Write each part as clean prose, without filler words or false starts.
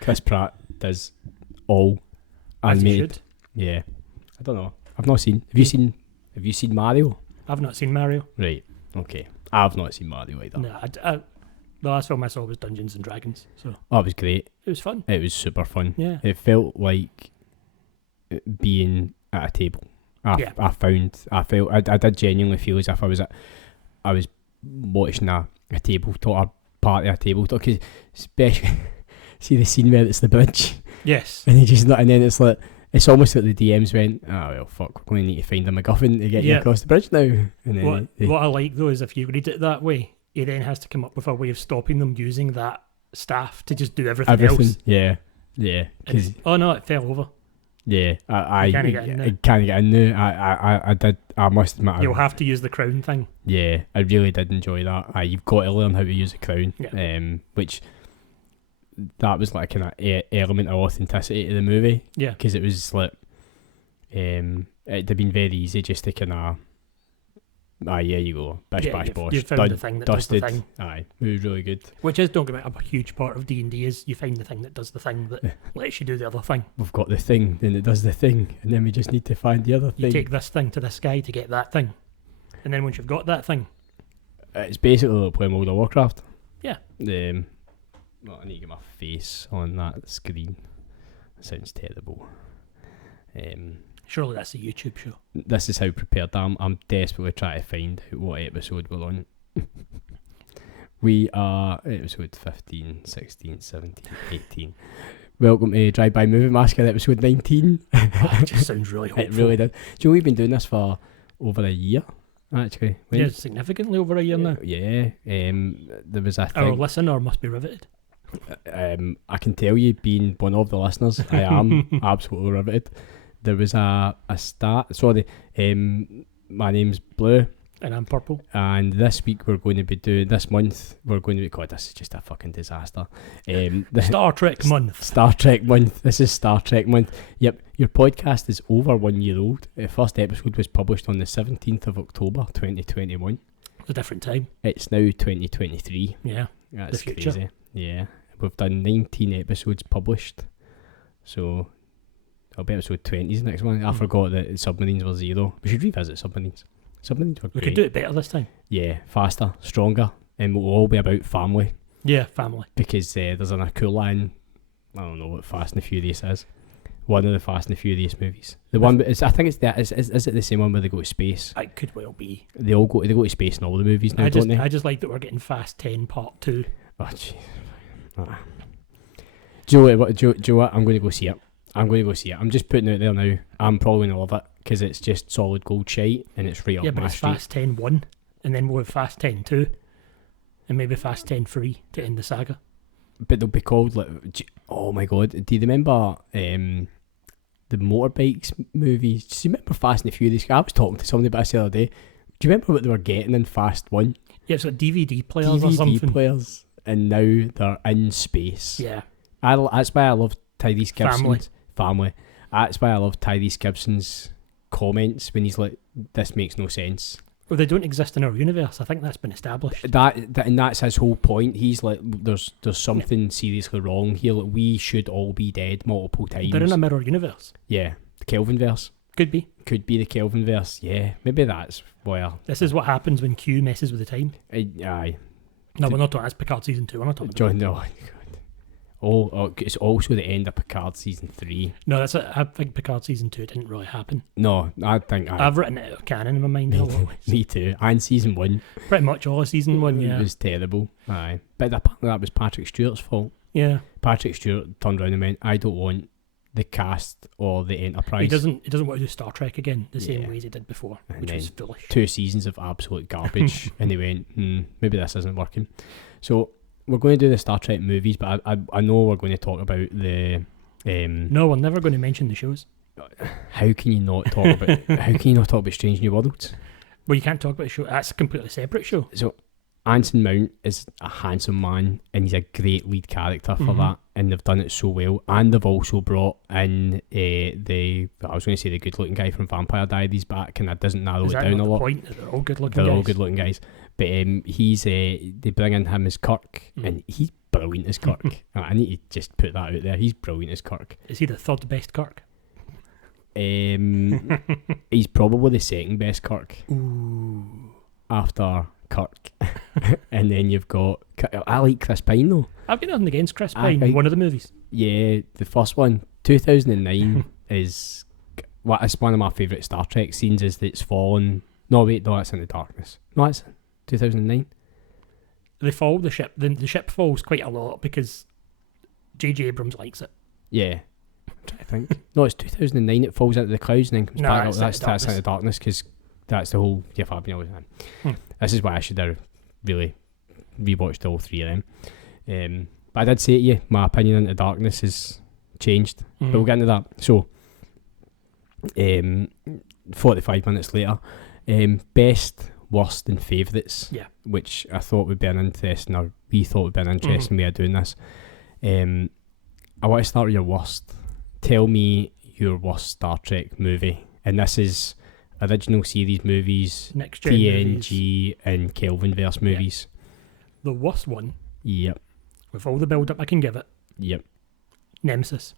Chris Pratt does all animated. Yeah, I don't know. I've not seen. Have you seen Mario? I've not seen Mario. Right. Okay. I've not seen Mario either. No, the last film I saw was Dungeons and Dragons. So Oh, it was great. it was fun. It was super fun. Yeah. It felt like being at a table. I did genuinely feel as if I was watching a table talk, or part of a table talk. Cause especially see the scene where it's the bridge, Yes. and then it's like it's almost like the DMs went, oh well, fuck, we're going to need to find a MacGuffin to get you across the bridge now. And then What I like though is if you read it that way, he then has to come up with a way of stopping them using that staff to just do everything else. Yeah. And, oh no, it fell over. Yeah, I can't get in there. can't get in there. I did. I must admit. You'll have to use the crown thing. Yeah, I really did enjoy that. You've got to learn how to use a crown. Yeah. Which that was like an element of authenticity to the movie. Yeah. Because it was like, it'd have been very easy just to kind of. Yeah, you go. Bash, bosh. You found the thing that dusted. does the thing. Aye, it was really good. Which is, don't get me wrong, a huge part of D&D is you find the thing that does the thing that lets you do the other thing. We've got the thing, then it does the thing, and then we just need to find the other thing. You take this thing to this guy to get that thing. And then once you've got that thing... It's basically like playing World of Warcraft. Yeah. Well, I need to get my face on that screen. That sounds terrible. Surely that's a YouTube show. This is how prepared I am. I'm desperately trying to find out what episode we're on. We are episode 15, 16, 17, 18. Welcome to Drive By Movie Massacre, episode 19. It just sounds really hopeful. It really did. Do you know we've been doing this for over a year, actually? Yeah, significantly over a year now. Yeah. There was a thing. Our listener must be riveted. I can tell you, being one of the listeners, I am absolutely riveted. There was a start. Sorry, my name's Blue. And I'm Purple. And this week we're going to be doing, this month, we're going to be, God, this is just a fucking disaster. Star Trek month. Star Trek month. This is Star Trek month. Yep, your podcast is over 1 year old. The first episode was published on the 17th of October, 2021. It's a different time. It's now 2023. Yeah. That's the future. crazy. Yeah. We've done 19 episodes published. So, I'll be episode 20 is next one. I forgot that Submarines were 0. We should revisit Submarines. Submarines were great. We could do it better this time. Yeah, faster, stronger, and we'll all be about family. Yeah, family. Because there's a cool line, I don't know what Fast and the Furious is. One of the Fast and the Furious movies. The one, I think it's that. Is it the same one where they go to space? It could well be. They go to space in all the movies now, don't they? I just like that we're getting Fast 10 Part 2. Oh, jeez. Do you know what? I'm going to go see it. I'm just putting it out there now. I'm probably going to love it because it's just solid gold shite and it's right up my street. Yeah, but it's Fast 10 1 and then we'll have Fast 10 2 and maybe Fast 10 3 to end the saga. But they'll be called like, oh my god, do you remember the motorbikes movies? Do you remember Fast and the Furious? I was talking to somebody about this the other day. Do you remember what they were getting in Fast 1? Yeah, it's like DVD players or something. DVD players, and now they're in space. Yeah. That's why I love Tyrese Gibson's family. That's why I love Tyrese Gibson's comments when he's like, "This makes no sense." Well, they don't exist in our universe. I think that's been established. And that's his whole point. He's like, "There's something seriously wrong here. Like, we should all be dead multiple times." They're in a mirror universe. Yeah, the Kelvinverse. Could be the Kelvinverse. Yeah, maybe that's where. This is what happens when Q messes with the time. Aye. No, we're not talking. That's Picard season 2. We're not talking. John, no. Oh, it's also the end of Picard season 3. No, I think Picard season 2 didn't really happen. No, I think I've written it out of canon in my mind. Me too. And season 1. Pretty much all of season 1. Yeah, it was terrible. Aye, but apparently that was Patrick Stewart's fault. Yeah, Patrick Stewart turned around and went, "I don't want the cast or the Enterprise." He doesn't want to do Star Trek again the same way he did before, which was foolish. 2 seasons of absolute garbage, and he went, maybe this isn't working. So we're going to do the Star Trek movies, but I know we're going to talk about the. No, we're never going to mention the shows. How can you not talk about Strange New Worlds? Well, you can't talk about the show. That's a completely separate show. So Anson Mount is a handsome man, and he's a great lead character for that, and they've done it so well. And they've also brought in I was going to say the good-looking guy from Vampire Diaries back, and that doesn't narrow it down a lot. Point? They're all good-looking guys. They're all good-looking guys. But he's they bring in him as Kirk, and he's brilliant as Kirk. I need to just put that out there. He's brilliant as Kirk. Is he the third best Kirk? He's probably the second best Kirk. Ooh. After Kirk. And then you've got... I like Chris Pine though. I've got nothing against Chris Pine, one of the movies. Yeah, the first one, 2009, is... Well, it's one of my favourite Star Trek scenes, is that it's fallen... No, wait, no, it's Into Darkness. No, it's 2009. They fall the ship. The ship falls quite a lot because J.J. Abrams likes it. Yeah. I'm trying to think. No, it's 2009. It falls into the clouds and then comes back up. That's Into Darkness, because that's the whole... Yeah, Fabian. This is why I should have really rewatched all three of them. But I did say to you, my opinion Into Darkness has changed. But we'll get into that. So, 45 minutes later, best, worst and favourites, which I thought would be an interesting, or we thought would be an interesting way of doing this. I want to start with your worst. Tell me your worst Star Trek movie. And this is original series movies, Next Gen TNG movies, and Kelvinverse movies. The worst one, Yep. with all the build-up I can give it, Yep. Nemesis.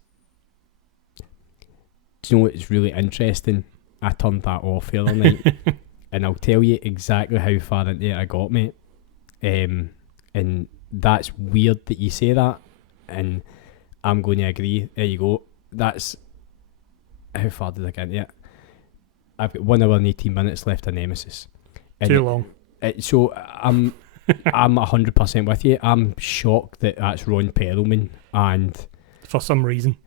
Do you know what's really interesting? I turned that off the other night, and I'll tell you exactly how far into it I got, mate. And that's weird that you say that, and I'm going to agree. There you go. That's... How far did I get into it? I've got 1 hour and 18 minutes left of Nemesis. And Too long. So I'm 100% with you. I'm shocked that that's Ron Perlman, and For some reason.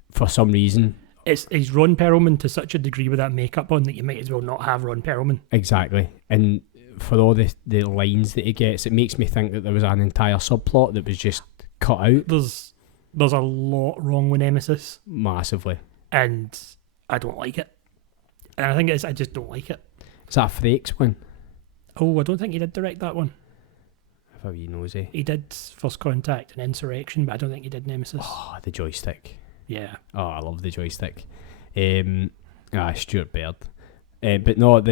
It's Ron Perlman to such a degree with that makeup on that you might as well not have Ron Perlman. Exactly. And for all the lines that he gets, it makes me think that there was an entire subplot that was just cut out. There's a lot wrong with Nemesis. Massively. And I don't like it. And I think I just don't like it. Is that a Frakes one? Oh, I don't think he did direct that one. If I were nosy. He did First Contact and Insurrection, but I don't think he did Nemesis. Oh, the joystick. Yeah. Oh, I love the joystick. Stuart Baird. But no, I'm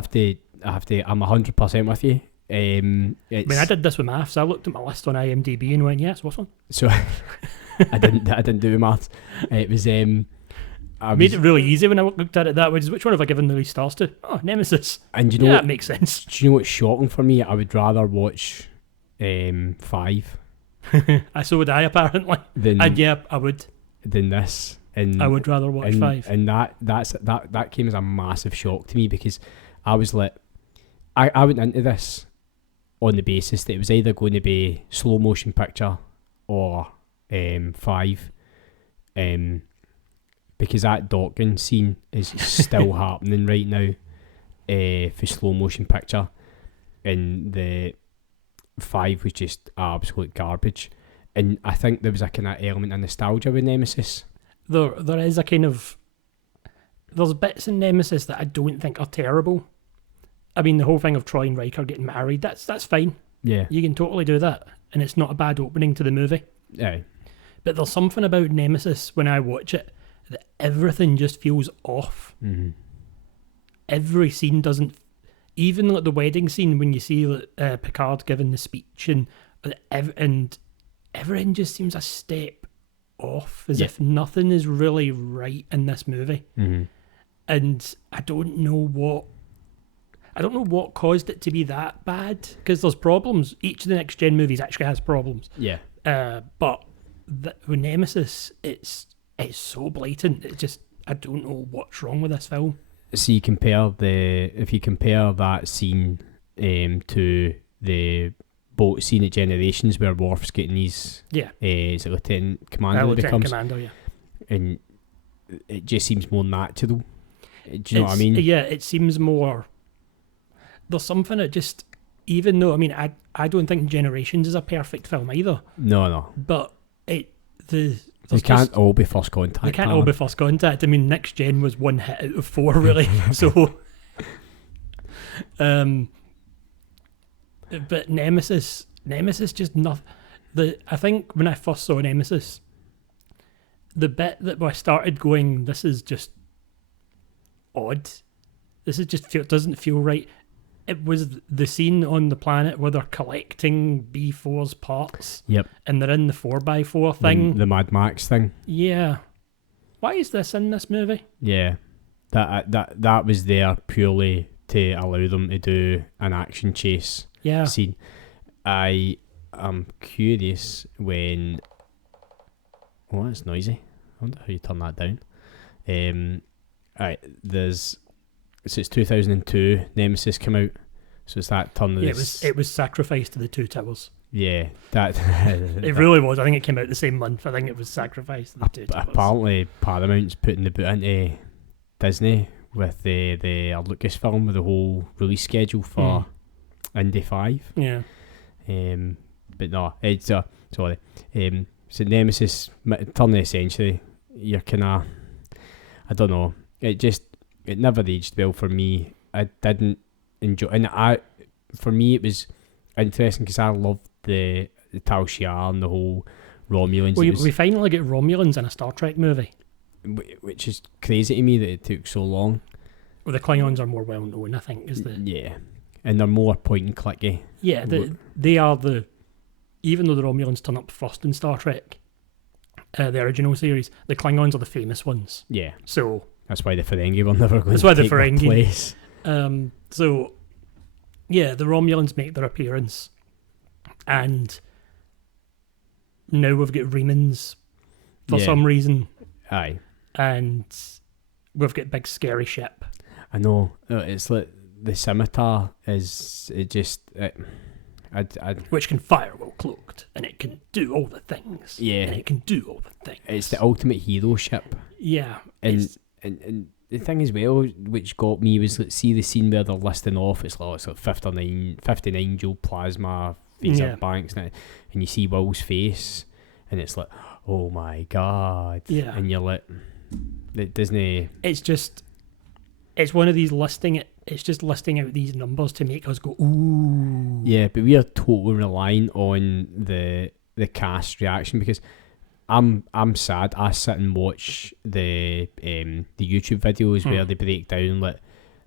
100% with you. I mean, I did this with maths. I looked at my list on IMDb and went, yes, what's one? So I didn't do maths. It was made it really easy when I looked at it that way. Which one have I given the least stars to? Oh, Nemesis. And you know that makes sense. Do you know what's shocking for me? I would rather watch 5. So would I, apparently. And yeah, I would. Than this. And I would rather watch 5. And that came as a massive shock to me, because I was like, I went into this on the basis that it was either going to be slow motion picture or 5. Because that docking scene is still happening right now for slow motion picture, and the 5 was just absolute garbage. And I think there was a kind of element of nostalgia with Nemesis. There is a kind of... There's bits in Nemesis that I don't think are terrible. I mean, the whole thing of Troy and Riker getting married, that's fine. Yeah. You can totally do that, and it's not a bad opening to the movie. Yeah. But there's something about Nemesis when I watch it that everything just feels off. Mm-hmm. Every scene doesn't... Even like the wedding scene when you see Picard giving the speech, and everything just seems a step off, as if nothing is really right in this movie. Mm-hmm. And I don't know what caused it to be that bad, because there's problems. Each of the Next Gen movies actually has problems. Yeah. But with Nemesis, it's so blatant. It just, I don't know what's wrong with this film. So if you compare that scene to the boat scene at Generations, where Worf's getting his is it Lieutenant Commander Lieutenant Commander, yeah, and it just seems more natural. Do you know what I mean? Yeah, it seems more. There's something that just, even though, I mean, I don't think Generations is a perfect film either. No. But they can't all be First Contact. They can't all be First Contact. I mean, Next Gen was 1 hit out of 4, really. So, but Nemesis just nothing. I think when I first saw Nemesis, the bit that I started going, this is just odd. This is just doesn't feel right. it was the scene on the planet where they're collecting B4's parts. Yep. And they're in the 4x4 thing. The Mad Max thing. Yeah. Why is this in this movie? Yeah. That was there purely to allow them to do an action chase scene. I am curious when... Oh, that's noisy. I wonder how you turn that down. Right, so it's 2002, Nemesis came out. So it's that turn of this... it was sacrificed to the Two Towers. Yeah, that... It really was. I think it came out the same month. I think it was sacrificed to the Two Towers. Apparently, Paramount's putting the boot into Disney with the Lucasfilm with the whole release schedule for Indy 5. Yeah. But no, it's... sorry. So Nemesis, turn of the century, you're kind of... I don't know. It never aged well for me. I didn't enjoy... And for me, it was interesting because I loved the Tal Shiar and the whole Romulans. Well, we finally get Romulans in a Star Trek movie. Which is crazy to me that it took so long. Well, the Klingons are more well known, I think, is the... Yeah. And they're more point and clicky. Yeah, they are the... Even though the Romulans turn up first in Star Trek, the original series, the Klingons are the famous ones. Yeah. So... That's why the Ferengi were never going to take their place. So, yeah, the Romulans make their appearance. And now we've got Remans for some reason. Aye. And we've got big scary ship. I know. It's like the scimitar is... It just... Which can fire while cloaked. And it can do all the things. Yeah. And it can do all the things. It's the ultimate hero ship. Yeah. And the thing as well, which got me, was see the scene where they're listing off. It's like 59 joule plasma phaser banks, and you see Will's face, and it's like, oh my god. Yeah. And you're like, it doesn't. It's one of these it's just listing out these numbers to make us go, ooh. Yeah, but we are totally relying on the cast reaction, because I'm sad. I sit and watch the YouTube videos where they break down like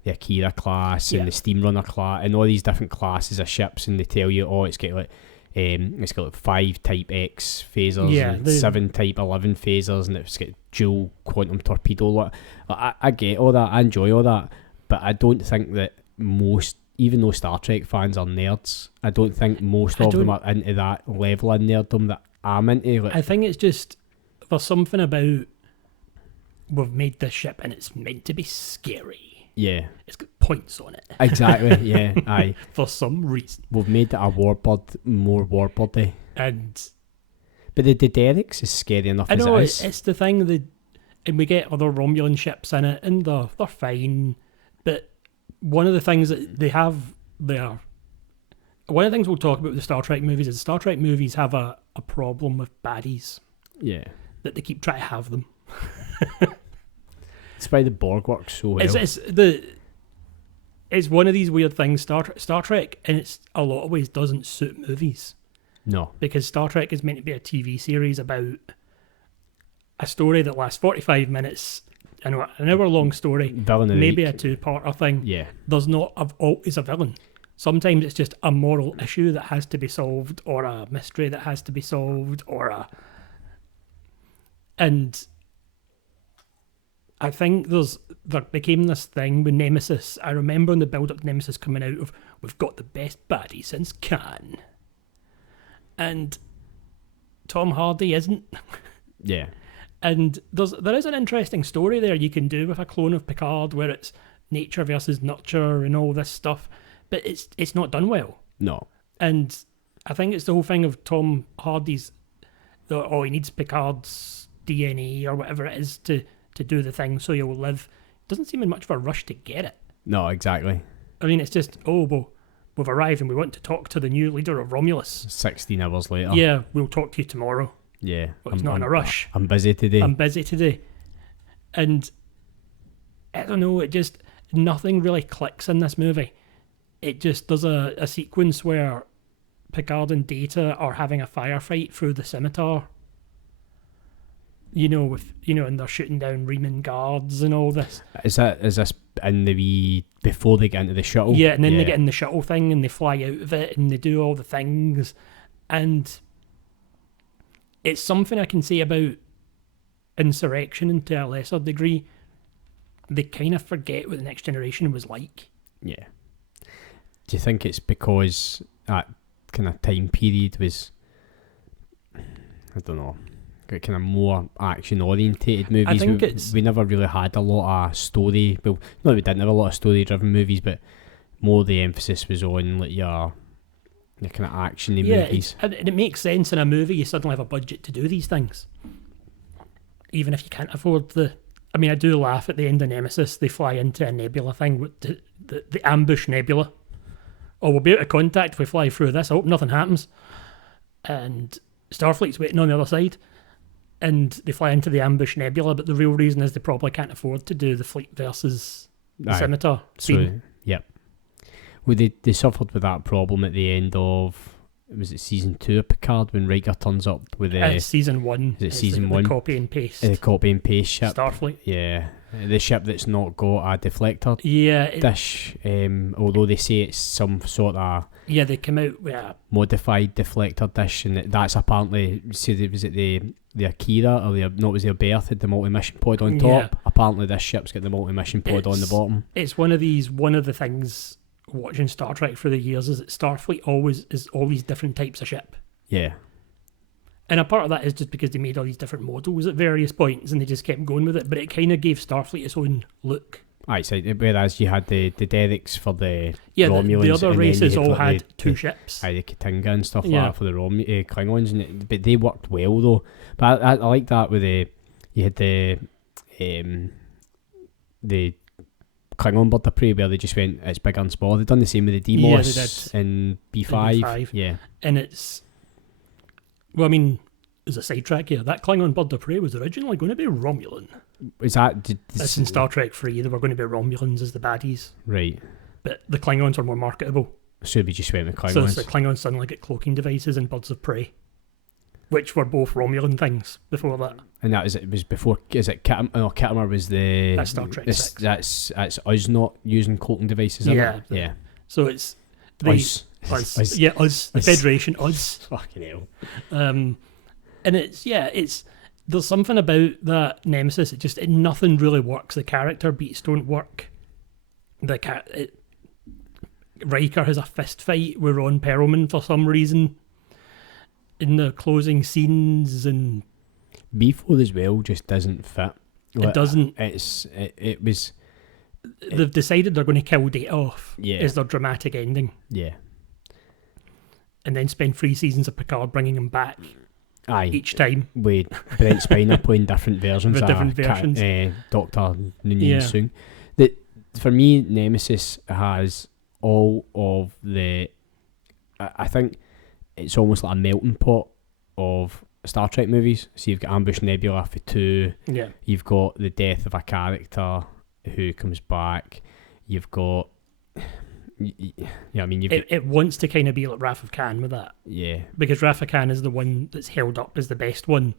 the Akira class and the Steamrunner class and all these different classes of ships, and they tell you, oh, it's got like 5 Type X phasers and 7 Type 11 phasers, and it's got dual quantum torpedo. Like, I get all that, I enjoy all that, but I don't think that most, even though Star Trek fans are nerds, I don't think most of them are into that level of nerddom that I'm into. Like, I think it's just, there's something about, we've made this ship and it's meant to be scary. Yeah. It's got points on it. Exactly, yeah, aye. For some reason. We've made it a warbird, more warbirdy. But the Derek's is scary enough as it is. It's the thing, and we get other Romulan ships in it, and they're fine, but one of the things that they have there, one of the things we'll talk about with the Star Trek movies is Star Trek movies have a problem with baddies. Yeah. That they keep trying to have them. It's why the Borg works so well. It's one of these weird things. Star Trek, in a lot of ways, doesn't suit movies. No. Because Star Trek is meant to be a TV series about a story that lasts 45 minutes, an hour-long story, maybe a two-parter thing. Yeah. There's not always a villain. Sometimes it's just a moral issue that has to be solved, or a mystery that has to be solved, and I think there became this thing with Nemesis. I remember in the build-up to Nemesis coming out of, we've got the best baddie since Khan. And Tom Hardy isn't. Yeah. And there is an interesting story there you can do with a clone of Picard, where it's nature versus nurture and all this stuff, but it's not done well. No. And I think it's the whole thing of Tom Hardy's, he needs Picard's DNA or whatever it is to do the thing so you'll live. Doesn't seem in much of a rush to get it. No, exactly. I mean, it's just, we've arrived and we want to talk to the new leader of Romulus. 16 hours later. Yeah, we'll talk to you tomorrow. Yeah. But it's not in a rush. I'm busy today. And I don't know, nothing really clicks in this movie. It just does a sequence where Picard and Data are having a firefight through the scimitar. And they're shooting down Reman guards and all this. Is this in the wee before they get into the shuttle. Yeah, and then they get in the shuttle thing and they fly out of it and they do all the things. And it's something I can say about Insurrection, and to a lesser degree, they kind of forget what the Next Generation was like. Yeah. Do you think it's because that kind of time period was, I don't know, kind of more action orientated movies? I think we never really had a lot of story. Well, not that we didn't have a lot of story driven movies, but more the emphasis was on like your kind of action movies. And it makes sense in a movie. You suddenly have a budget to do these things, even if you can't afford the. I mean, I do laugh at the end of Nemesis. They fly into a nebula thing with the ambush nebula. Oh, we'll be out of contact if we fly through this. I hope nothing happens. And Starfleet's waiting on the other side. And they fly into the ambush nebula, but the real reason is they probably can't afford to do the fleet versus the scimitar scene. So, yep. Well, they suffered with that problem at the end of, was it season 2 of Picard when Riker turns up with season 1. Is it season 1? The copy and paste. The copy and paste ship. Starfleet. Yeah. The ship that's not got a deflector dish, although they say it's some sort of they come out with a modified deflector dish, and that's apparently, was it the Akira, or was their Berth had the multi-mission pod on top? Apparently this ship's got the multi-mission pod on the bottom. It's one of the things watching Star Trek through the years is that Starfleet always is all these different types of ship. Yeah. And a part of that is just because they made all these different models at various points and they just kept going with it, but it kind of gave Starfleet its own look. Aye, so whereas you had the Derricks for the Romulans, the other races all had two ships. Aye, the Katinga and stuff like that for the Klingons, but they worked well though. But I like that with you had the Klingon Bird of Prey where they just went, it's bigger and smaller. They've done the same with the Demos in B5. Yeah. And it's, well, I mean, as a sidetrack here, that Klingon Bird of Prey was originally going to be Romulan. Is that... That's in Star Trek 3, they were going to be Romulans as the baddies. Right. But the Klingons were more marketable. So we just went with Klingons. So it's the Klingons suddenly get cloaking devices and Birds of Prey, which were both Romulan things before that. And it was before, is it Kittimer was the... That's Star Trek 6. That's us not using cloaking devices, isn't it? Yeah. So it's... Us. Yeah, us. The Federation, us. Fucking hell. And it's... There's something about that Nemesis, nothing really works. The character beats don't work. Riker has a fist fight with Ron Perlman for some reason in the closing scenes, and B4 as well just doesn't fit. It doesn't. It was. They've decided they're going to kill Data off. Yeah. Is their dramatic ending. Yeah. And then spend 3 seasons of Picard bringing him back. Aye. Each time. With Brent Spiner playing different versions. Dr. Noonien Soong. For me, Nemesis has all of the... I think it's almost like a melting pot of Star Trek movies. So you've got Ambush Nebula for 2. Yeah. You've got the death of a character who comes back. You've got... Yeah, I mean, it wants to kind of be like Wrath of Khan with that. Yeah. Because Wrath of Khan is the one that's held up as the best one.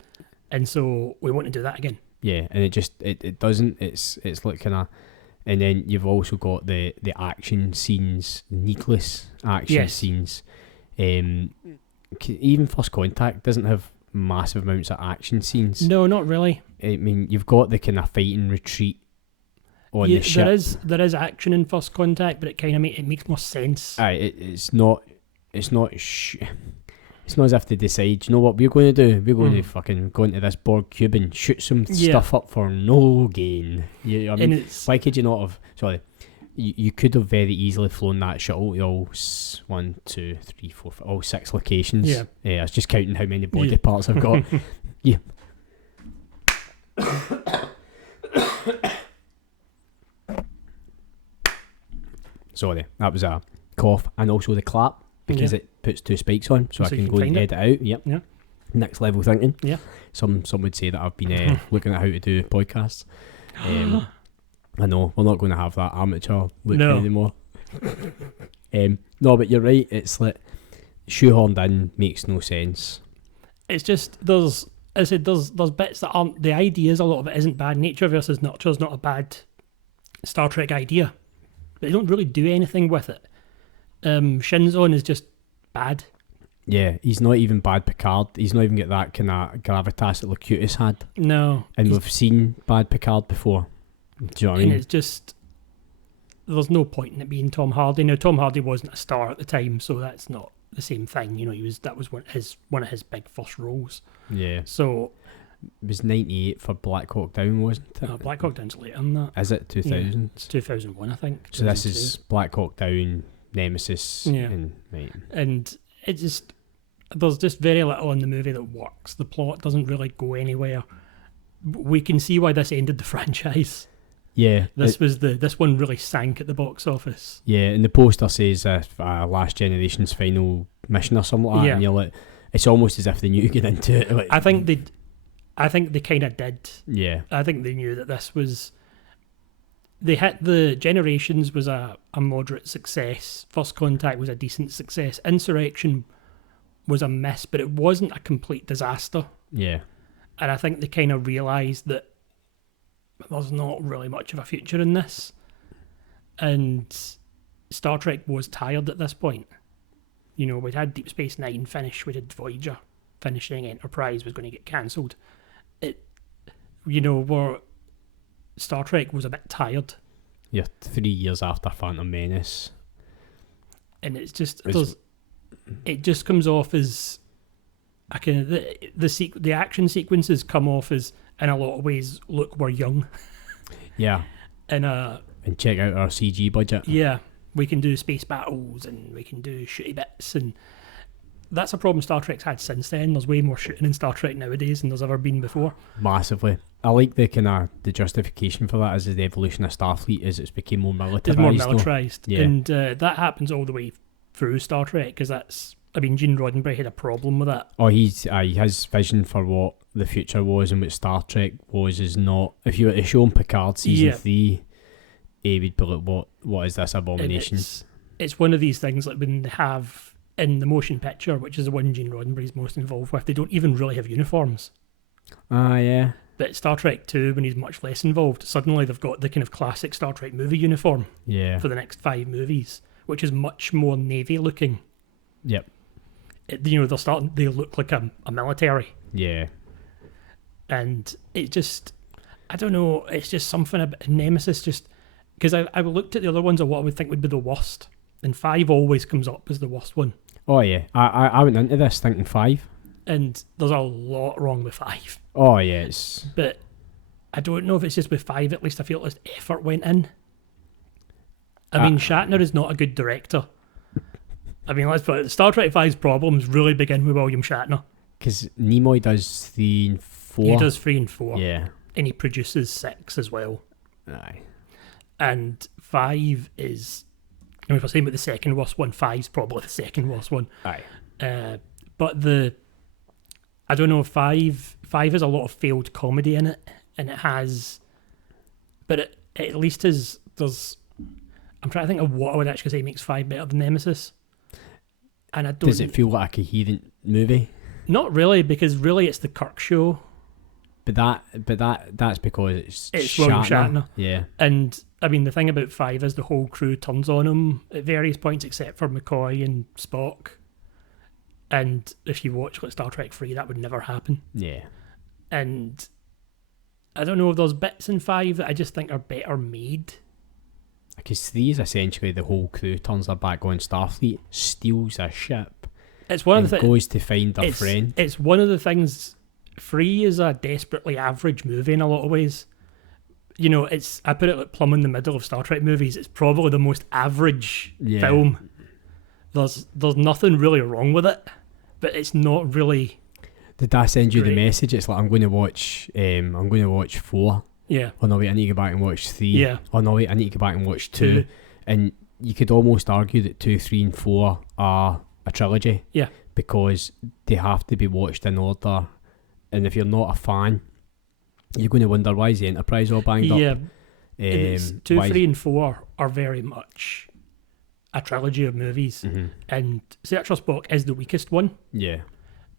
And so we want to do that again. Yeah, and it doesn't. It's like kind of... And then you've also got the action scenes, needless action scenes. Even First Contact doesn't have massive amounts of action scenes. No, not really. I mean, you've got the kind of fight and retreat on the ship. There is action in First Contact, but it kind of it makes more sense. Aye, it's not as if they decide, you know what we're going to do? We're going to fucking go into this Borg cube and shoot some stuff up for no gain. I mean, why could you not have... Sorry. You could have very easily flown that shuttle to all 1, 2, 3, 4, 5, all 6 locations. Yeah. I was just counting how many body parts I've got. Yeah. Sorry, that was a cough, and also the clap because it puts 2 spikes on, so I can go and edit it out. Yep. Yeah. Next level thinking. Yeah. Some would say that I've been looking at how to do podcasts. I know we're not going to have that amateur look anymore. No, but you're right. It's like shoehorned in, makes no sense. It's just there's bits that aren't. The ideas, a lot of it isn't bad. Nature versus nurture is not a bad Star Trek idea, but they don't really do anything with it. Shinzon is just bad. Yeah, he's not even bad Picard. He's not even got that kind of gravitas that Locutus had. No. And we've seen bad Picard before. Do you know what I mean? And it's just, there's no point in it being Tom Hardy. Now, Tom Hardy wasn't a star at the time, so that's not the same thing. You know, that was one of his big first roles. Yeah. So it was 98 for Black Hawk Down, wasn't it? Black Hawk Down's later than that. Is it 2000? Yeah, it's 2001, I think. So this is Black Hawk Down, Nemesis, and right. And it just, there's just very little in the movie that works. The plot doesn't really go anywhere. We can see why this ended the franchise. Yeah, this one really sank at the box office. Yeah, and the poster says Last Generation's final mission or something like that, and you're like, it's almost as if they knew to get into it. Like, I think they kind of did. Yeah, I think they knew that this was. They hit the Generations was a moderate success. First Contact was a decent success. Insurrection was a miss, but it wasn't a complete disaster. Yeah, and I think they kind of realised that there's not really much of a future in this. And Star Trek was tired at this point. You know, we'd had Deep Space Nine finish, we had Voyager finishing, Enterprise was going to get cancelled. Star Trek was a bit tired. Yeah, 3 years after Phantom Menace. And it's just, it just comes off as, I kind of, the action sequences come off as, in a lot of ways, look, we're young. Yeah. And check out our CG budget. Yeah, we can do space battles and we can do shooty bits, and that's a problem Star Trek's had since then. There's way more shooting in Star Trek nowadays than there's ever been before. Massively. I like the justification for that is the evolution of Starfleet is it's became more militarised. It's more militarised. Yeah. And that happens all the way through Star Trek, because that's, I mean, Gene Roddenberry had a problem with that. Oh, his vision for what the future was and what Star Trek was is not, if you were to show him Picard season 3, he would be like, what is this abomination? It's one of these things like when they have in the motion picture, which is the one Gene Roddenberry's most involved with, they don't even really have uniforms. Yeah. But Star Trek 2, when he's much less involved, suddenly they've got the kind of classic Star Trek movie uniform for the next 5 movies, which is much more Navy looking. Yep. They look like a military. Yeah. And it just, I don't know, it's just something about Nemesis, just because I looked at the other ones of what I would think would be the worst, and 5 always comes up as the worst one. Oh yeah, I went into this thinking 5. And there's a lot wrong with 5. Oh yes. But I don't know if it's just with 5, at least I feel less effort went in. I mean, Shatner is not a good director. I mean, let's put it, Star Trek 5's problems really begin with William Shatner. Because Nimoy does 3 and 4. He does 3 and 4. Yeah. And he produces 6 as well. Aye. And 5 is, I mean, if we're saying about the second worst one, 5's probably the second worst one. Aye. But I don't know, 5 has a lot of failed comedy in it, and it has, but it at least I'm trying to think of what I would actually say makes 5 better than Nemesis. And I don't. Does it feel like a coherent movie? Not really, because really it's the Kirk show. But that's because it's Shatner. William Shatner. Yeah. And I mean, the thing about 5 is the whole crew turns on him at various points, except for McCoy and Spock. And if you watch Star Trek 3, that would never happen. Yeah. And I don't know if there's bits in 5 that I just think are better made. Because 3 is essentially the whole crew turns their back on Starfleet, steals a ship, it's one of the goes to find their friend. It's one of the things. 3 is a desperately average movie in a lot of ways. You know, I put it like plumb in the middle of Star Trek movies. It's probably the most average film. There's nothing really wrong with it, but it's not really. Did I send you the message? It's like I'm going to watch 4. Yeah. Oh no, wait, I need to go back and watch 3. Yeah. Oh no, wait, I need to go back and watch 2. And you could almost argue that 2, 3, and 4 are a trilogy. Yeah. Because they have to be watched in order. And if you're not a fan, you're going to wonder why is the Enterprise all banged up. Yeah. 2, 3, and 4 are very much a trilogy of movies. Mm-hmm. And Search for Spock is the weakest one. Yeah.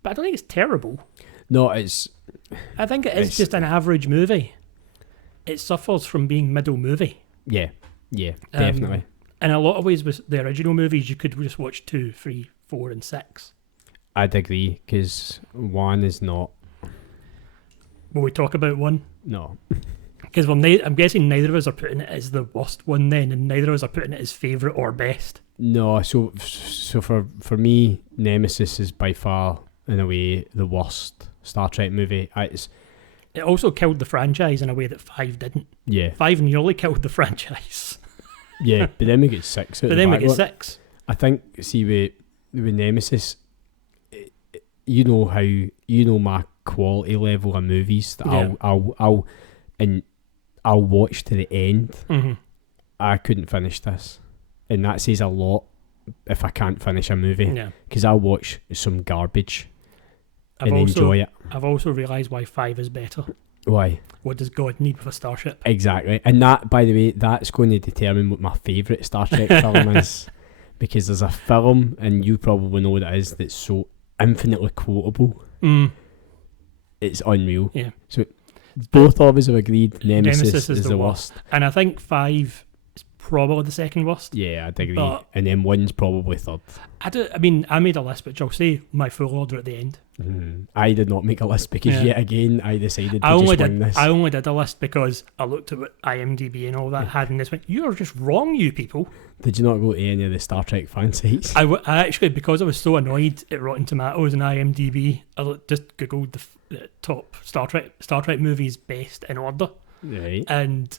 But I don't think it's terrible. No, I think it is just an average movie. It suffers from being middle movie. Yeah, definitely. In a lot of ways, with the original movies, you could just watch 2, 3, 4, and 6. I'd agree, because 1 is not... Will we talk about 1? No. Because I'm guessing neither of us are putting it as the worst one then, and neither of us are putting it as favourite or best. No, so for me, Nemesis is by far, in a way, the worst Star Trek movie. It also killed the franchise in a way that 5 didn't. Yeah. 5 nearly killed the franchise. Yeah, but then we get 6 out But the then we back get one. 6. I think, see, with Nemesis, you know my quality level of movies that Yeah. I'll watch to the end. Mm-hmm. I couldn't finish this, and that says a lot if I can't finish a movie, Yeah. because I'll watch some garbage I've and enjoy it. I've also realised why 5 is better. Why? What does God need with a starship? Exactly. And that, by the way, that's going to determine what my favourite Star Trek film is, because there's a film, and you probably know what it is, that's so infinitely quotable. It's unreal. Yeah. So both of us have agreed Nemesis is the worst. And I think 5 is probably the second worst. Yeah, I'd agree. But and then 1's probably third. I made a list, which I'll say my full order at the end. I did not make a list, because yet again I decided to wing this. I only did a list because I looked at what IMDb and all that had, and this went, you're just wrong, you people. Did you not go to any of the Star Trek fan sites? I actually, because I was so annoyed at Rotten Tomatoes and IMDb, I just googled the top Star Trek movies best in order, Right. and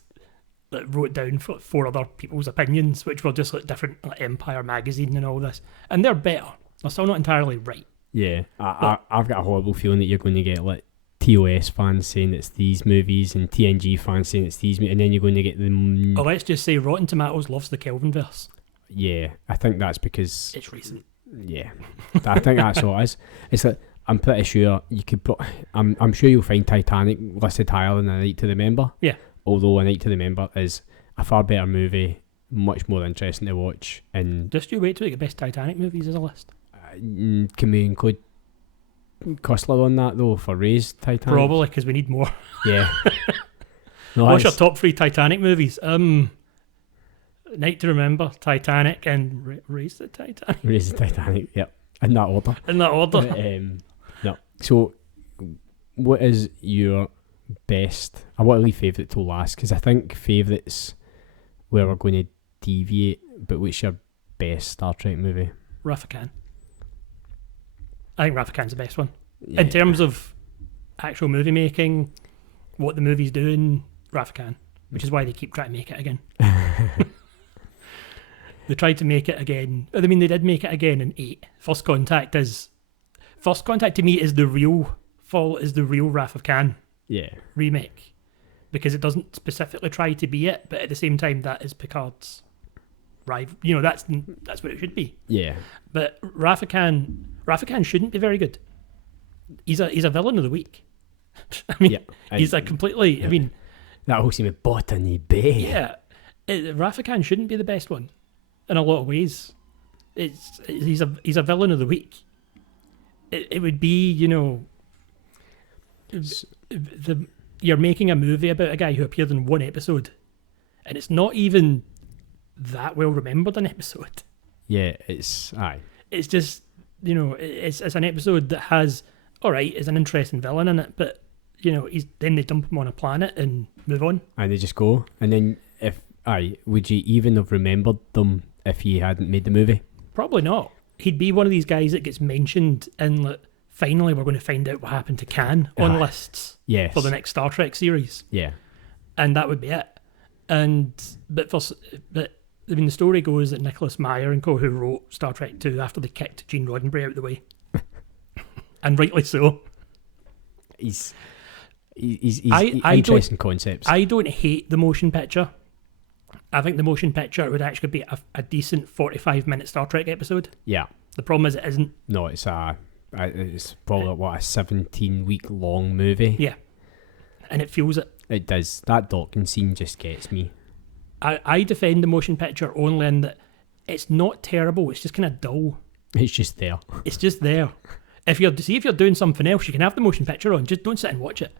wrote down 4 other people's opinions, which were just like different, like Empire magazine and all this, and they're better. They're still not entirely right. Yeah, I've got a horrible feeling that you're going to get like TOS fans saying it's these movies and TNG fans saying it's these, and then you're going to get the... Or let's just say Rotten Tomatoes loves the Kelvinverse. Yeah, I think that's because... It's recent. Yeah, I think that's all it is. It's like, I'm pretty sure you could put... I'm sure you'll find Titanic listed higher than A Night to Remember. Yeah. Although A Night to Remember is a far better movie, much more interesting to watch, and... Just you wait till you get best Titanic movies as a list. Can we include Costler on that though for Ray's Titanic? Probably, because we need more. Yeah. No, What's your top 3 Titanic movies? Night to Remember, Titanic, and Raise the Titanic. Ray's Titanic, yep. In that order. In that order. No. So, what is your best... I want to leave favourite till last, because I think favourites where we're going to deviate, but what's your best Star Trek movie? Raffican. I think Raffican's the best one. Yeah. In terms of actual movie making, what the movie's doing, Raffican. Which is why they keep trying to make it again. They tried to make it again. I mean, they did make it again in 8. First Contact to me is the real Wrath of Khan remake. Because it doesn't specifically try to be it, but at the same time, that is Picard's rival. You know, that's what it should be. Yeah. But Wrath of Khan shouldn't be very good. He's a villain of the week. I mean, he's a completely... I mean... That whole scene with Botany Bay. Yeah. Wrath of Khan shouldn't be the best one. In a lot of ways. He's a villain of the week. It would be, you know... You're making a movie about a guy who appeared in 1 episode, and it's not even that well remembered an episode. Yeah, it's... Aye. It's just, you know, it's an episode that has... Alright, it's an interesting villain in it, but... You know, then they dump him on a planet and move on. And they just go. And then, would you even have remembered them if you hadn't made the movie? Probably not. He'd be one of these guys that gets mentioned in, like, finally we're going to find out what happened to Khan on lists for the next Star Trek series. Yeah. And that would be it. But I mean, the story goes that Nicholas Meyer and co, who wrote Star Trek 2 after they kicked Gene Roddenberry out of the way. And rightly so. He's interesting concepts. I don't hate the motion picture. I think the motion picture would actually be a decent 45-minute Star Trek episode. Yeah. The problem is it isn't. No, it's probably a 17-week long movie. Yeah. And it feels it. It does. That docking scene just gets me. I defend the motion picture only in that it's not terrible, it's just kind of dull. It's just there. It's just there. If you're doing something else, you can have the motion picture on, just don't sit and watch it.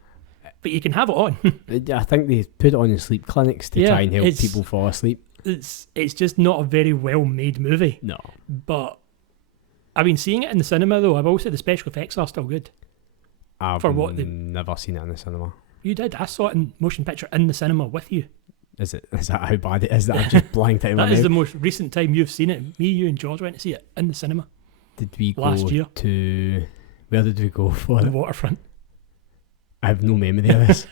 but you can have it on. I think they put it on in sleep clinics to try and help people fall asleep. It's just not a very well made movie. No. But I mean, seeing it in the cinema though, I will say the special effects are still good. I've never seen it in the cinema. You did. I saw it in motion picture in the cinema with you. Is that how bad it is that I've just blanked out of my That is head? the most recent time you've seen it. Me, you, and George went to see it in the cinema. Did we go last year to... Where did we go for the it? Waterfront? I have no memory of this.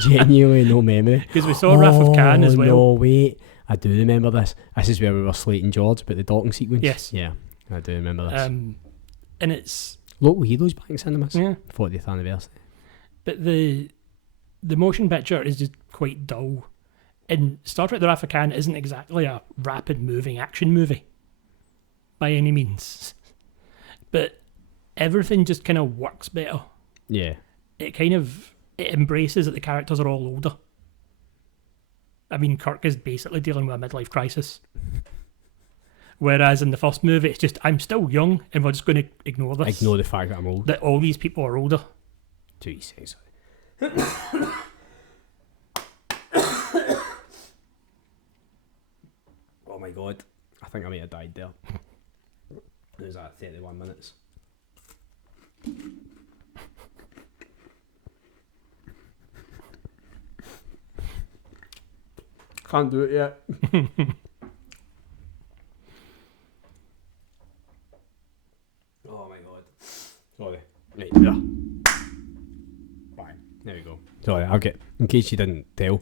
Genuinely no memory. Because we saw Wrath of Khan as well. No, wait. I do remember this. This is where we were slating George about the docking sequence. Yes. Yeah, I do remember this. And it's... Local Heroes back in cinemas. Yeah. 40th anniversary. But the motion picture is just quite dull. And Star Trek The Wrath of Khan isn't exactly a rapid moving action movie by any means. But everything just kind of works better. Yeah. It embraces that the characters are all older. I mean, Kirk is basically dealing with a midlife crisis. Whereas in the first movie, it's just, I'm still young and we're just going to ignore this. Ignore the fact that I'm old. That all these people are older. Jesus. Oh my god. I think I might have died there. It was at 31 minutes. Can't do it yet. Oh my god. Sorry. Right, there. Bang. There we go. Sorry, in case you didn't tell,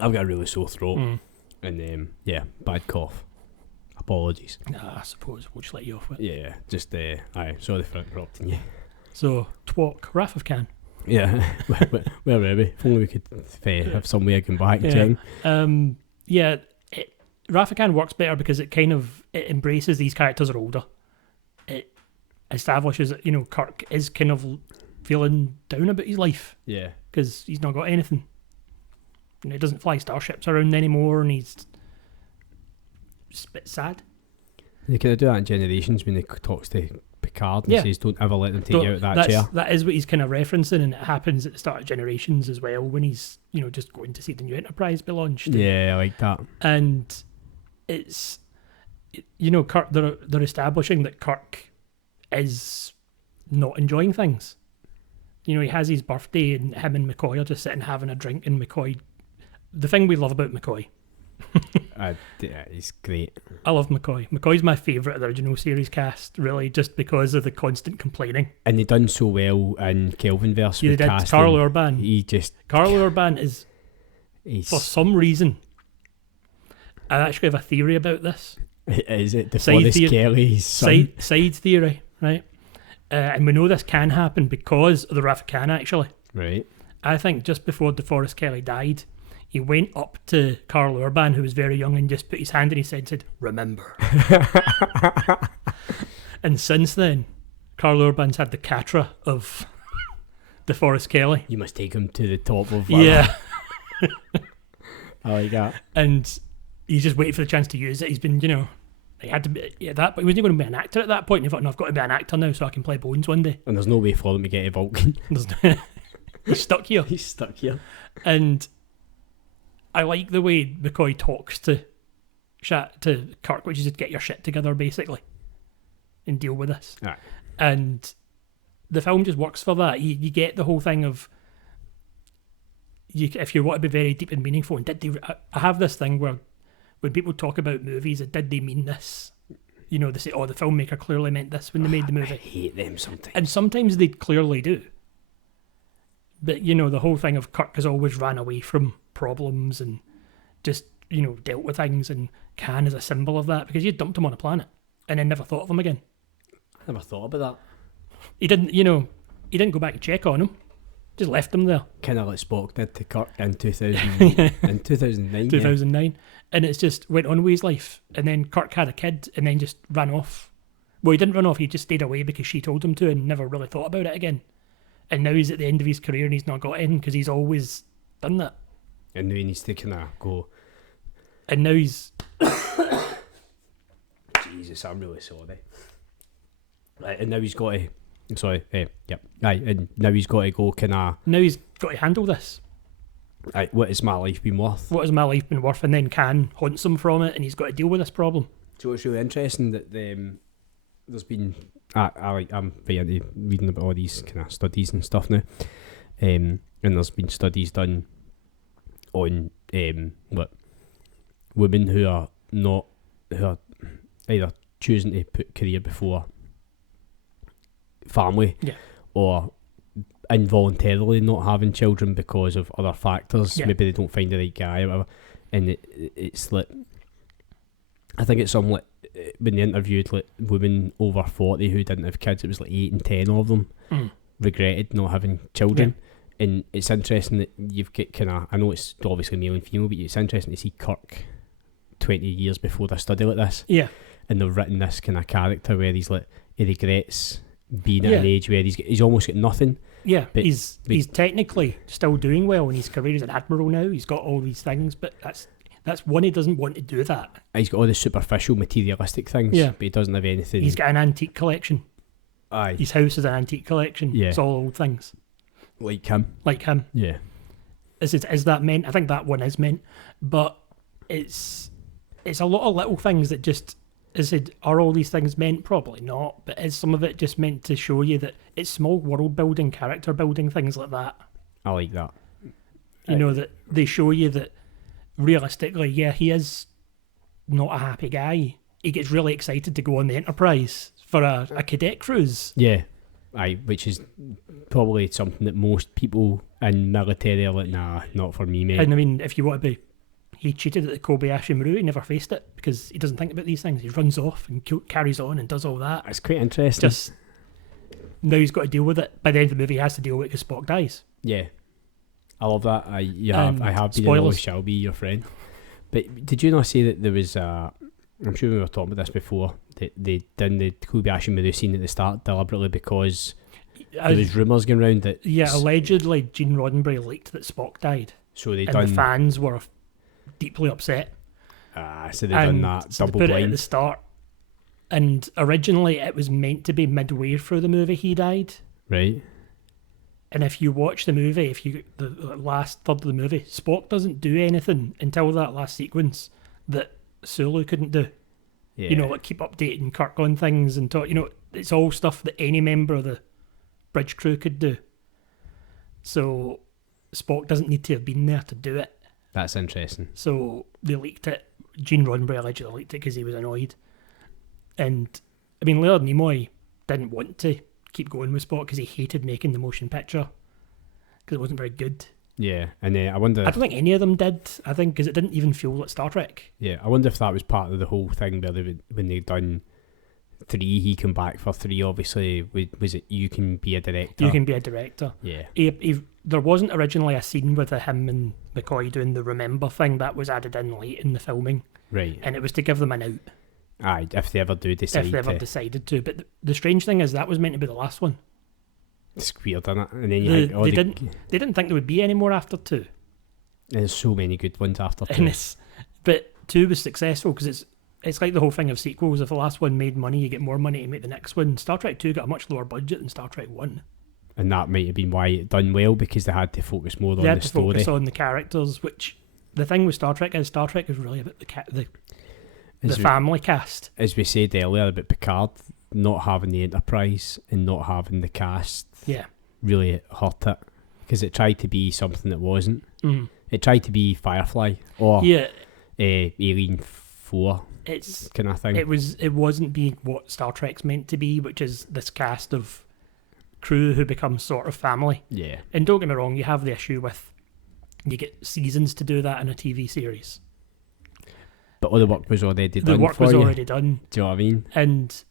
I've got a really sore throat. And yeah, bad cough. Apologies. I suppose we'll just let you off with it. Yeah, just aye, sorry for interrupting you. So, Twalk, Wrath of Khan. Yeah, where were we? If only we could have some way I can back, Jen. Yeah, Wrath of Khan works better because it embraces these characters are older. It establishes that, Kirk is kind of feeling down about his life. Yeah. Because he's not got anything. He doesn't fly starships around anymore and he's just a bit sad. They kind of do that in Generations when he talks to Picard and says, don't ever let them take you out of that chair. That is what he's kind of referencing, and it happens at the start of Generations as well when he's, just going to see the new Enterprise be launched. Yeah, I like that. And it's, Kirk, they're establishing that Kirk is not enjoying things. He has his birthday and him and McCoy are just sitting having a drink, and McCoy, the thing we love about McCoy. Yeah, he's great. I love McCoy. McCoy's my favourite of the original series cast, really, just because of the constant complaining. And they done so well in Kelvinverse with casting. Carl Urban. Carl Urban is, for some reason, I actually have a theory about this. Is it DeForest Kelly's son? Side theory, right? And we know this can happen because of the Wrath of Khan, actually. Right. I think just before DeForest Kelly died, he went up to Carl Urban, who was very young, and just put his hand in his head and said, "Remember." And since then, Carl Urban's had the catra of DeForest Kelly. You must take him to the top of... Yeah. I like that. And he's just waiting for the chance to use it. He's been, he had to be but he wasn't going to be an actor at that point. And he thought, no, I've got to be an actor now so I can play Bones one day. And there's no way for him to get a Vulcan. He's stuck here. He's stuck here. And I like the way McCoy talks to Kirk, which is just get your shit together, basically, and deal with this. Right. And the film just works for that. You get the whole thing of, if you want to be very deep and meaningful, and I have this thing where when people talk about movies, did they mean this? They say, the filmmaker clearly meant this when they made the movie. I hate them sometimes. And sometimes they clearly do. But, the whole thing of Kirk has always ran away from problems and just, dealt with things, and Khan is a symbol of that because you dumped him on a planet and then never thought of him again. I never thought about that. He didn't go back and check on him. Just left him there. Kind of like Spock did to Kirk in 2009. 2009. Yeah. And it's just went on with his life. And then Kirk had a kid and then just ran off. Well, he didn't run off. He just stayed away because she told him to and never really thought about it again. And now he's at the end of his career and he's not got in because he's always done that. And now he needs to kind of go. And now he's... Jesus, I'm really sorry. Right, and now he's got to Sorry, yep. Aye, and now he's got to go, Now he's got to handle this. Aye, what has my life been worth? What has my life been worth? And then Can haunts him from it, and he's got to deal with this problem. So it's really interesting that there's been... I'm very into reading about all these kind of studies and stuff now. And there's been studies done on women who are either choosing to put career before family, or involuntarily not having children because of other factors. Maybe they don't find the right guy or whatever. And it's like, I think it's something like, when they interviewed like women over 40 who didn't have kids, it was like 8 and 10 of them regretted not having children. And it's interesting that you've got kind of, I know it's obviously male and female, but it's interesting to see Kirk 20 years before they study like this. Yeah. And they've written this kind of character where he's like, he regrets being at an age where he's almost got nothing. Yeah, but he's technically still doing well in his career. He's an admiral now. He's got all these things, but that's one, he doesn't want to do that. He's got all the superficial materialistic things, but he doesn't have anything. He's got an antique collection. Aye. His house is an antique collection. Yeah. It's all old things. Like him. Yeah. Is that meant? I think that one is meant, but it's a lot of little things that just... are all these things meant? Probably not, but is some of it just meant to show you that it's small world building, character building, things like that? I like that. You know, that they show you that realistically, he is not a happy guy. He gets really excited to go on the Enterprise for a cadet cruise. Yeah. Aye, which is probably something that most people in military are like, nah, not for me, mate. And I mean, if you want to be... He cheated at the Kobayashi Maru. He never faced it because he doesn't think about these things. He runs off and carries on and does all that. It's quite interesting. Just now he's got to deal with it. By the end of the movie, he has to deal with it because Spock dies. Yeah, I love that. I have been spoilers. and always shall be your friend. But did you not say that there was I'm sure we were talking about this before, that they done the Kobayashi Maru scene at the start deliberately because there was rumours going around that... Yeah, allegedly Gene Roddenberry leaked that Spock died. So the fans were deeply upset. So they've done that so double they put blind it at the start. And originally it was meant to be midway through the movie he died. Right. And if you watch the movie, the last third of the movie, Spock doesn't do anything until that last sequence that Sulu couldn't do. Yeah. You know, like keep updating Kirk on things and talk. You know, it's all stuff that any member of the bridge crew could do. So Spock doesn't need to have been there to do it. That's interesting. So they leaked it. Gene Roddenberry allegedly leaked it because he was annoyed. And, I mean, Leonard Nimoy didn't want to keep going with Spock because he hated making the motion picture because it wasn't very good. Yeah, and I wonder... I don't think any of them did, I think, because it didn't even feel like Star Trek. Yeah, I wonder if that was part of the whole thing where when they'd done 3, he came back for 3, obviously. Was it you can be a director? You can be a director. Yeah. There wasn't originally a scene with him and McCoy doing the remember thing. That was added in late in the filming. Right. And it was to give them an out. Aye, if they ever do decide If they ever decided to. But the strange thing is that was meant to be the last one. It's weird, isn't it? And then you think, they didn't think there would be any more after 2. There's so many good ones after 2. But 2 was successful because it's like the whole thing of sequels. If the last one made money, you get more money to make the next one. Star Trek 2 got a much lower budget than Star Trek 1. And that might have been why it done well, because they had to focus more on the story. They had to focus on the characters, which the thing with Star Trek is really about the family cast. As we said earlier about Picard not having the Enterprise and not having the cast, really hurt it, because it tried to be something that wasn't. Mm. It tried to be Firefly or Alien 4 kind of thing. It wasn't being what Star Trek's meant to be, which is this cast of crew who become sort of family. Yeah. And don't get me wrong, you have the issue with you get seasons to do that in a TV series. But all the work was already done. The work was already done. Do you know what I mean? And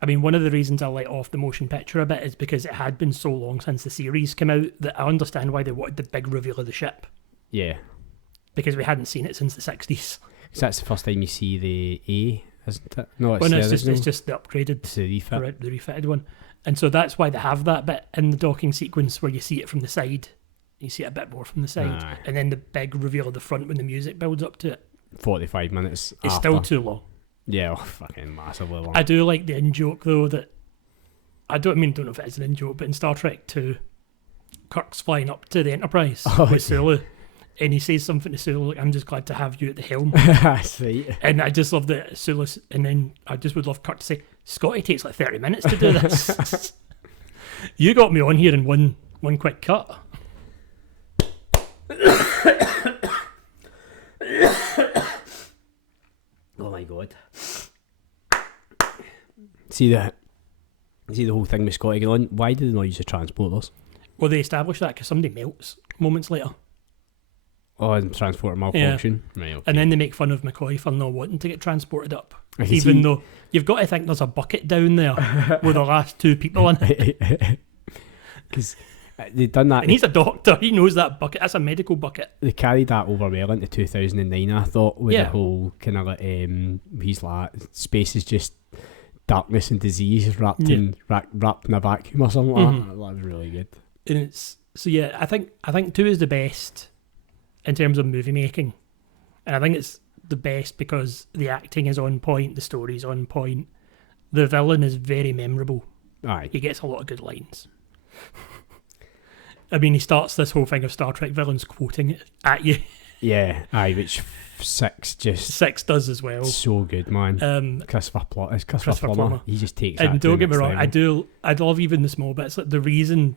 I mean, one of the reasons I let off the motion picture a bit is because it had been so long since the series came out that I understand why they wanted the big reveal of the ship. Yeah. Because we hadn't seen it since the 60s. So that's the first time you see the A, isn't it? No, it's just the upgraded, the refitted one. And so that's why they have that bit in the docking sequence where you see it from the side. You see it a bit more from the side. Aye. And then the big reveal of the front when the music builds up to it. 45 minutes It's after. still too long. Yeah, fucking massively long. I do like the in-joke, though, that don't know if it is an in-joke, but in Star Trek 2, Kirk's flying up to the Enterprise with Sulu, and he says something to Sulu like, "I'm just glad to have you at the helm." That's right. And I just love that Sulu, and then I just would love Kirk to say, "Scotty takes like 30 minutes to do this." You got me on here in one quick cut. Oh my god. See the whole thing with Scotty going on? Why did they not use the transporters? Well, they established that because somebody melts moments later. Oh, and transporter malfunction. Yeah. Right, okay. And then they make fun of McCoy for not wanting to get transported up. Even though you've got to think there's a bucket down there with the last 2 people in it. Because they've done that. And he's a doctor. He knows that bucket. That's a medical bucket. They carried that over well into 2009, I thought, with the whole kind of like, he's like, space is just darkness and disease wrapped in a vacuum or something like that. That was really good. And it's, so yeah, I think 2 is the best in terms of movie making. And I think it's the best because the acting is on point, the story's on point. The villain is very memorable. Aye. He gets a lot of good lines. I mean, he starts this whole thing of Star Trek villains quoting it at you. Yeah, aye, which 6 does as well. So good, man. Christopher Plummer. He just takes it. And don't get me wrong, I love even the small bits. Like the reason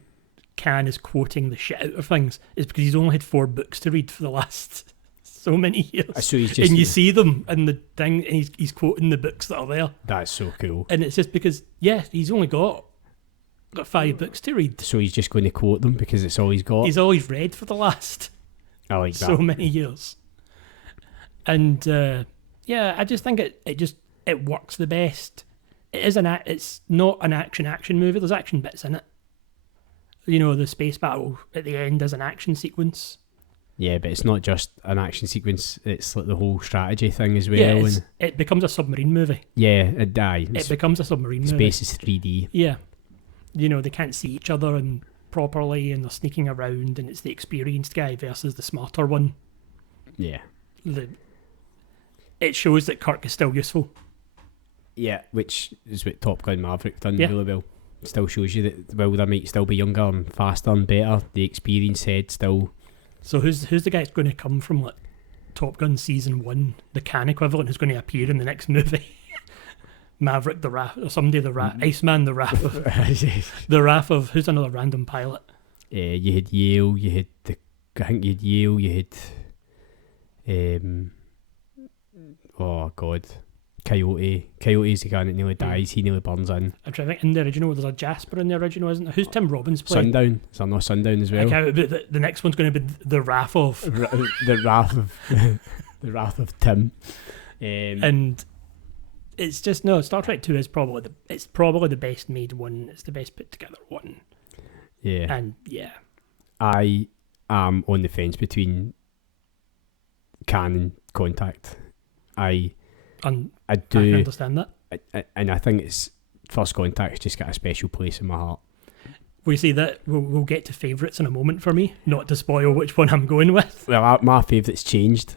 Khan is quoting the shit out of things is because he's only had 4 books to read for the last so many years. So he's just, and you see them in the thing, and he's quoting the books that are there. That's so cool. And it's just because, he's only got 5 books to read. So he's just going to quote them because it's all he's got. He's all he's read for the last so many years. And I just think it works the best. It's not an action movie. There's action bits in it. You know, the space battle at the end is an action sequence. Yeah, but it's not just an action sequence. It's like the whole strategy thing as well. Yeah, it becomes a submarine movie. Yeah, it dies. It becomes a submarine movie. Space is 3D. Yeah. You know, they can't see each other and properly, and they're sneaking around, and it's the experienced guy versus the smarter one. Yeah. It shows that Kirk is still useful. Yeah, which is what Top Gun Maverick done really well. Still shows you that, well, they might still be younger and faster and better. The experience head still... So who's the guy that's going to come from like Top Gun Season 1, the Khan equivalent, who's going to appear in the next movie? Maverick the Wrath, or somebody the Wrath, Iceman the Wrath of... the Wrath of... Who's another random pilot? You had Yale, you had Yale, you had... oh God... Coyote's the guy that nearly dies. He nearly burns in. I'm trying to think. In the original, there's a Jasper in the original, isn't there? Who's Tim Robbins playing? Sundown. Is there no Sundown as well? Okay, the next one's going to be the Wrath of... the Wrath of... the Wrath of Tim. And it's just... No, Star Trek 2 is probably the best made one. It's the best put together one. Yeah. And, yeah. I am on the fence between Khan and Contact. I do. I can understand that. And I think it's First Contact's just got a special place in my heart. We see that we'll get to favourites in a moment for me, not to spoil which one I'm going with. Well, my favourite's changed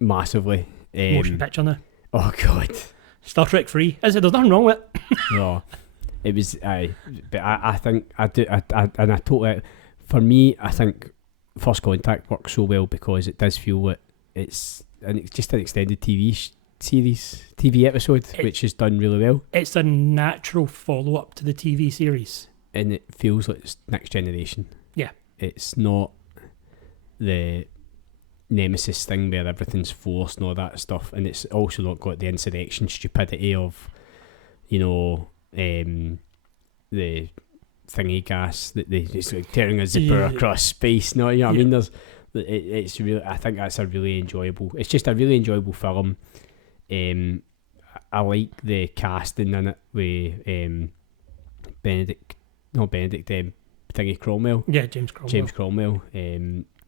massively. Motion picture now. Oh God. Star Trek 3. There's nothing wrong with it. No, it was. But I think I do. And I totally. For me, I think First Contact works so well because it does feel that it's just an extended TV episode, which is done really well. It's a natural follow-up to the TV series. And it feels like it's Next Generation. Yeah. It's not the Nemesis thing where everything's forced and all that stuff. And it's also not got the insurrection stupidity of, the thingy gas that it's like tearing a zipper across space. No, you know what I mean? It's really. I think that's a really enjoyable. It's just a really enjoyable film. I like the casting in it with Thingy Cromwell. Yeah, James Cromwell.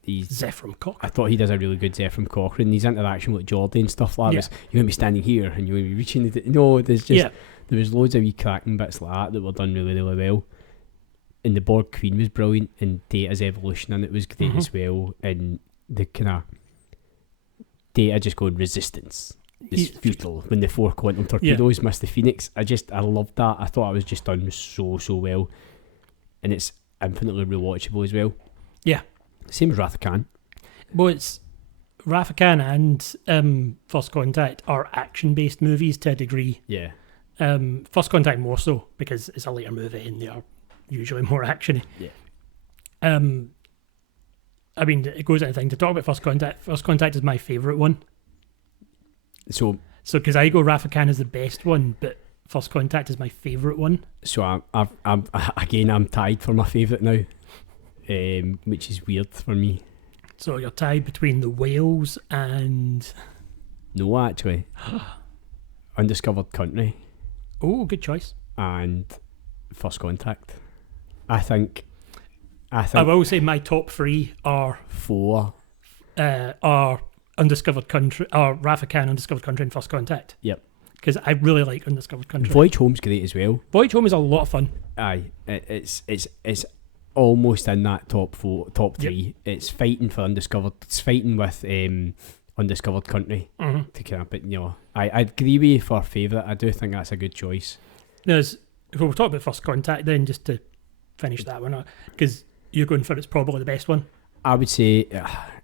He's Zephram Cochrane. I thought he does a really good Zephram Cochrane. His interaction with Geordie and stuff like that. You're going to be standing here and you're going to be reaching there was loads of wee cracking bits like that were done really, really well. And the Borg Queen was brilliant, and Data's evolution in it was great as well. And the kind of Data just going resistance. it's futile when the 4 quantum torpedoes miss the Phoenix. I loved that. I thought it was just done so well, and it's infinitely rewatchable as well. Yeah, same as Wrath of Khan. Well, it's Wrath of Khan and First Contact are action-based movies to a degree. Yeah. First Contact more so because it's a later movie and they are usually more actiony. Yeah. I mean, it goes into thing to talk about First Contact. First Contact is my favourite one. So because I go Wrath of Khan is the best one, but First Contact is my favourite one. So I'm tied for my favourite now, which is weird for me. So you're tied between the whales and... No, actually. Undiscovered Country. Oh, good choice. And First Contact. I think I will say my top 3 are... 4. Are Undiscovered Country, or Wrath of Khan, Undiscovered Country, and First Contact. Yep. Because I really like Undiscovered Country. Voyage Home's great as well. Voyage Home is a lot of fun. Aye, it's almost in that top 3. Yep. It's fighting for Undiscovered. It's fighting with Undiscovered Country to kind of, but I agree with you for favourite. I do think that's a good choice. If we'll talk about First Contact then, just to finish that one up, because you're going for it's probably the best one. I would say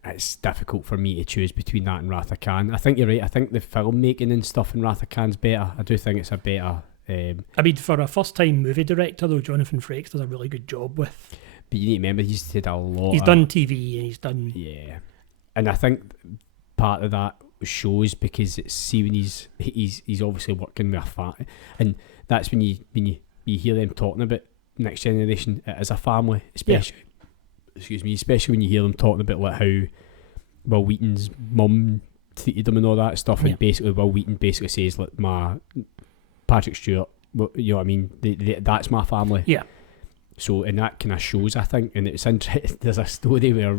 it's difficult for me to choose between that and Wrath of Khan. I think you're right. I think the filmmaking and stuff in Wrath of Khan's better. I do think it's a better... I mean, for a first-time movie director, though, Jonathan Frakes does a really good job with... But you need to remember, he's did a lot. He's done TV and he's done... Yeah. And I think part of that shows because it's when he's obviously working with a family. And that's when you hear them talking about Next Generation, it is a family, especially... Yeah. Excuse me, especially when you hear them talking about like how Will Wheaton's mum treated him and all that stuff, and basically Will Wheaton basically says like my Patrick Stewart, you know what I mean? That's my family. Yeah. So and that kind of shows, I think, and it's interesting. There's a story where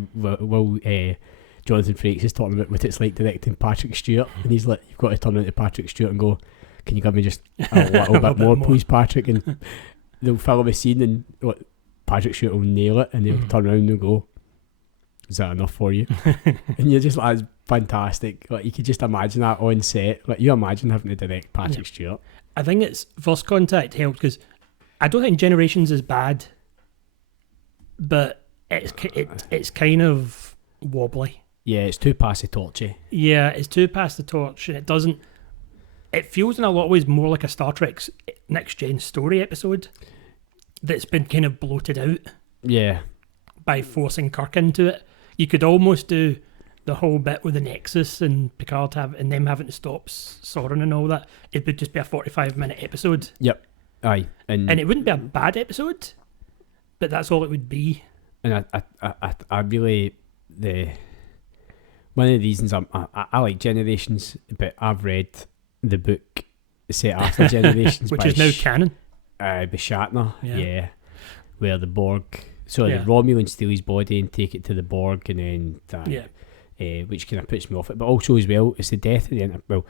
Jonathan Frakes is talking about what it's like directing Patrick Stewart, and he's like, "You've got to turn into Patrick Stewart and go, can you give me just a little bit more, please, Patrick?" And they'll film a scene and what. Patrick Stewart will nail it and they'll turn around and go, is that enough for you? And you're just like, it's fantastic. Like you could just imagine that on set. Like you imagine having to direct Patrick Stewart. I think it's First Contact helped because I don't think Generations is bad, but it's kind of wobbly. Yeah, it's too past the torchy. Yeah, it's too past the torch, and it feels in a lot of ways more like a Star Trek Next Gen story episode that's been kind of bloated out. Yeah. By forcing Kirk into it. You could almost do the whole bit with the Nexus and Picard and them having to stop Soren and all that. It would just be a 45-minute episode. Yep. Aye. And it wouldn't be a bad episode, but that's all it would be. And I really... One of the reasons I like Generations, but I've read the book set after Generations which is now canon. By Shatner, yeah. Where the Borg, the Romulans steal his body and take it to the Borg, and then that, which kind of puts me off it. But also as well, it's the death of the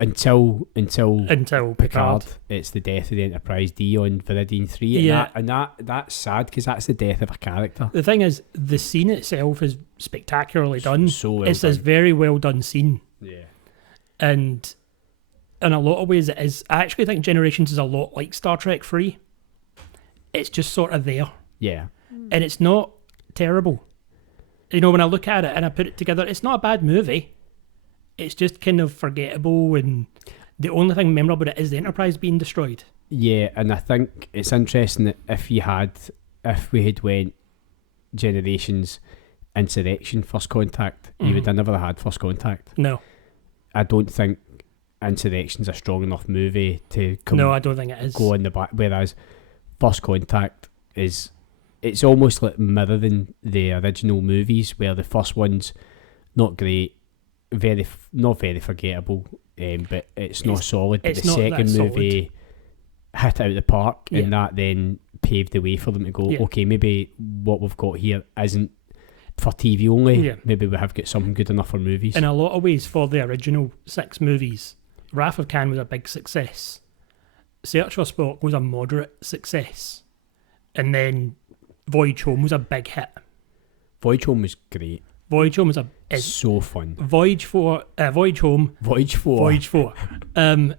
until Picard, it's the death of the Enterprise D on Viridian 3, and that's sad because that's the death of a character. The thing is, the scene itself is spectacularly done. So well it's done. this very well done scene. Yeah, and. In a lot of ways it is. I actually think Generations is a lot like Star Trek 3. It's just sort of there. Yeah. And it's not terrible. You know, when I look at it and I put it together, it's not a bad movie. It's just kind of forgettable, and the only thing memorable about it is the Enterprise being destroyed. Yeah, and I think it's interesting that if we had went Generations, Insurrection, First Contact, you would have never had First Contact. No. I don't think Insurrection's a strong enough movie to come. No, I don't think it is. Go in the back. Whereas First Contact it's almost like mirroring the original movies, where the first one's not great, not very forgettable, but it's not solid. But the second movie hit out the park, and that then paved the way for them to go, okay, maybe what we've got here isn't for TV only. Maybe we have got something good enough for movies. In a lot of ways, for the original 6 movies, Wrath of Khan was a big success. Search for Spock was a moderate success. And then Voyage Home was a big hit. Voyage Home was great. Voyage Home is so fun. Voyage Home. Voyage 4. Voyage 4. I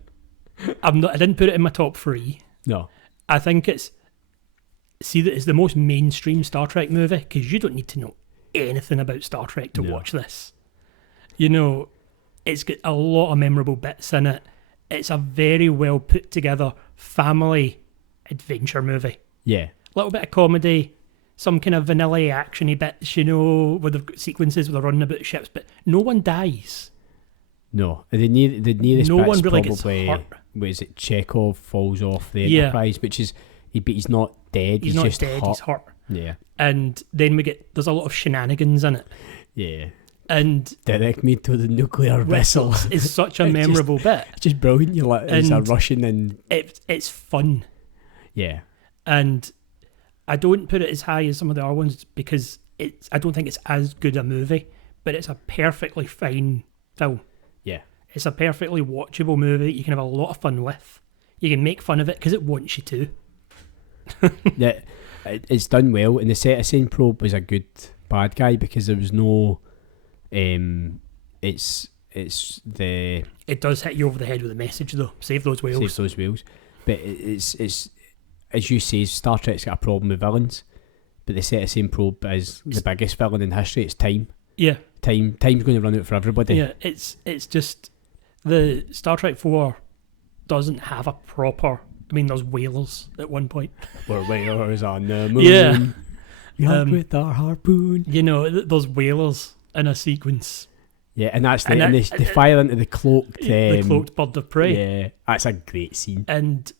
didn't put it in my top 3. No. I think it's the most mainstream Star Trek movie, because you don't need to know anything about Star Trek to watch this. You know, it's got a lot of memorable bits in it. It's a very well put together family adventure movie. Yeah. A little bit of comedy, some kind of vanilla actiony bits, you know, where they've got sequences where they're running about ships, but no one dies. No, the nearest No bit's one really probably, gets hurt. what is it, Chekhov falls off the Yeah. Enterprise, which is, but he's not dead, He's not just dead, hurt. he's hurt. Yeah. And then there's a lot of shenanigans in it. Yeah. And Direct me to the nuclear vessel. is such a It's memorable bit. It's just brilliant. You're like, it's a Russian and... It's fun. Yeah. And I don't put it as high as some of the other ones because I don't think it's as good a movie, but it's a perfectly fine film. Yeah. It's a perfectly watchable movie you can have a lot of fun with. You can make fun of it because it wants you to. Yeah, it's done well, and the Citizen Probe was a good bad guy because there was no... It does hit you over the head with a message though. Save those whales. Save those whales. But it's as you say, Star Trek's got a problem with villains, but the Citizen Probe is the biggest villain in history. It's time. Yeah. Time's going to run out for everybody. Yeah, it's just the Star Trek 4 doesn't have a proper... I mean, there's whalers at one point. We're whalers on the moon. Yeah. We hunt with our harpoon. You know, there's whalers in a sequence. Yeah, and that's they fire into the cloaked... the cloaked bird of prey. Yeah, that's a great scene. And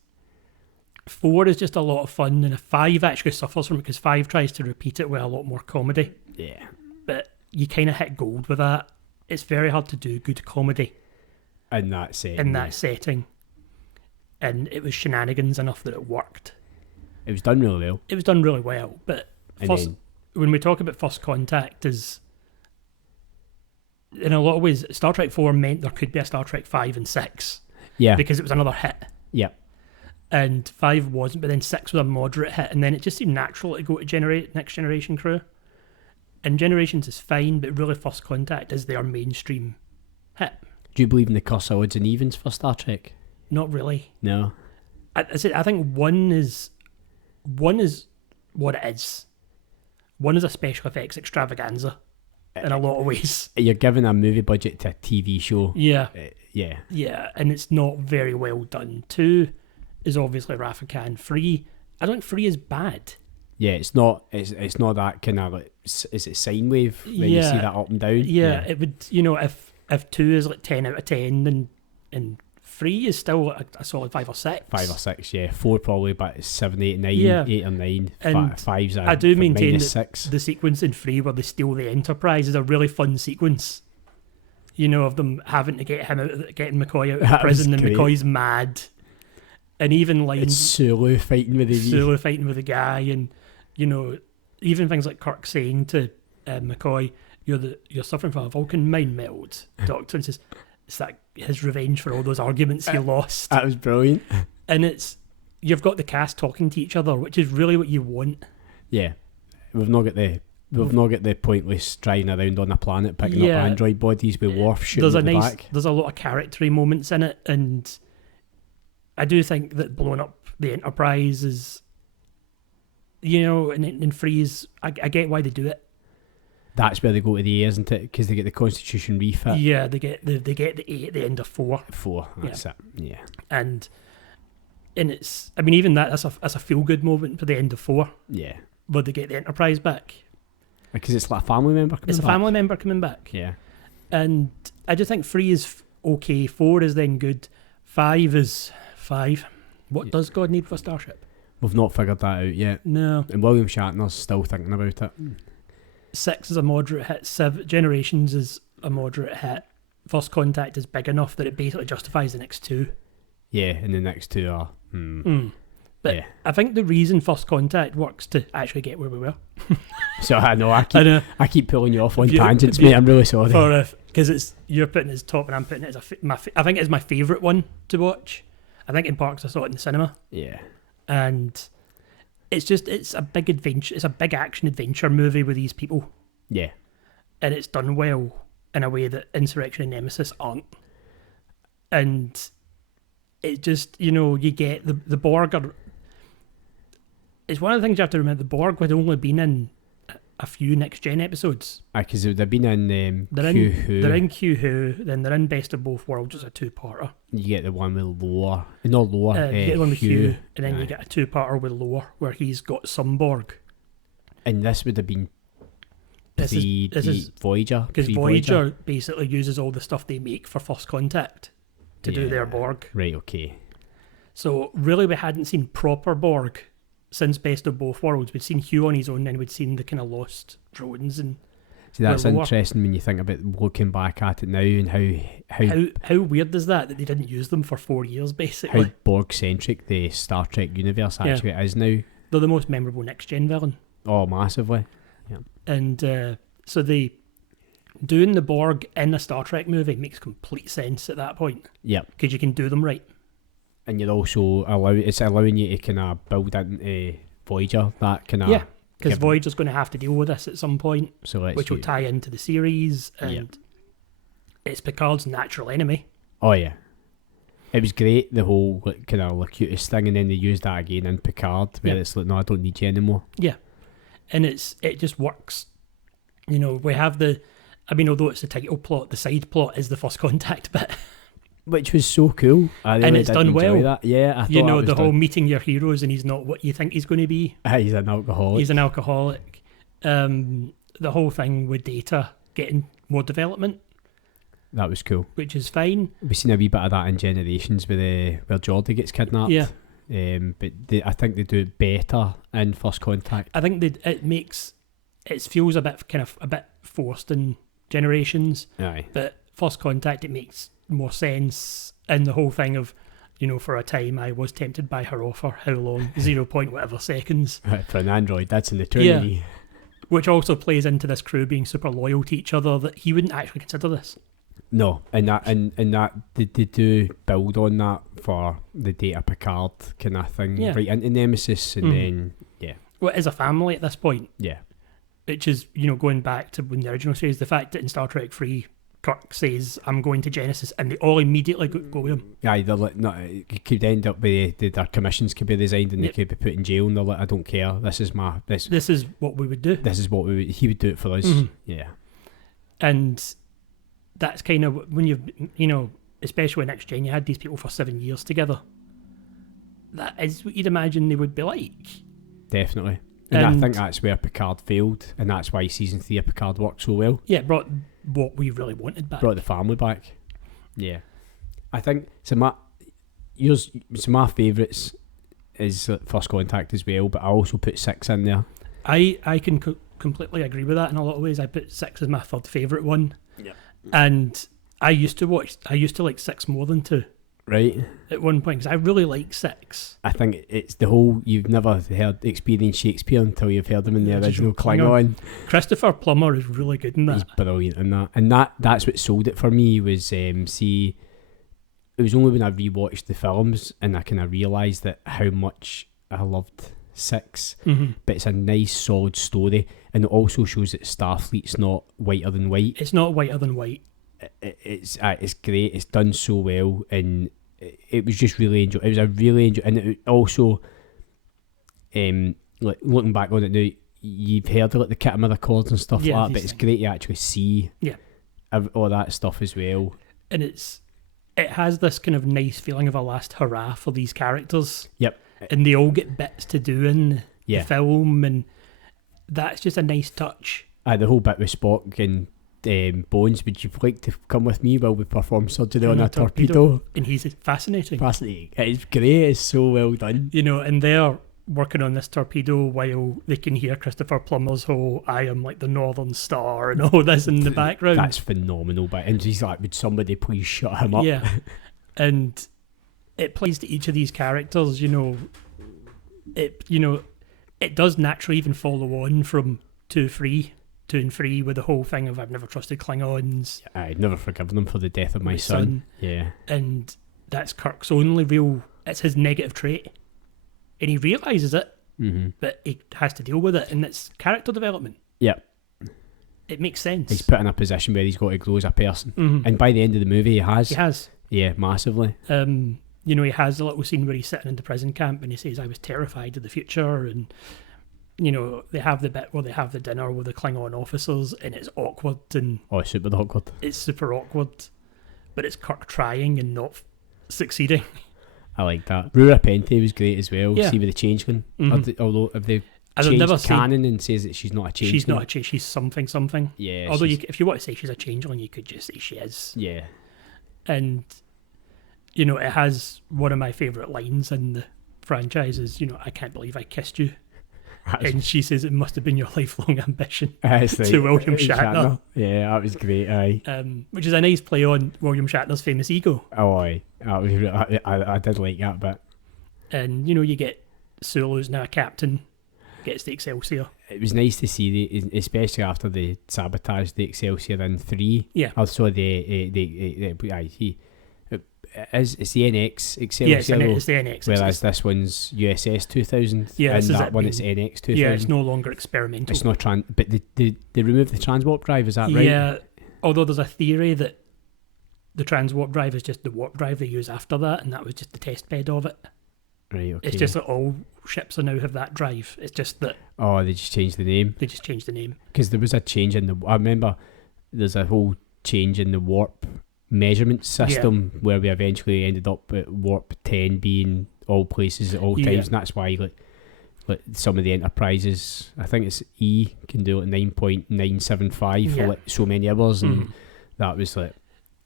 4 is just a lot of fun, and 5 actually suffers from it because 5 tries to repeat it with a lot more comedy. Yeah. But you kind of hit gold with that. It's very hard to do good comedy In that setting. setting. And it was shenanigans enough that it worked. It was done really well. It was done really well, but when we talk about First Contact, is in a lot of ways, Star Trek 4 meant there could be a Star Trek 5 and 6. Yeah. Because it was another hit. Yeah. And 5 wasn't, but then 6 was a moderate hit, and then it just seemed natural to go to Next Generation Crew. And Generations is fine, but really First Contact is their mainstream hit. Do you believe in the curse of odds and evens for Star Trek? Not really. No. I think one is what it is. One is a special effects extravaganza in a lot of ways. You're giving a movie budget to a TV show. Yeah. Yeah. Yeah, and it's not very well done. 2 is obviously Rafa Khan. 3, I don't think 3 is bad. Yeah, it's not that kind of like, is it sine wave when you see that up and down? Yeah, it would, you know, if 2 is like 10 out of 10 and 3 is still a solid 5 or 6. 5 or 6, yeah. 4 probably about 7, 8, 9, Yeah. 8 or 9. And 5's I do maintain that 6. the sequence in 3 where they steal the Enterprise is a really fun sequence. You know, of them having to getting McCoy out of That prison, was and great. McCoy's mad. And even like It's Sulu fighting with the Sulu fighting with the guy, and you know, even things like Kirk saying to McCoy, "You're suffering from a Vulcan mind meld." Doctor, and says it's that his revenge for all those arguments he lost. That was brilliant. And you've got the cast talking to each other, which is really what you want. Yeah, we've not got the pointless driving around on a planet picking up android bodies with Worf shooting at the back. There's a lot of character moments in it, and I do think that blowing up the Enterprise is, you know, and Freeze, I get why they do it. That's where they go to the A, isn't it? Because they get the Constitution refit. Yeah, they get the A at the end of 4. 4, that's it. Yeah. And it's, I mean, even that's a feel good moment for the end of 4. Yeah. Where they get the Enterprise back. Because it's like a family member coming back. It's a family member coming back. Yeah. And I just think 3 is okay. 4 is then good. 5 is 5. What does God need for a starship? We've not figured that out yet. No. And William Shatner's still thinking about it. 6 is a moderate hit. 7 Generations is a moderate hit. First Contact is big enough that it basically justifies the next 2. Yeah, and the next 2 are. But yeah. I think the reason First Contact works to actually get where we were. So I know I keep pulling you off on tangents, you- mate. I'm really sorry. Because you're putting it as top and I'm putting it as I think it's my favourite one to watch. I think in parks I saw it in the cinema. Yeah. And it's a big adventure. It's a big action adventure movie with these people. Yeah. and it's done well in a way that Insurrection and Nemesis aren't. And it just, you get the Borg are... It's one of the things you have to remember. The Borg had only been in a few Next Gen episodes. Because they've been in They're Q-Who. They're in Q-Who, then they're in Best of Both Worlds, which is a two-parter. You get the one with Loa. Not Loa, You get the one with Hugh. Hugh, and then you get a two-parter with Lore, where he's got some Borg. And this would have been This is Voyager. Because Voyager basically uses all the stuff they make for First Contact to do their Borg. Right, okay. So really we hadn't seen proper Borg since Best of Both Worlds. We'd seen Hugh on his own, then we'd seen the kind of lost drones. And see, that's interesting when you think about looking back at it now and how weird is that they didn't use them for 4 years, basically. How Borg-centric the Star Trek universe actually is now. They're the most memorable next-gen villain. Oh, massively. Yeah. And so they... Doing the Borg in a Star Trek movie makes complete sense at that point. Yeah. Because you can do them right. And you're also allowing you to kind of build into Voyager that kind of... Yeah, because Voyager's going to have to deal with this at some point, so which will tie into the series, and it's Picard's natural enemy. Oh, yeah. It was great, the whole kind of Locutus thing, and then they used that again in Picard, where it's like, no, I don't need you anymore. Yeah, and it just works. We have although it's the title plot, the side plot is the First Contact bit. Which was so cool. And it's done well. That. Yeah, I thought the whole meeting your heroes and he's not what you think he's going to be. He's an alcoholic. He's an alcoholic. The whole thing with Data getting more development. That was cool. Which is fine. We've seen a wee bit of that in Generations where Geordi gets kidnapped. Yeah. But I think they do it better in First Contact. I think it feels a bit forced in Generations. Aye. But First Contact, it makes more sense in the whole thing of, for a time I was tempted by her offer. How long? 0. whatever seconds. For an android, that's an eternity. Yeah. Which also plays into this crew being super loyal to each other, that he wouldn't actually consider this. No, and that they do build on that for the Data Picard kind of thing, right into Nemesis, and then well, it is a family at this point. Yeah, which is going back to when the original series, the fact that in Star Trek 3, Kirk says, "I'm going to Genesis," and they all immediately go with him. Aye, they're like, no, it could end up with their commissions could be resigned and they could be put in jail, and they're like, I don't care. This is what we would do. This is what he would do it for us. Yeah, and that's kind of when especially Next Gen, you had these people for 7 years together. That is what you'd imagine they would be like. Definitely. And I think that's where Picard failed, and that's why season 3 of Picard worked so well. Yeah, it brought what we really wanted back. Brought the family back. Yeah. I think, my favourites is First Contact as well, but I also put 6 in there. I can completely agree with that in a lot of ways. I put 6 as my third favourite one. Yeah. And I used to like 6 more than 2. Right. At one point, because I really like 6. I think it's the whole, you've never experienced Shakespeare until you've heard him in the original Klingon. Christopher Plummer is really good in that. He's brilliant in that. And that's what sold it for me was, it was only when I rewatched the films and I kind of realised that how much I loved 6. But it's a nice, solid story. And it also shows that Starfleet's not whiter than white. It's not whiter than white. It's great. It's done so well, and it was just really enjoy. It was a really enjoy, and it also, like looking back on it now, you've heard of like the Kittimer Accords and stuff like that, but it's great to actually see all that stuff as well. And it has this kind of nice feeling of a last hurrah for these characters. Yep. And they all get bits to do in the film, and that's just a nice touch. The whole bit with Spock and Bones, would you like to come with me while we perform surgery on a torpedo? And he's fascinating. It's great. It's so well done. And they're working on this torpedo while they can hear Christopher Plummer's whole "I am like the Northern Star" and all this in the background. That's phenomenal. And he's like, would somebody please shut him up? Yeah. And it plays to each of these characters, it does naturally even follow on from 2 and 3 with the whole thing of I've never trusted Klingons. I'd never forgiven them for the death of my son. Yeah. And that's Kirk's only it's his negative trait. And he realises it, but he has to deal with it, and it's character development. Yeah. it makes sense. He's put in a position where he's got to grow as a person. Mhm. And by the end of the movie, he has. He has. Yeah, massively. You know, he has a little scene where he's sitting in the prison camp and he says, I was terrified of the future. And, you know, they have the bit where they have the dinner with the Klingon officers and it's awkward and Oh, super awkward. it's super awkward. But it's Kirk trying and not succeeding. I like that. Rura Pente was great as well. Yeah. See with the changeling. Mhm. Although, if they've I've changed never seen- canon and says that she's not a changeling. She's not a change. She's something. Yeah. Although she's- if you want to say she's a changeling, you could just say she is. Yeah. And, you know, it has one of my favourite lines in the franchise is, you know, I can't believe I kissed you. And she says it must have been your lifelong ambition to William Shatner. Yeah, that was great. Aye. Which is a nice play on William Shatner's famous ego. Oh, aye. That was, I did like that bit. And, you know, you get Sulu's now a captain, gets the Excelsior. It was nice to see, especially after they sabotaged the Excelsior in 3. Yeah. Also, it's the NX Excelsior. Yeah, it's the NX. Whereas this one's USS 2000. Yeah, and this is that it one being- it's NX 2000. Yeah, it's no longer experimental. It's not but they removed the transwarp drive, is that right? Yeah, although there's a theory that the transwarp drive is just the warp drive they use after that, and that was just the test bed of it. Right, okay. It's just that all ships are now have that drive. It's just that Oh, they just changed the name. they just changed the name. Because there was a change in I remember there's a whole change in the warp measurement system where we eventually ended up at warp 10 being all places at all times, Yeah. and that's why like some of the Enterprises, I think it's E, can do like 9.975 for Yeah. like so many hours, and Mhm. that was like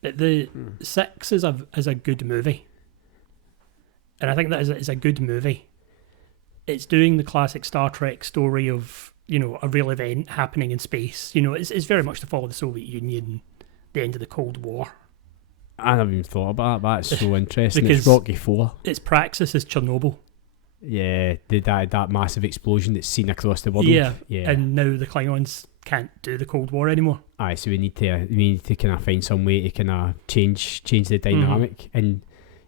But the 6 is a good movie. And I think that is a good movie. It's doing the classic Star Trek story of, you know, a real event happening in space. You know, it's very much to follow the Soviet Union, the end of the Cold War. I never even thought about that. That's so interesting. Because it's Rocky 4. Its praxis is Chernobyl. Yeah, that massive explosion that's seen across the world. Yeah, yeah. and now the Klingons can't do the Cold War anymore. Aye, so we need to kind of find some way to kind of change the dynamic. And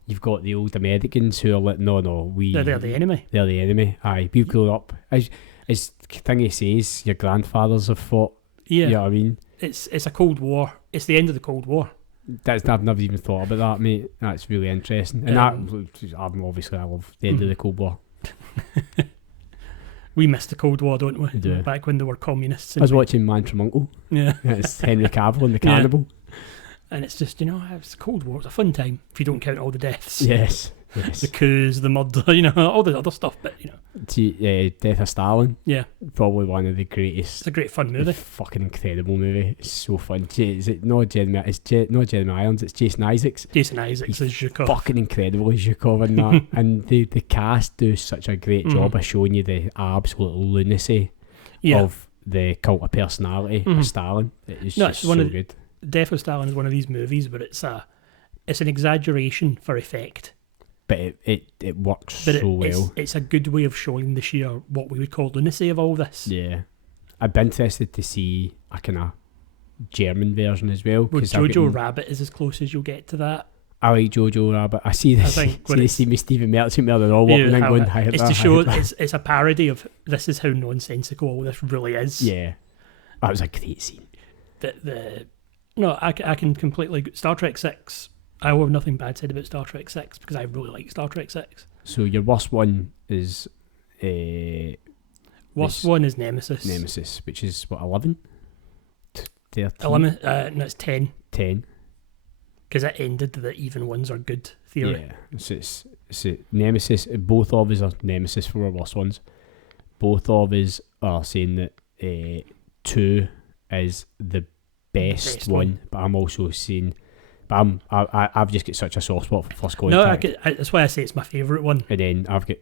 you've got the old Americans who are like, no, They're the enemy. They're the enemy. Aye, we've grown up. As Thingy says, your grandfathers have fought. Yeah, You know what I mean? it's a Cold War. It's the end of the Cold War. I've never even thought about that, mate. That's really interesting. And obviously I love the end of the Cold War. We missed the Cold War, don't we? We do. Back when they were communists. I was watching Man from Uncle. Yeah. It's Henry Cavill and the Cannibal. And it's just, you know, it's the Cold War. It's a fun time if you don't count all the deaths. Yes. The coups, the murder, you know, all the other stuff. But, you know, Death of Stalin. yeah, Probably one of the greatest. it's a great fun movie. Fucking incredible movie. It's so fun. Is it not Jeremy? Not Jeremy Irons. It's Jason Isaacs. Jason Isaacs as Zhukov. Fucking incredible as Zhukov in that. And the cast do such a great job of showing you the absolute lunacy Yeah. of the cult of personality of Stalin. It's No, just it's one so of good. Death of Stalin is one of these movies, but it's an exaggeration for effect. But it works But so well. it's a good way of showing the sheer, what we would call lunacy of all this. Yeah. I'd be interested to see a kind of German version as well. Well, 'cause I've Jojo gotten- Rabbit is as close as you'll get to that. I like Jojo Rabbit. I see this. think when They it's- see me Stephen Merchant where they're all walking in how going, it- "Hi, it's there, to hi, show there." it's a parody of this is how nonsensical all this really is. Yeah. That was a great scene. I can completely Star Trek 6. I will have nothing bad said about Star Trek 6 because I really like Star Trek 6. So your worst one is Worst This- one is Nemesis. Nemesis, which is what, 11? 13? 11. No, it's 10 10. because it ended the even ones are good theory. Yeah. So it's Nemesis. Both of us are Nemesis for our worst ones. Both of us are saying that 2 is the best one, but I'm also saying, but I've just got such a soft spot for First No, Contact. that's why I say it's my favourite one. And then I've got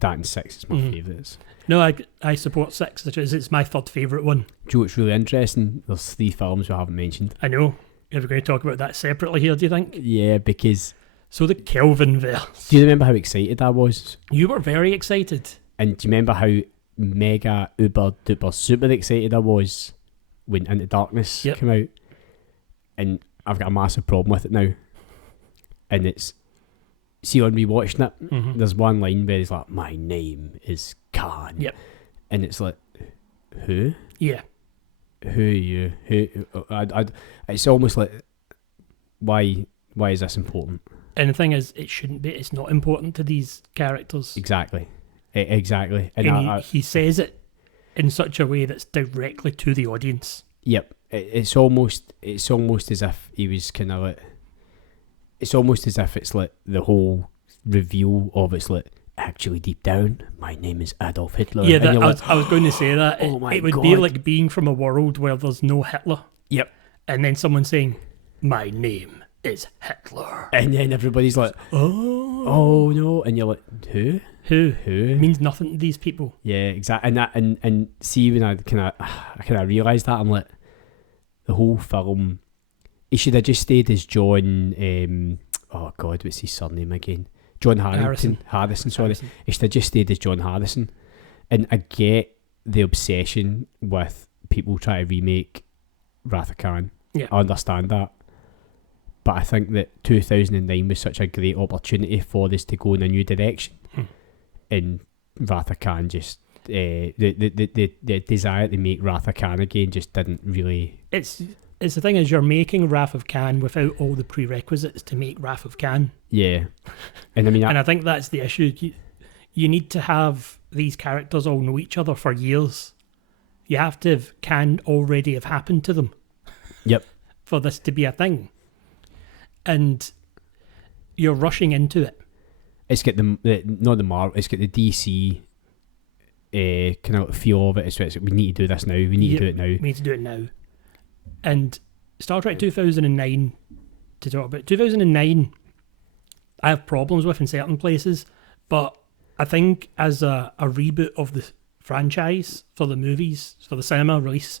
that and 6 is my favourites. No, I support 6. It's my third favourite one. Do you know what's really interesting? There's 3 films we haven't mentioned. I know. Are we going to talk about that separately here, do you think? Yeah, because So the Kelvinverse. do you remember how excited I was? You were very excited. And do you remember how mega uber duper super excited I was when Into Darkness Yep. came out? And I've got a massive problem with it now. And it's, see, on rewatching it, Mm-hmm. there's one line where he's like, "My name is Khan." Yep. And it's like, who? Yeah. who are you? It's almost like, why is this important? And the thing is, it shouldn't be. It's not important to these characters. Exactly. Exactly. And he says it in such a way that's directly to the audience. Yep. It's almost as if he was kind of like. It's almost as if it's like the whole reveal of it's like, actually deep down, my name is Adolf Hitler. Yeah, I was going to say that. Oh my it would God. be like being from a world where there's no Hitler. Yep. And then someone saying, my name is Hitler. And then everybody's like, oh no. And you're like, who? It means nothing to these people. Yeah, exactly. And that, and see, when I kind of realised that, I'm like, the whole film, he should have just stayed as John, oh God, what's his surname again? John Harrison, sorry. Harrison. He should have just stayed as John Harrison. And I get the obsession with people trying to remake Wrath of Khan. Yeah. I understand that. But I think that 2009 was such a great opportunity for this to go in a new direction. And Wrath of Khan just, the desire to make Wrath of Khan again just didn't really... It's the thing is, you're making Wrath of Khan without all the prerequisites to make Wrath of Khan. Yeah. And I mean... and I think that's the issue. You need to have these characters all know each other for years. You have to have Khan already have happened to them. Yep. For this to be a thing. And you're rushing into it. It's got not the Marvel, it's got the DC kind of feel of it. It's we need to do this now. We need to do it now. We need to do it now. And Star Trek 2009, to talk about 2009, I have problems with in certain places, but I think as a reboot of the franchise for the movies, for the cinema release,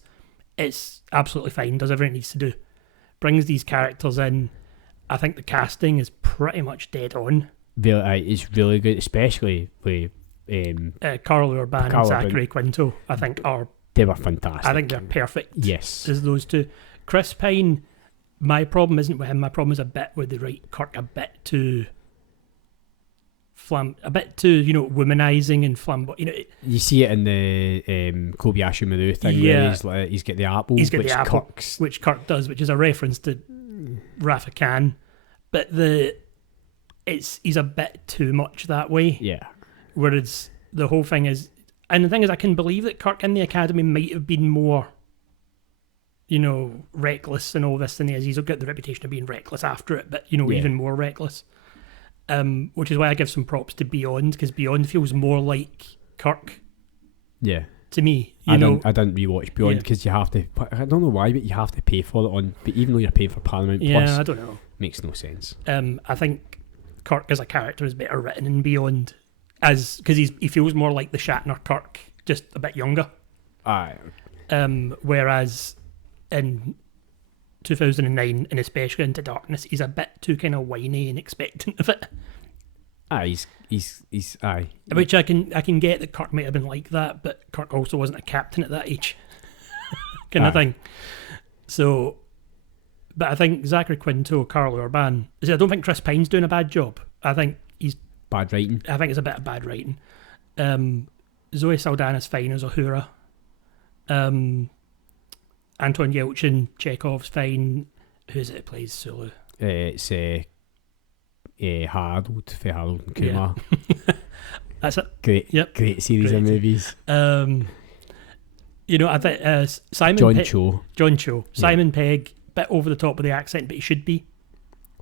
it's absolutely fine, does everything it needs to do. Brings these characters in. I think the casting is pretty much dead on. It's really good, especially with Carl Urban and Zachary Quinto. I think they were fantastic. I think they're perfect. Yes, as those two. Chris Pine, my problem isn't with him. My problem is a bit with the right Kirk, a bit too womanizing and flamboyant. You see it in the Kobayashi Maru thing, where he's got the apple. He's got the apple, which Kirk does, which is a reference to Wrath of Khan. But he's a bit too much that way. Yeah. Whereas the whole thing is, and the thing is, I can believe that Kirk in the Academy might have been more, reckless and all this than he is. He's got the reputation of being reckless after it, but even more reckless. Which is why I give some props to Beyond, because Beyond feels more like Kirk. Yeah. To me, I didn't rewatch Beyond because you have to. I don't know why, but you have to pay for it on. But even though you're paying for Paramount Plus, yeah, I don't know. Makes no sense. I think Kirk as a character is better written in Beyond, because he feels more like the Shatner Kirk, just a bit younger. Aye. Whereas in 2009, and especially Into Darkness, he's a bit too kind of whiny and expectant of it. Aye, he's aye. Which I can get that Kirk might have been like that, but Kirk also wasn't a captain at that age, kind of thing. So, but I think Zachary Quinto, Carl Urban. I don't think Chris Pine's doing a bad job. I think he's bad writing. I think it's a bit of bad writing. Zoe Saldana's fine as Uhura. Anton Yelchin, Chekhov's fine. Who's it that plays Sulu? It's Harold for Harold and Kumar. Yeah. That's it. Great, yep. Great series of movies. I think Simon John Cho. Simon Pegg, bit over the top with the accent, but he should be.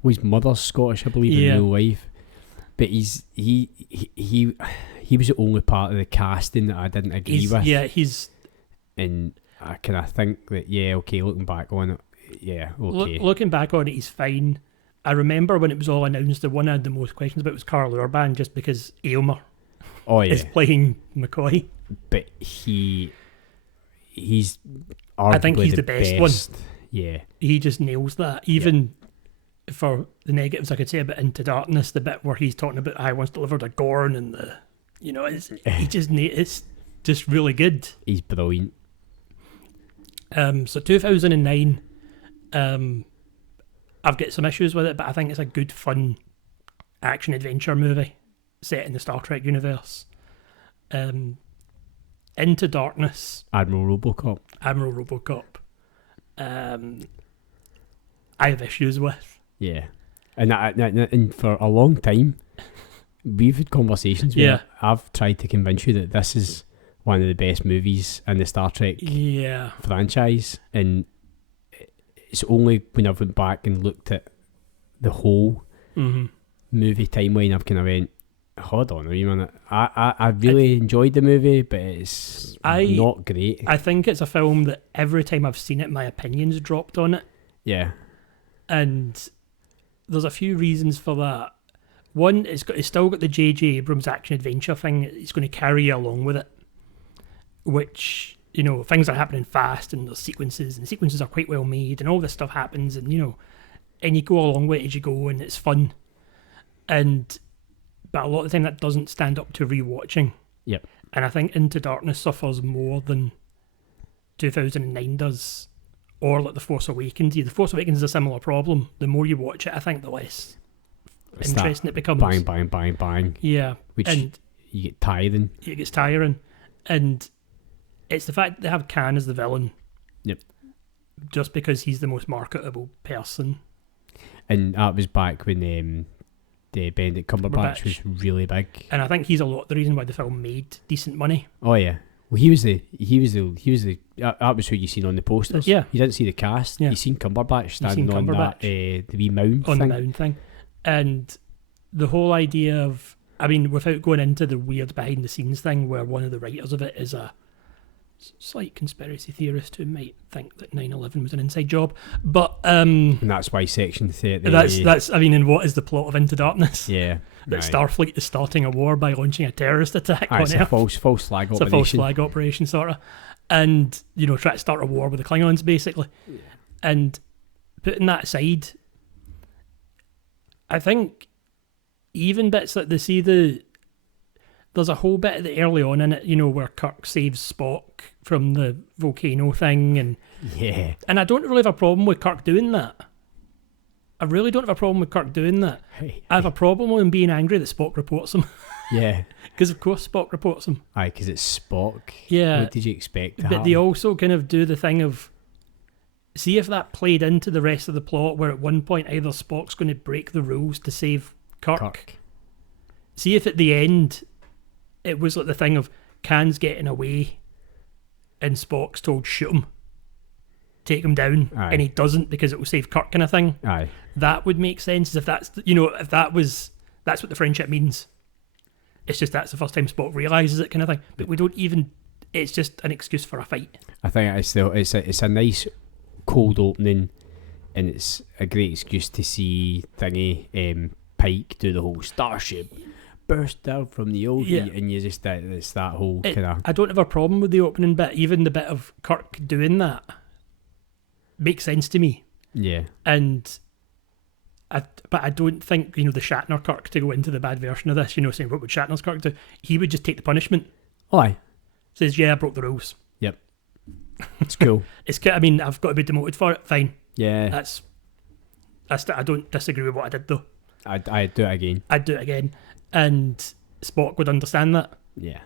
Well, his mother's Scottish, I believe, in real life. But he was the only part of the casting that I didn't agree with. Yeah, and I kind of think that looking back on it, okay. Looking back on it, he's fine. I remember when it was all announced, the one I had the most questions about was Carl Urban, just because Aylmer is playing McCoy. But he's I think he's the best one. Yeah. He just nails that. Even for the negatives I could say about Into Darkness, the bit where he's talking about I once delivered a Gorn and it's just really good. He's brilliant. So 2009, I've got some issues with it, but I think it's a good, fun action adventure movie set in the Star Trek universe. Into Darkness, Admiral Robocop. I have issues with. Yeah. And for a long time, we've had conversations where I've tried to convince you that this is one of the best movies in the Star Trek franchise, and it's only when I've went back and looked at the whole movie timeline I've kind of went, hold on a wee minute, I really enjoyed the movie, but it's not great. I think it's a film that every time I've seen it, my opinion's dropped on it. Yeah. And there's a few reasons for that. One, it's still got the J.J. Abrams action-adventure thing. It's going to carry you along with it. Which, things are happening fast, and there's sequences, and sequences are quite well made, and all this stuff happens, and, and you go along with it as you go, and it's fun. But a lot of the time that doesn't stand up to rewatching. Yep. And I think Into Darkness suffers more than 2009 does, or like The Force Awakens. The Force Awakens is a similar problem. The more you watch it, I think the less interesting it becomes. Bang. Yeah. Which you get tiring. It gets tiring. And it's the fact that they have Khan as the villain. Yep. Just because he's the most marketable person. And that was back when the Benedict Cumberbatch was really big. And I think he's a lot of the reason why the film made decent money. Oh yeah. Well, he was the that was who you seen on the posters. Yeah. You didn't see the cast. Yeah. You seen Cumberbatch standing on that the wee mound on thing. The mound thing. And the whole idea of, without going into the weird behind the scenes thing where one of the writers of it is a slight conspiracy theorist who might think that 9/11 was an inside job, but and that's why Section 30. That's and what is the plot of Into Darkness? Yeah, that Starfleet is starting a war by launching a terrorist attack on Earth. A false flag operation. It's a false flag operation, sort of, and try to start a war with the Klingons, basically. Yeah. And putting that aside, I think even bits like there's a whole bit early on in it, where Kirk saves Spock from the volcano thing, and I don't really have a problem with Kirk doing that. I really don't have a problem with Kirk doing that. I have a problem with him being angry that Spock reports him. Yeah. Because of course Spock reports him. Aye, because it's Spock. Yeah. What did you expect to But happen? they also kind of do the thing of, see if that played into the rest of the plot, where at one point either Spock's going to break the rules to save Kirk. See if at the end it was like the thing of Khan's getting away and Spock's told shoot him, take him down. Aye. And he doesn't because it will save Kirk, kind of thing. Aye. That would make sense if that's that's what the friendship means. It's just that's the first time Spock realises it, kind of thing. But we don't even, it's just an excuse for a fight. I think it's a nice cold opening, and it's a great excuse to see Pike do the whole starship burst out from the old and you just it's that whole kind of. I don't have a problem with the opening bit. Even the bit of Kirk doing that makes sense to me. Yeah. And but I don't think the Shatner Kirk, to go into the bad version of this, saying what would Shatner's Kirk do? He would just take the punishment. Oh, aye. Says, I broke the rules. Yep. It's cool. I've got to be demoted for it. Fine. Yeah. I don't disagree with what I did though. I'd do it again. I'd do it again. And Spock would understand that. Yeah.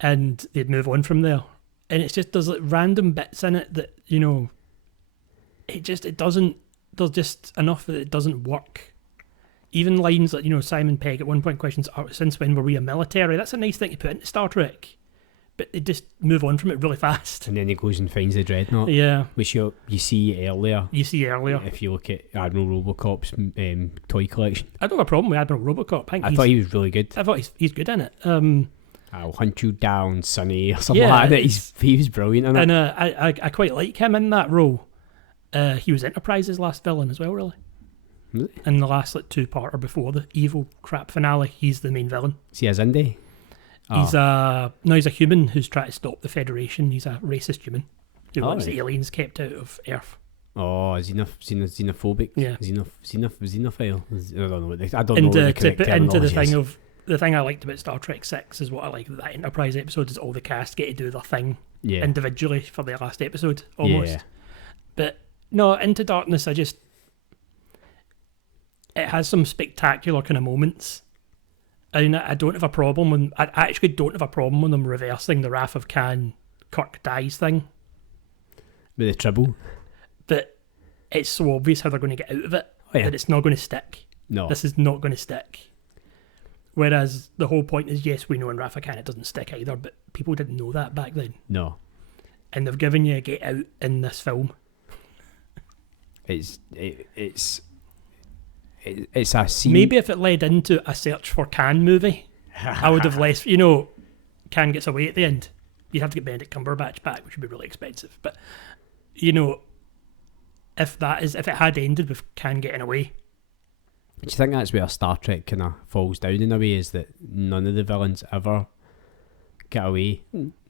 And they'd move on from there. And it's just, there's like random bits in it that, it doesn't, there's just enough that it doesn't work. Even lines like, Simon Pegg at one point questions, since when were we a military? That's a nice thing to put into Star Trek. But they just move on from it really fast. And then he goes and finds the Dreadnought. Yeah. Which you see earlier. If you look at Admiral Robocop's toy collection. I don't have a problem with Admiral Robocop. I thought he was really good. I thought he's good in it. I'll hunt you down, Sonny, or something like that. He was brilliant in it. And I quite like him in that role. He was Enterprise's last villain as well, really. Really? In the last two-parter before the evil crap finale, he's the main villain. See, as Indy? He's a human who's trying to stop the Federation. He's a racist human who wants the aliens kept out of Earth. Oh, xenophobic? Yeah. Xenophile? I don't know what the correct to put into the terminology thing is. the thing I liked about Star Trek 6 is what I like that Enterprise episode is all the cast get to do their thing individually for their last episode, almost. Yeah. But no, Into Darkness, it has some spectacular kind of moments. I mean, I don't have a problem when I actually don't have a problem with them reversing the Wrath of Khan Kirk dies thing, with the trouble. but it's so obvious how they're going to get out of it that it's not going to stick. No, This is not going to stick. Whereas the whole point is, yes, we know in Wrath of Khan it doesn't stick either, but people didn't know that back then. no. And they've given you a get out in this film. It's a scene. Maybe if it led into a Search for Khan movie, I would have less. Khan gets away at the end. You'd have to get Benedict Cumberbatch back, which would be really expensive. But if it had ended with Khan getting away, Do you think that's where Star Trek kind of falls down in a way? Is that none of the villains ever get away?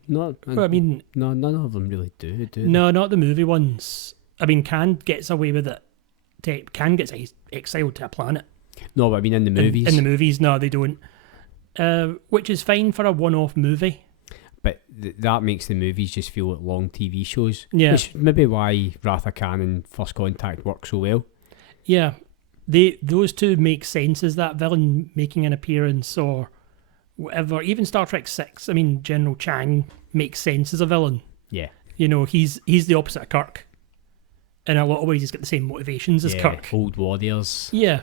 No, well, I mean, no, none of them really do they? no, not the movie ones. I mean, Khan gets away with it. Khan gets exiled to a planet. No, but I mean in the movies. In the movies, no, they don't. Which is fine for a one-off movie. But that makes the movies just feel like long TV shows. Yeah. Which maybe why Wrath of Khan and First Contact work so well. Yeah. Those two make sense as that villain making an appearance or whatever. Even Star Trek 6, I mean, General Chang makes sense as a villain. Yeah. He's the opposite of Kirk. In a lot of ways, he's got the same motivations as Kirk. Old warriors. Yeah.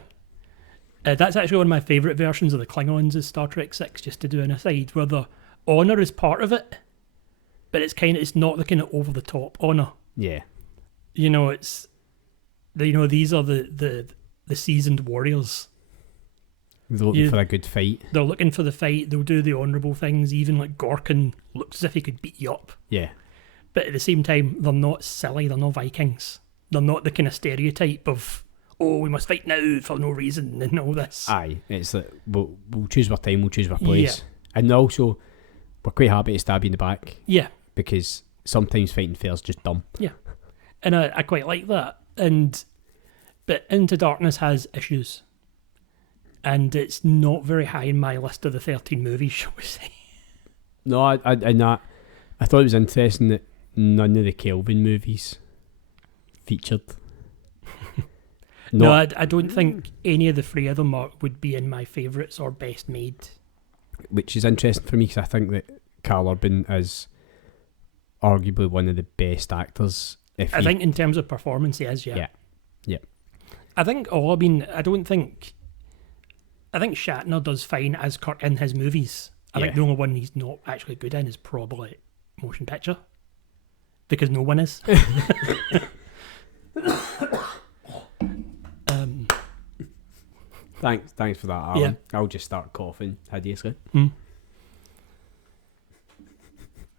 That's actually one of my favourite versions of the Klingons is Star Trek 6, just to do an aside, where the honour is part of it, but it's not the kind of over-the-top honour. Yeah. It's... these are the seasoned warriors. They're looking for a good fight. They're looking for the fight. They'll do the honourable things. Even like Gorkin looks as if he could beat you up. Yeah. But at the same time, they're not silly. They're not Vikings. They're not the kind of stereotype of, we must fight now for no reason and all this. Aye. It's like, we'll choose our time, we'll choose our place. Yeah. And also, we're quite happy to stab you in the back. Yeah. Because sometimes fighting fair is just dumb. Yeah. And I quite like that. But Into Darkness has issues. And it's not very high in my list of the 13 movies, shall we say. No, I thought it was interesting that none of the Kelvin movies featured. No, I don't think any of the three of them would be in my favourites or best made. Which is interesting for me because I think that Karl Urban is arguably one of the best actors. I think in terms of performance, he is, yeah. Yeah. I think Shatner does fine as Kirk in his movies. I think the only one he's not actually good in is probably motion picture. Because no one is. Thanks for that, Alan. Yeah. I'll just start coughing hideously.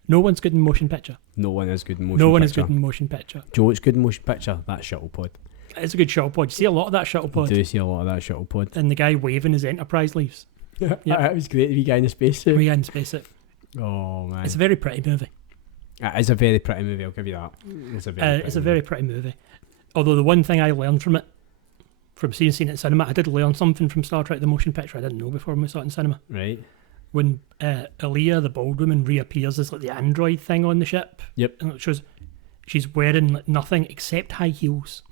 No one's good in motion picture. No one is good in motion picture. No one is good in motion picture. Do you know what's good in motion picture? That shuttle pod. It's a good shuttle pod. You see a lot of that shuttle pod. You do see a lot of that shuttle pod. And the guy waving his Enterprise leaves. Yeah, that was great. The guy in the spacesuit. The guy in the spacesuit. Oh man, it's a very pretty movie. It is a very pretty movie. I'll give you that. It's a very pretty movie. Although the one thing I learned from it, from seeing it in cinema, I did learn something from Star Trek: The Motion Picture I didn't know before we saw it in cinema. Right. When Aaliyah, the bald woman, reappears as like the android thing on the ship. Yep. And it shows she's wearing like nothing except high heels.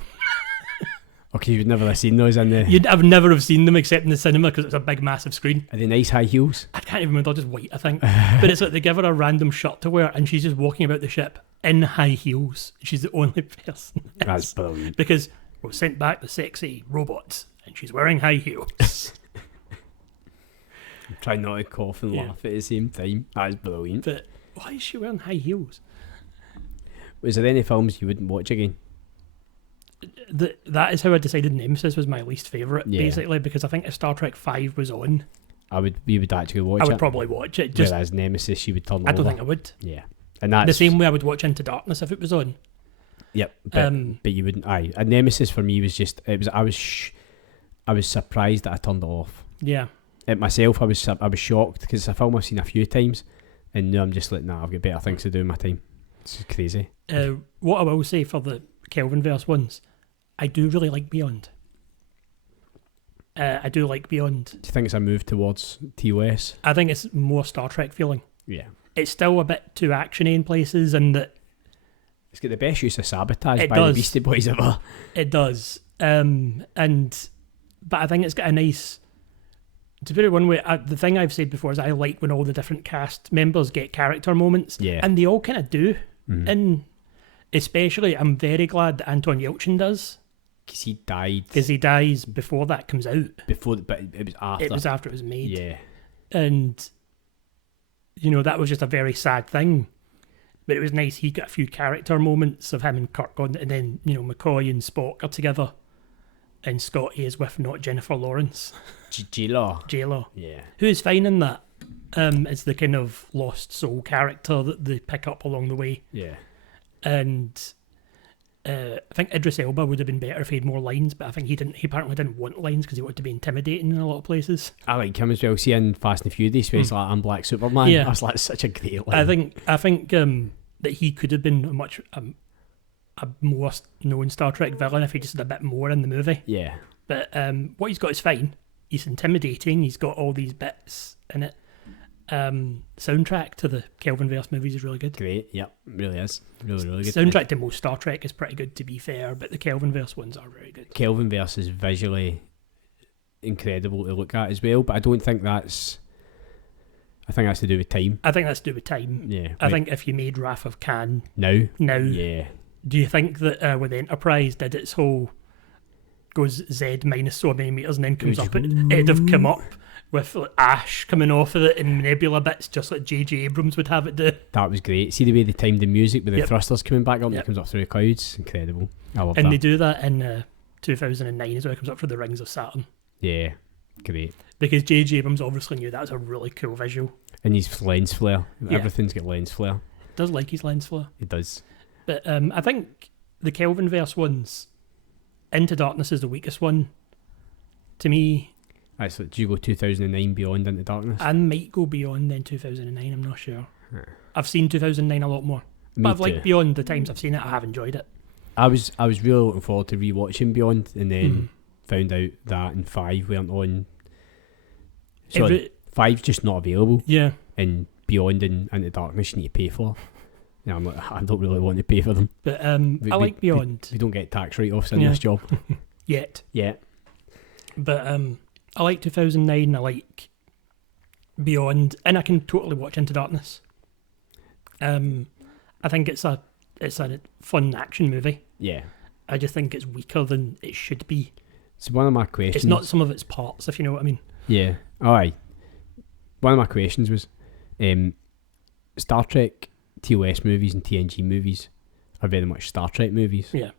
Okay, you'd never have seen those in the... I've never have seen them except in the cinema because it's a big, massive screen. Are they nice high heels? I can't even remember, they're just white, I think. But it's like they give her a random shirt to wear and she's just walking about the ship in high heels. She's the only person. That's brilliant. Because we've sent back the sexy robots and she's wearing high heels. I'm trying not to cough and laugh at the same time. That's brilliant. But why is she wearing high heels? Was there any films you wouldn't watch again? That is how I decided Nemesis was my least favourite, basically, because I think if Star Trek 5 was on, we would actually watch it. I would probably watch it. Whereas Nemesis, you would turn over. I don't think I would. Yeah. And that's the same way I would watch Into Darkness if it was on. Yep. But you wouldn't. Aye. And Nemesis for me was just, I was surprised that I turned it off. Yeah. Myself, I was shocked because it's a film I've seen a few times and now I'm just like, nah, I've got better things to do in my time. It's crazy. What I will say for the Kelvinverse ones, I do really like Beyond. I do like Beyond. Do you think it's a move towards TOS? I think it's more Star Trek feeling. Yeah. It's still a bit too actiony in places, and that it's got the best use of sabotage by the Beastie Boys ever. It does. But I think it's got a nice To put it one way, the thing I've said before is I like when all the different cast members get character moments, and they all kind of do. And especially, I'm very glad that Anton Yelchin does. Because he died. Because he dies before that comes out. But it was after. It was after it was made. Yeah. And, you know, that was just a very sad thing. But it was nice. He got a few character moments of him and Kirk on, and then, you know, McCoy and Spock are together. And Scotty is with not Jennifer Lawrence. J-Lo. J-Lo. Yeah. Who is fine in that. It's the kind of lost soul character that they pick up along the way. Yeah. And I think Idris Elba would have been better if he had more lines, but I think he didn't. He apparently didn't want lines because he wanted to be intimidating in a lot of places. I like him as well. See in Fast and Furious, where he's like, I'm Black Superman. Yeah. I was like, such a great line. I think that he could have been a more known Star Trek villain if he just did a bit more in the movie. Yeah. But what he's got is fine. He's intimidating. He's got all these bits in it. Soundtrack to the Kelvinverse movies is really good. Great, yep, really is. Really good. Soundtrack to most Star Trek is pretty good, to be fair, but the Kelvinverse ones are very good. Kelvinverse is visually incredible to look at as well, but I don't think that's... I think that's to do with time. I think that's to do with time. Yeah. I think if you made Wrath of Khan... Now? Yeah. Do you think that when the Enterprise did its whole... goes Z minus so many meters and then comes up, it'd have come up with like, ash coming off of it and nebula bits, just like J.J. Abrams would have it do. That was great. See the way they timed the music with the thrusters coming back up and it comes up through the clouds? Incredible. I love that. And they do that in 2009 as well. It comes up through the rings of Saturn. Yeah, great. Because J.J. Abrams obviously knew that was a really cool visual. And his lens flare. Everything's got lens flare. Does like his lens flare. It does. But I think the Kelvinverse ones, Into Darkness is the weakest one. To me... So do you go 2009 Beyond Into Darkness? I might go Beyond then 2009, I'm not sure. I've seen 2009 a lot more. But I've liked Beyond the times I've seen it, I have enjoyed it. I was really looking forward to rewatching Beyond and then found out that and 5 weren't on. So 5's just not available. Yeah. And Beyond and Into Darkness you need to pay for. Yeah, I'm like, I don't really want to pay for them. But I like Beyond. We don't get tax write-offs in this job. Yet. Yeah. But I like 2009, I like Beyond, and I can totally watch Into Darkness. I think it's a fun action movie. Yeah. I just think it's weaker than it should be. So one of my questions... It's not some of its parts, if you know what I mean. Yeah. Alright. One of my questions was, Star Trek TOS movies and TNG movies are very much Star Trek movies. Yeah.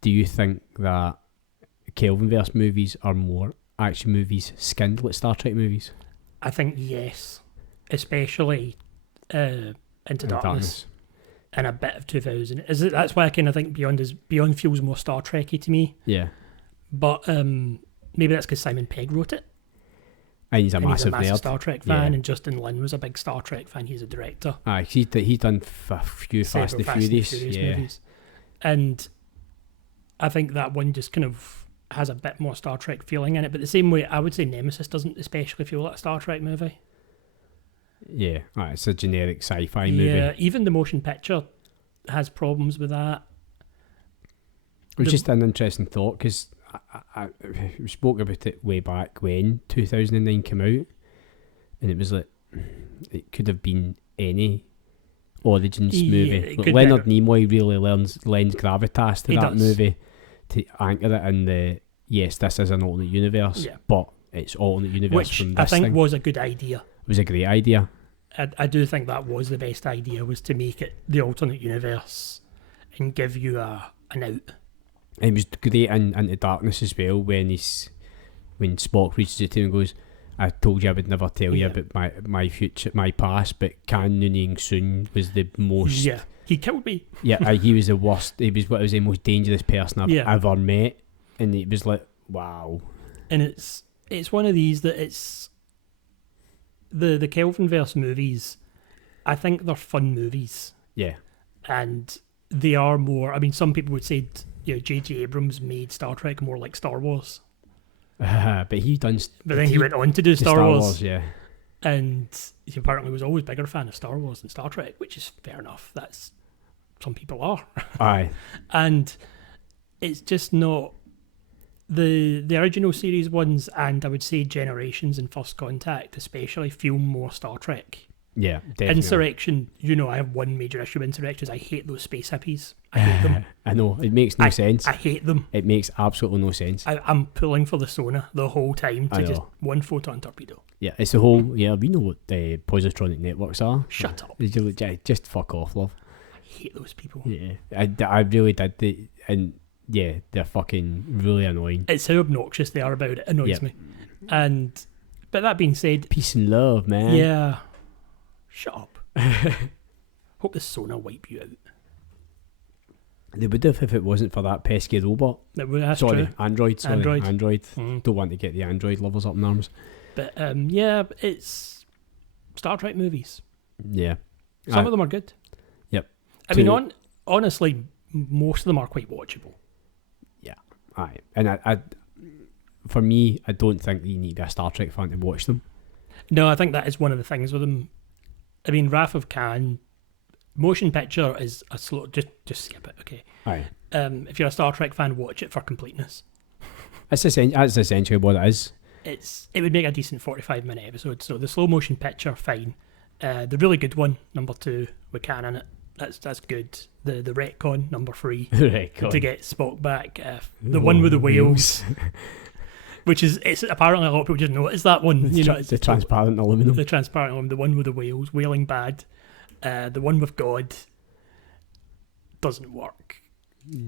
Do you think that Kelvinverse movies are more action movies skinned like Star Trek movies? I think yes. Especially Into Darkness. And a bit of 2000. That's why I kind of think Beyond feels more Star Trek-y to me. Yeah. But maybe that's because Simon Pegg wrote it. And he's a massive nerd. Star Trek fan, and Justin Lin was a big Star Trek fan. He's a director. He's done a few Fast and Furious movies. And I think that one just kind of has a bit more Star Trek feeling in it. But the same way, I would say Nemesis doesn't especially feel like a Star Trek movie. Yeah, it's a generic sci-fi movie. Yeah, even the motion picture has problems with that. It was just an interesting thought because we spoke about it way back when 2009 came out, and it was like it could have been any Origins movie. Like Leonard Nimoy really lends gravitas to that movie to anchor it in the this is an alternate universe, but it's alternate universe which from this I think thing. Was a good idea. It was a great idea. I do think that was the best idea, was to make it the alternate universe and give you an out. It was great Into Darkness as well when Spock reaches out to him and goes, I told you I would never tell you about my future, my past, but Kan Noonien Soon was the most... Yeah, he killed me. Yeah, he was the worst. He was the most dangerous person I've ever met. And it was like, wow. And it's one of these that it's... The Kelvinverse movies, I think they're fun movies. Yeah. And they are more... I mean, some people would say... J.J. Abrams made Star Trek more like Star Wars. But he done... But then he went on to do Star Wars. Yeah. And he apparently was always a bigger fan of Star Wars than Star Trek, which is fair enough. That's... Some people are. Aye. And it's just not the original series ones, and I would say Generations and First Contact especially, feel more Star Trek. Yeah, definitely. Insurrection, I have one major issue with Insurrection, is I hate those space hippies. I hate them. I know, it makes no sense. I hate them. It makes absolutely no sense. I'm pulling for the Sona the whole time to just one photon torpedo. Yeah, it's the whole, we know what the positronic networks are. Shut up. Just fuck off, love. I hate those people. Yeah, I really did. And yeah, they're fucking really annoying. It's how obnoxious they are about it. Annoys me. But that being said... Peace and love, man. Yeah. Shut up. Hope the Sona wipe you out. They would have if it wasn't for that pesky robot. That's true. Android. Mm. Don't want to get the Android lovers up in arms. But yeah, it's Star Trek movies. Yeah. Some of them are good. Yep. I mean, honestly, most of them are quite watchable. Yeah. Aye. And I for me, I don't think you need to be a Star Trek fan to watch them. No, I think that is one of the things with them. I mean, Wrath of Khan, motion picture is a slow... Just skip it, okay? Aye. If you're a Star Trek fan, watch it for completeness. That's essentially what it is. It would make a decent 45-minute episode. So the slow motion picture, fine. The really good one, number 2, with Khan in it. That's good. The retcon, number 3, to get Spock back. The one with the whales. Which is, it's apparently a lot of people just notice that one. The transparent aluminum. The transparent aluminum, the one with the whales, whaling bad. The one with God doesn't work.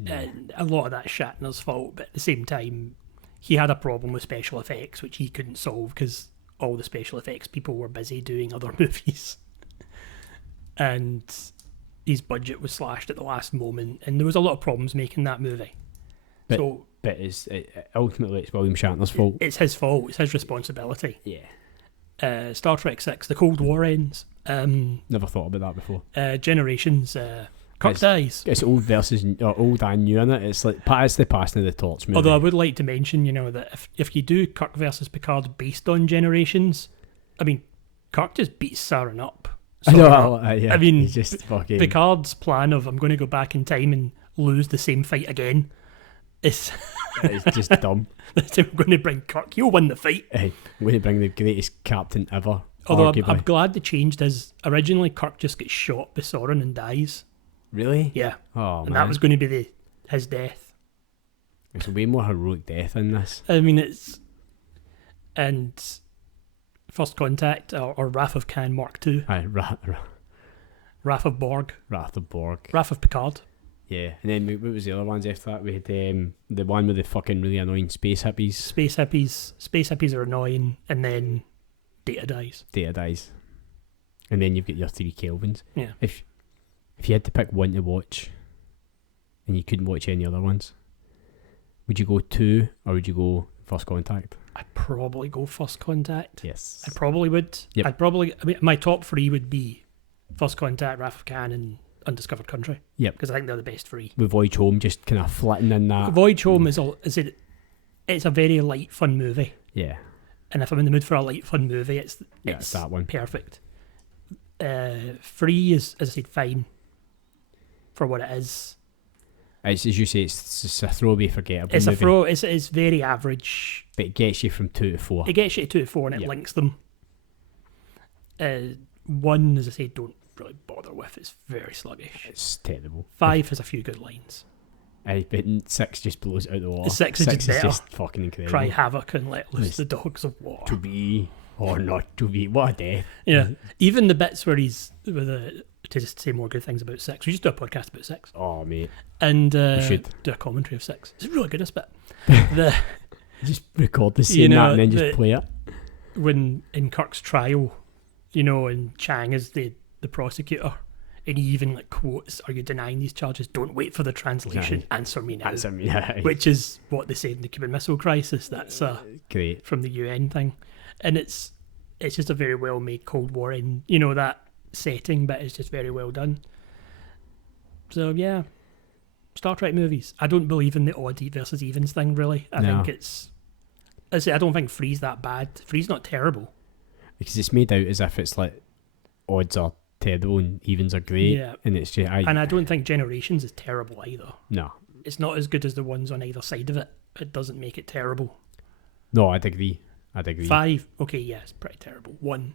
And a lot of that's Shatner's fault, but at the same time, he had a problem with special effects, which he couldn't solve because all the special effects people were busy doing other movies. And his budget was slashed at the last moment, and there was a lot of problems making that movie. But ultimately it's William Shatner's fault. It's his fault. It's his responsibility. Yeah. Star Trek 6, the Cold War ends. Never thought about that before. Generations, Kirk dies. It's old versus old and new in it. It's like it's the passing of the torch movie. Although I would like to mention, that if you do Kirk versus Picard based on Generations, I mean, Kirk just beats Saren up. Yeah. I mean, he's just fucking... Picard's plan of I'm going to go back in time and lose the same fight again. It's just dumb. This time I'm going to bring Kirk. He'll win the fight. Hey, I'm going to bring the greatest captain ever. Although I'm glad they changed his... Originally, Kirk just gets shot by Soren and dies. Really? Yeah. Oh, and man. that was going to be his death. It's a way more heroic death in this. I mean, it's... And First Contact, or Wrath of Khan Mark II. Aye, Wrath of Borg. Wrath of Borg. Wrath of Picard. Yeah, and then what was the other ones after that? We had the one with the fucking really annoying space hippies. Space hippies are annoying, and then Data dies. And then you've got your 3 Kelvins. Yeah. If you had to pick one to watch, and you couldn't watch any other ones, would you go 2 or would you go First Contact? I'd probably go First Contact. Yes. I probably would. Yep. I mean, my top 3 would be First Contact, Wrath of Khan, and Undiscovered Country. Yep. Because I think they're the best 3. With Voyage Home just kind of flitting in that. Voyage Home it's a very light, fun movie. Yeah. And if I'm in the mood for a light, fun movie, it's that one. Perfect. 3 is, as I said, fine for what it is. It's, as you say, it's just a throwaway, forgettable It's movie. It's very average. But it gets you from 2 to 4. It gets you to 2 to 4 and it links them. 1, as I say, don't really bother with. It's very sluggish. It's terrible. 5 has a few good lines. But 6 just blows it out the water. 6 is just fucking incredible. Cry havoc and let loose the dogs of war. To be or not to be. What a death. Yeah. Even the bits where he's with to just say more good things about 6. We just do a podcast about 6. Oh, mate. And we should do a commentary of 6. It's really good, this bit. Just record the scene that and then just play it. When in Kirk's trial, and Chang is the prosecutor, and he even quotes, "Are you denying these charges? Don't wait for the translation. Aye. Answer me now." Answer me now. Which is what they said in the Cuban Missile Crisis. That's great from the UN thing, and it's just a very well made Cold War in that setting, but it's just very well done. So yeah, Star Trek movies. I don't believe in the odd versus evens thing. Really, I think it's. I don't think 3's that bad. 3's not terrible. Because it's made out as if it's like odds are terrible and evens are great. Yeah. And it's just... And I don't think Generations is terrible either. No. It's not as good as the ones on either side of it. it doesn't make it terrible. No, I'd agree. 5, okay, yeah, it's pretty terrible. 1,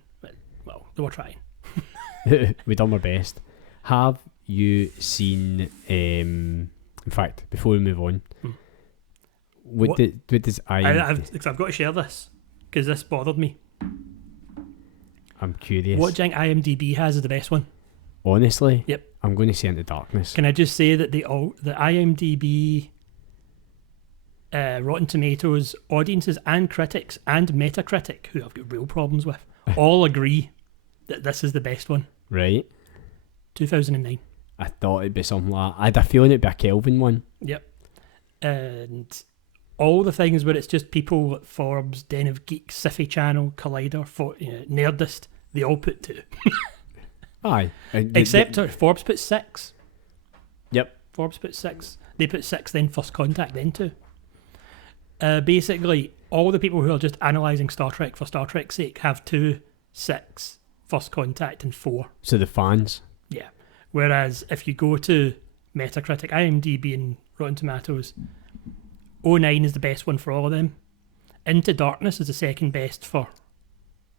well, they were trying. We done our best. Have you seen? In fact, before we move on, what does I've got to share this because this bothered me. I'm curious. What do you think IMDb has is the best one? Honestly, Yep. I'm going to say Into Darkness. Can I just say that the IMDb, Rotten Tomatoes audiences and critics and Metacritic, who I've got real problems with, all agree that this is the best one. Right. 2009. I thought it'd be something like that. I had a feeling it'd be a Kelvin one. Yep. And all the things where it's just people at Forbes, Den of Geek, Sci-Fi Channel, Collider, Nerdist, they all put 2. Aye. Except Forbes put 6. Yep. Forbes put 6. They put 6, then First Contact, then 2. Basically, all the people who are just analysing Star Trek for Star Trek's sake have 2, 6, First Contact, and 4. So the fans. Yeah. Whereas if you go to Metacritic, IMDb, and Rotten Tomatoes, 09 is the best one for all of them. Into Darkness is the second best for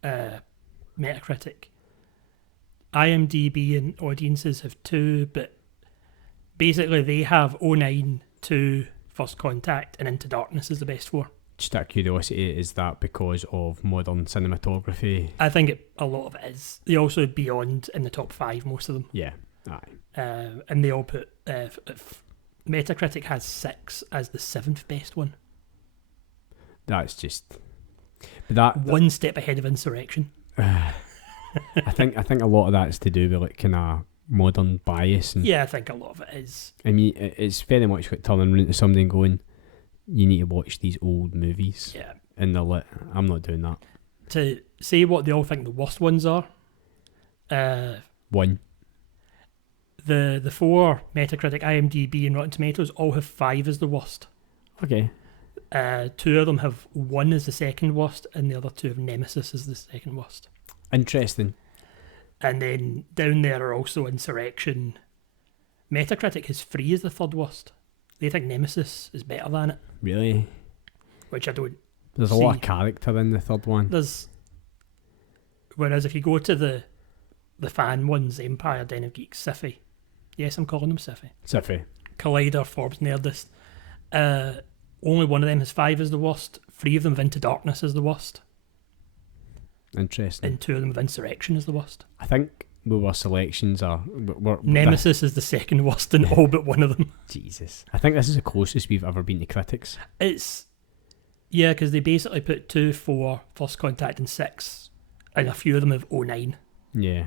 Metacritic. IMDb and audiences have 2, but basically they have 09, 2, First Contact, and Into Darkness is the best 4. Just out of curiosity, is that because of modern cinematography? I think a lot of it is. They also have Beyond in the top 5, most of them. Yeah, aye. And they all put... Metacritic has 6 as the 7th best one. That's just... But that one step ahead of Insurrection. I think a lot of that's to do with like kind of modern bias. And yeah, I think a lot of it is. I mean, it's very much like turning around to somebody and going, you need to watch these old movies. Yeah. And they're like, I'm not doing that. To say what they all think the worst ones are. 1. The 4, Metacritic, IMDb, and Rotten Tomatoes, all have 5 as the worst. Okay. 2 of them have 1 as the second worst, and the other 2 have Nemesis as the second worst. Interesting. And then down there are also Insurrection. Metacritic has 3 as the third worst. They think Nemesis is better than it. Really? Which I don't There's see. a lot of character in the third one. Whereas if you go to the fan ones, Empire, Den of Geeks, Sci-Fi. Yes, I'm calling them Sci-Fi. Sci-Fi. Collider, Forbes, Nerdist. Only one of them has 5 as the worst. 3 of them have Into Darkness as the worst. Interesting. And 2 of them have Insurrection as the worst. I think our selections are... Nemesis is the second worst in all but one of them. Jesus. I think this is the closest we've ever been to critics. Yeah, because they basically put 2, 4, First Contact, and 6. And a few of them have 09. Yeah.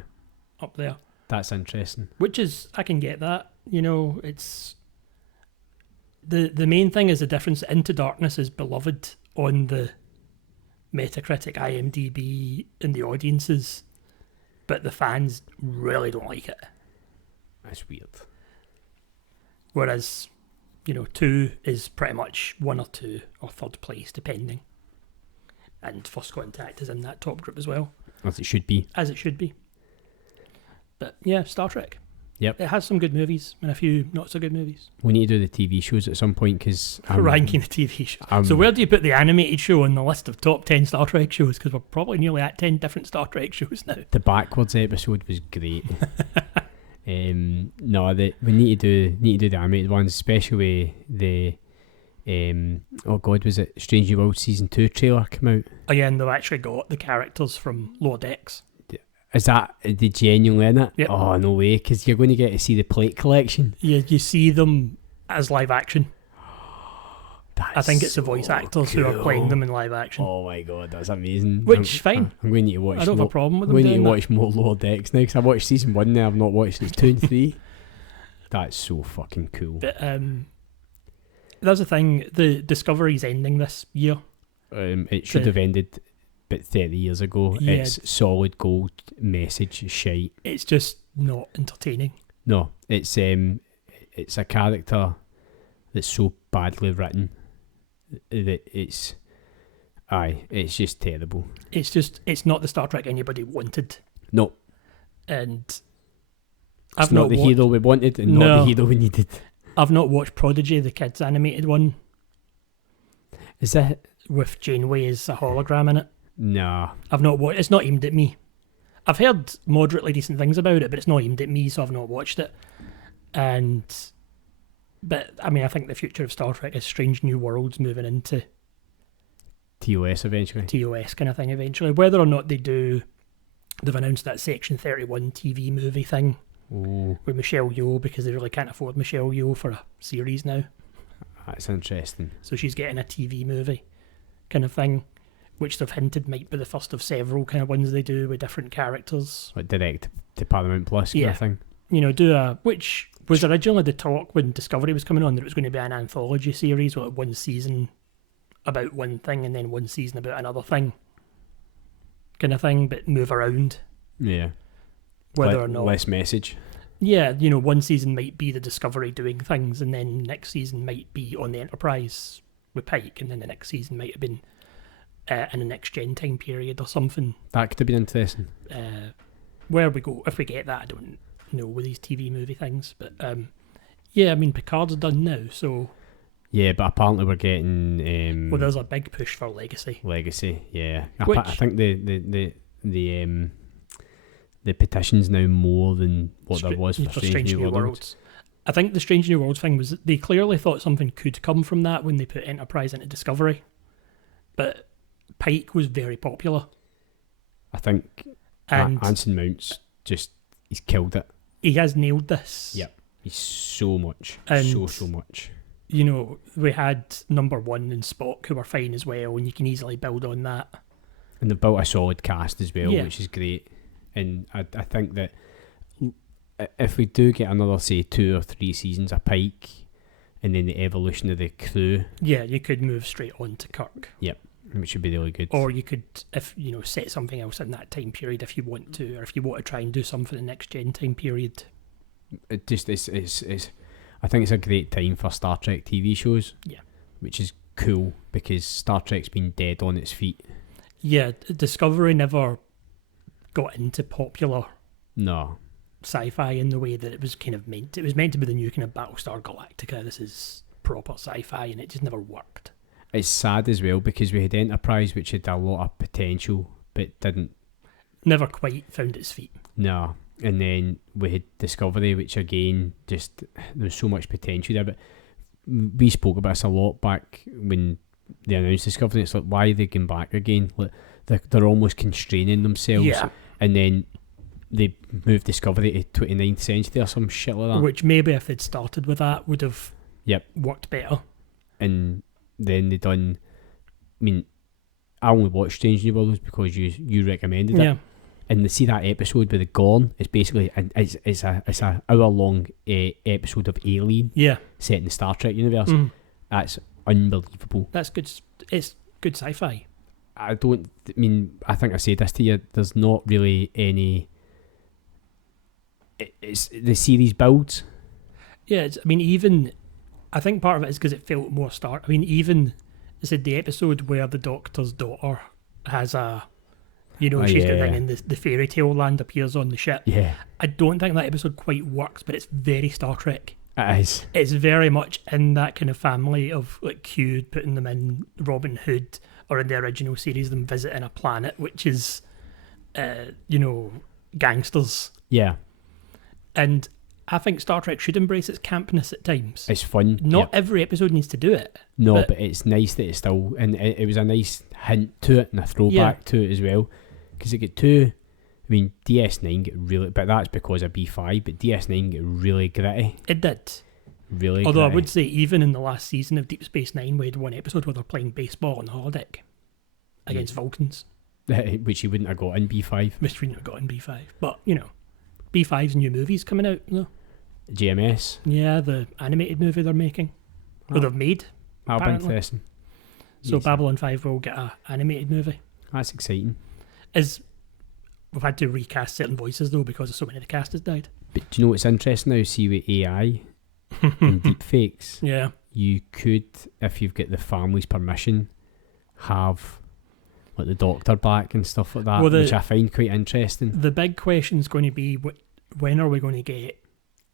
Up there. That's interesting. Which is, I can get that. It's... The main thing is the difference. Into Darkness is beloved on the Metacritic, IMDb, and the audiences, but the fans really don't like it. That's weird. Whereas, 2 is pretty much 1 or 2 or third place, depending. And First Contact is in that top group as well. As it should be. As it should be. But yeah, Star Trek. Yep. It has some good movies and a few not so good movies. We need to do the TV shows at some point because... ranking the TV shows. So where do you put the animated show on the list of top 10 Star Trek shows? Because we're probably nearly at 10 different Star Trek shows now. The backwards episode was great. No, we need to do the animated ones, especially the... oh God, was it Strange New World Season 2 trailer come out? Oh yeah, and they've actually got the characters from Lower Decks. Is that the genuinely in it? Yep. Oh, no way, because you're going to get to see the plate collection. Yeah, you see them as live action. I think it's the voice actors who are playing them in live action. Oh my God, that's amazing. Fine. I'm going to need to watch... I don't have a problem with them I'm going to doing need to watch more Lower Decks now, because I watched Season 1 now, I've not watched Season 2 and 3. That's so fucking cool. But that's the thing, the Discovery's ending this year. It should have ended... But 30 years ago. Yeah. It's solid gold message shite. It's just not entertaining. No, it's a character that's so badly written that it's just terrible. It's not the Star Trek anybody wanted. No. And It's not the hero we wanted and not the hero we needed. I've not watched Prodigy, the kids animated one. Is that? with Janeway as a hologram in it. Nah. I've not watched. It's not aimed at me. I've heard moderately decent things about it, but it's not aimed at me, so I've not watched it. But I mean, I think the future of Star Trek is Strange New Worlds moving into TOS eventually. TOS kind of thing eventually. Whether or not they do, they've announced that Section 31 TV movie thing with Michelle Yeoh, because they really can't afford Michelle Yeoh for a series now. That's interesting. So she's getting a TV movie kind of thing, which they've hinted might be the first of several kind of ones they do with different characters. Like direct to Paramount Plus kind of thing. You know, which was originally the talk when Discovery was coming on, that it was going to be an anthology series with like one season about one thing and then one season about another thing kind of thing, but move around. Yeah. Whether or not... Less message. Yeah, you know, one season might be the Discovery doing things, and then next season might be on the Enterprise with Pike, and then the next season might have been in the next gen time period or something. That could have been interesting. Where we go, if we get that, I don't know with these TV movie things, but yeah, I mean, Picard's done now, so... Yeah, but apparently we're getting... well, there's a big push for Legacy. Legacy, yeah. Which, I think the petition's now more than what there was for Strange New Worlds. I think the Strange New Worlds thing was, they clearly thought something could come from that when they put Enterprise into Discovery, but Pike was very popular. I think Anson Mount's he's killed it. He has nailed this. Yep, he's so much. So much. You know, we had number one and Spock, who were fine as well, and you can easily build on that. And they've built a solid cast as well, Yeah. which is great. And I think that if we do get another, say, 2 or 3 seasons of Pike, and then the evolution of the crew... Yeah, you could move straight on to Kirk. Yep, which would be really good. Or you could, if you know, set something else in that time period if you want to, or if you want to try and do something in the next gen time period. It just it's I think it's a great time for Star Trek TV shows. Yeah. Which is cool, because Star Trek's been dead on its feet. Yeah, Discovery never got into popular sci-fi in the way that it was kind of meant. It was meant to be the new kind of Battlestar Galactica. This is proper sci-fi, and it just never worked. It's sad as well, because we had Enterprise, which had a lot of potential, but never quite found its feet. No. And then we had Discovery, which again, just there's so much potential there. But we spoke about this a lot back when they announced Discovery. It's like, why are they going back again? Like they're almost constraining themselves. Yeah. And then they moved Discovery to 29th century or some shit like that. Which maybe if they'd started with that would have worked better. And then they done... I mean, I only watched Strange New Worlds because you recommended it. Yeah. And they see that episode with the Gorn. It's basically it's a hour-long episode of Alien set in the Star Trek universe. That's unbelievable. That's good. It's good sci-fi. I think I said this to you. There's not really any... It's the series builds. Yeah, I think part of it is because it felt more Star... I mean, even... I said the episode where the Doctor's daughter has a... You know, she's got a thing, and the fairy tale land appears on the ship. Yeah. I don't think that episode quite works, but it's very Star Trek. It is. It's very much in that kind of family of like Q putting them in Robin Hood, or in the original series, them visiting a planet which is, gangsters. Yeah. And I think Star Trek should embrace its campness at times. It's fun. Not every episode needs to do it. No, but it's nice that it's still... And it was a nice hint to it and a throwback to it as well. Because it get too... I mean, DS9 get really... But that's because of B5, but DS9 get really gritty. It did. Really Although gritty. I would say even in the last season of Deep Space Nine, we had one episode where they're playing baseball on the holodeck against Vulcans. Which you wouldn't have got in B5. Which we never got in B5. But, B5's new movies coming out, GMS. Yeah, the animated movie they're making. Or they've made. That'll be interesting. So Babylon 5 will get an animated movie. That's exciting. We've had to recast certain voices though because so many of the cast has died. But do you know what's interesting now? See with AI and deepfakes. Yeah. You could, if you've got the family's permission, have like the Doctor back and stuff like that, which I find quite interesting. The big question is going to be when are we going to get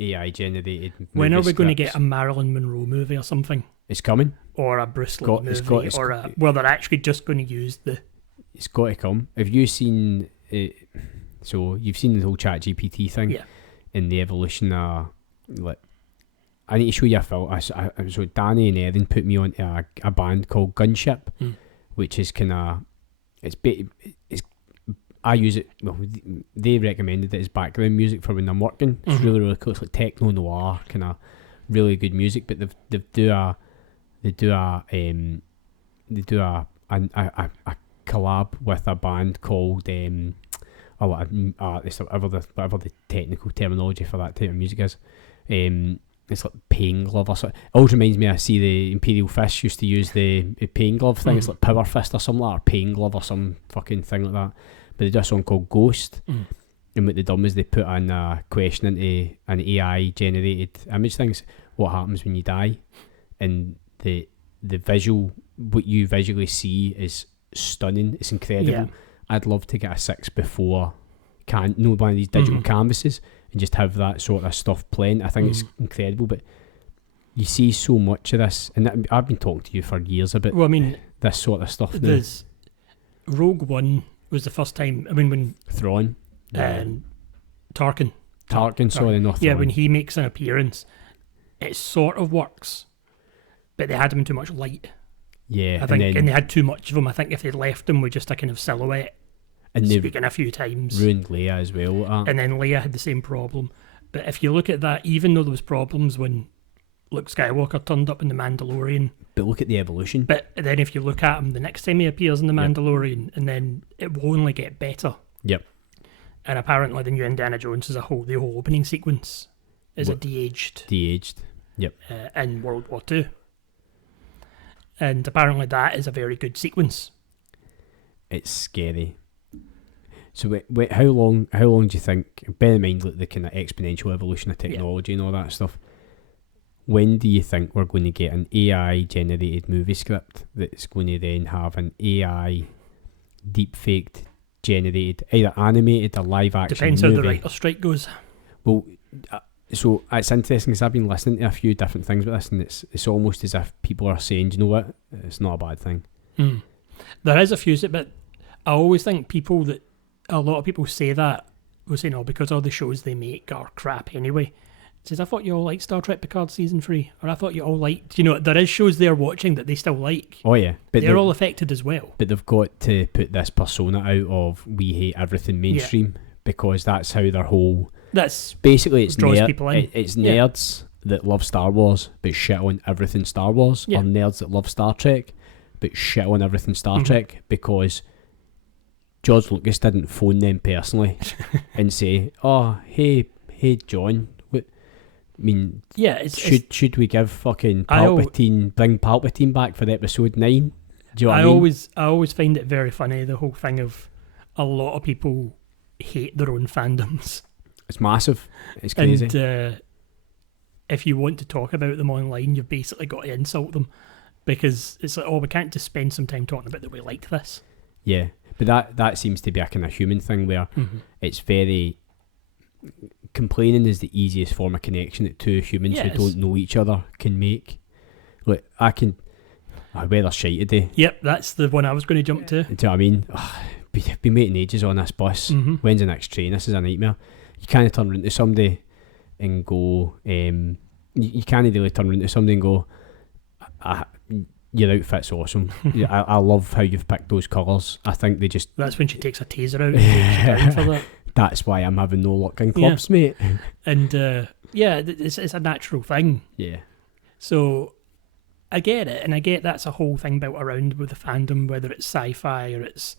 AI generated movie When are we going to get scripts. a Marilyn Monroe movie or something? It's coming. Or a Bruce Lee got- movie? it's got- it's or got- where they're actually just going to use the... It's got to come. Have you seen it? So you've seen the whole Chat GPT thing, Yeah. and the evolution of like. I need to show you a film. So Danny and Erin put me onto a band called Gunship, which is kind of it's I use it. Well, they recommended it as background music for when I'm working. It's really really cool. It's like techno noir, kind of really good music. But they do a collab with a band called it's whatever the technical terminology for that type of music is. It's like Pain Glove or something. It always reminds me, I see the Imperial Fist used to use the Pain Glove thing. It's like Power Fist or something like that, or Pain Glove or some fucking thing like that. But they do a song called Ghost. And what they done is they put in a question into an AI generated image things. What happens when you die? And the visual, what you visually see is stunning. It's incredible. Yeah. I'd love to get a 6 before one of these digital canvases and just have that sort of stuff playing. I think it's incredible, but you see so much of this, and I've been talking to you for years about this sort of stuff now. Rogue One was the first time, when Thrawn Tarkin, sorry, not Thrawn. yeah, when he makes an appearance, it sort of works, but they had him in too much light. Yeah, I think, and they had too much of him. I think if they'd left him with just a kind of silhouette, and speaking a few times, ruined Leia as well. And then Leia had the same problem. But if you look at that, even though there was problems when Luke Skywalker turned up in The Mandalorian, but look at the evolution. But then if you look at him the next time he appears in The Mandalorian, and then it will only get better. Yep. And apparently the new Indiana Jones is the whole opening sequence is a de-aged. Yep. In World War II. And apparently that is a very good sequence. It's scary. So wait, how long do you think, bear in mind like the kind of exponential evolution of technology and all that stuff, when do you think we're going to get an AI generated movie script that's going to then have an AI deepfaked generated, either animated or live action Depends movie? how the writer's strike goes. Well, so it's interesting because I've been listening to a few different things about this, and it's almost as if people are saying, do you know what, it's not a bad thing. There is a few, but I always think a lot of people say that, will say no, because all the shows they make are crap anyway. It says, I thought you all liked Star Trek Picard Season 3, or I thought you all liked, there is shows they're watching that they still like. Oh yeah. But they're all affected as well. But they've got to put this persona out of we hate everything mainstream, because that's how their whole... That's basically it's draws people in. It's nerds that love Star Wars but shit on everything Star Wars, or nerds that love Star Trek but shit on everything Star Trek, because George Lucas didn't phone them personally and say, "Oh, hey, John, what? I mean, should we give fucking Palpatine, bring Palpatine back for Episode 9?" Do you know what I mean? I always find it very funny, the whole thing of a lot of people hate their own fandoms. It's massive. It's crazy. And if you want to talk about them online, you've basically got to insult them, because it's like, oh, we can't just spend some time talking about that we like this. Yeah, but that seems to be a kind of human thing where it's very... Complaining is the easiest form of connection that two humans who don't know each other can make. Like, weather's shite today. Yep, that's the one I was going to jump to. Do you know what I mean? Been waiting ages on this bus. When's the next train? This is a nightmare. You can't turn around to somebody and go... you can't really turn around to somebody and go, your outfit's awesome. I love how you've picked those colours. I think they just... That's when she takes a taser out and takes you down for that. That's why I'm having no luck in clubs, mate. And it's a natural thing. Yeah. So I get it, and I get that's a whole thing built around with the fandom, whether it's sci-fi or it's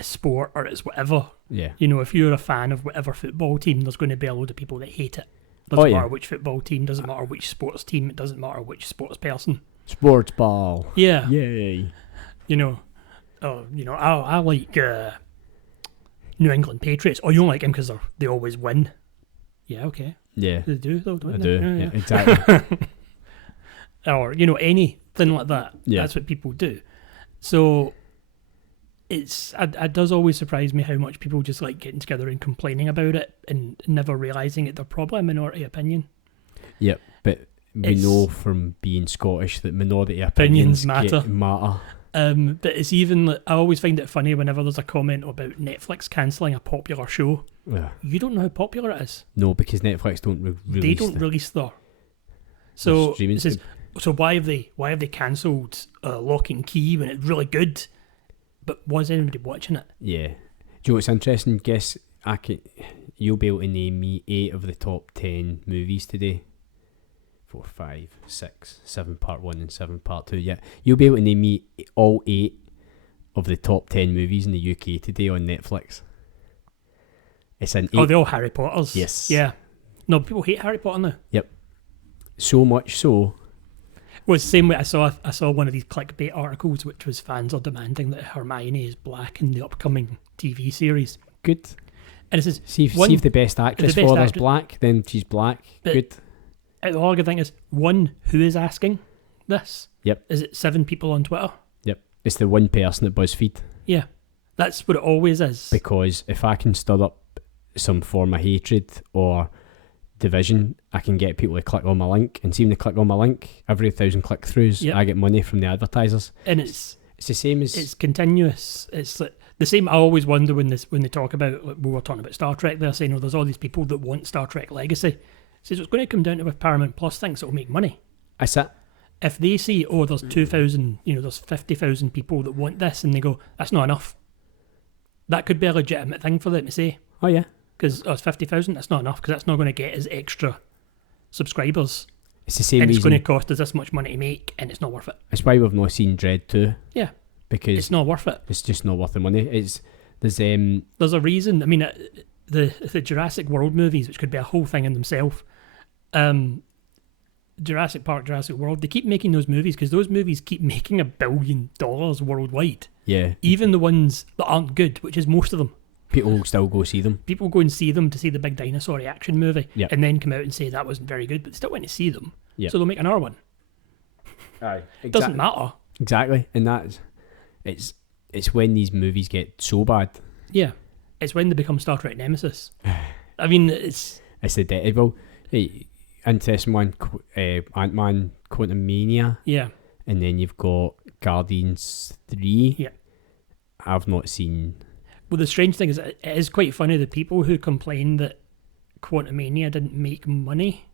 sport or it's whatever. Yeah. If you're a fan of whatever football team, there's going to be a load of people that hate it. Doesn't matter which football team, doesn't matter which sports team, it doesn't matter which sports person. Sports ball. Yeah. Yay. I like New England Patriots. Oh, you don't like them because they always win. Yeah, okay. Yeah. They do, though, don't I they? do. Yeah, exactly. Or, anything like that. Yeah. That's what people do. So it does always surprise me how much people just like getting together and complaining about it and never realising that they're probably a minority opinion. Yep, but we know from being Scottish that minority opinions matter. But it's even, I always find it funny whenever there's a comment about Netflix cancelling a popular show. Yeah. You don't know how popular it is. No, because Netflix don't release. They don't release their. So it says, so why have they cancelled Lock and Key when it's really good? But was anybody watching it? Yeah. Do you know what's interesting? Guess you'll be able to name me 8 of the top 10 movies today. 4, 5, 6, 7 part 1 and 7 part 2. Yeah. You'll be able to name me all 8 of the top 10 movies in the UK today on Netflix. It's an 8. Oh, they're all Harry Potters. Yes. Yeah. No, people hate Harry Potter now. Yep. So much so. Well, it's the same way I saw one of these clickbait articles, which was fans are demanding that Hermione is black in the upcoming TV series. Good. And it says, see if the best actress for us black, then she's black. Good. All I can think is, one, who is asking this? Yep. Is it 7 people on Twitter? Yep. It's the one person at BuzzFeed. Yeah. That's what it always is. Because if I can stir up some form of hatred or division, I can get people to click on my link, and see when they click on my link, every 1,000 click-throughs, I get money from the advertisers. And it's the same as... It's continuous. It's like the same. I always wonder when they talk about, like, we were talking about Star Trek, they're saying, there's all these people that want Star Trek Legacy. Says it's going to come down to if Paramount Plus thinks it'll make money. That's it. If they see, there's 2,000, there's 50,000 people that want this, and they go, that's not enough. That could be a legitimate thing for them to say. Oh yeah. Because it's 50,000, that's not enough, because that's not going to get us extra subscribers. It's the same and reason. It's going to cost us this much money to make, and it's not worth it. That's why we've not seen Dread 2. Yeah. Because it's not worth it. It's just not worth the money. There's a reason. I mean, the Jurassic World movies, which could be a whole thing in themselves. Jurassic Park, Jurassic World, they keep making those movies because those movies keep making $1 billion worldwide. Yeah. Even the ones that aren't good, which is most of them. People still go see them. People go and see them to see the big dinosaur action movie, yep. and then come out and say that wasn't very good, but they still went to see them. Yep. So they'll make another one. Aye, exactly. It doesn't matter. Exactly, and it's when these movies get so bad. Yeah, it's when they become Star Trek Nemesis. I mean, it's the well, hey, interesting one, Ant-Man Quantumania. Yeah, and then you've got Guardians 3. Yeah, I've not seen. Well, the strange thing is, it is quite funny. The people who complain that Quantumania didn't make money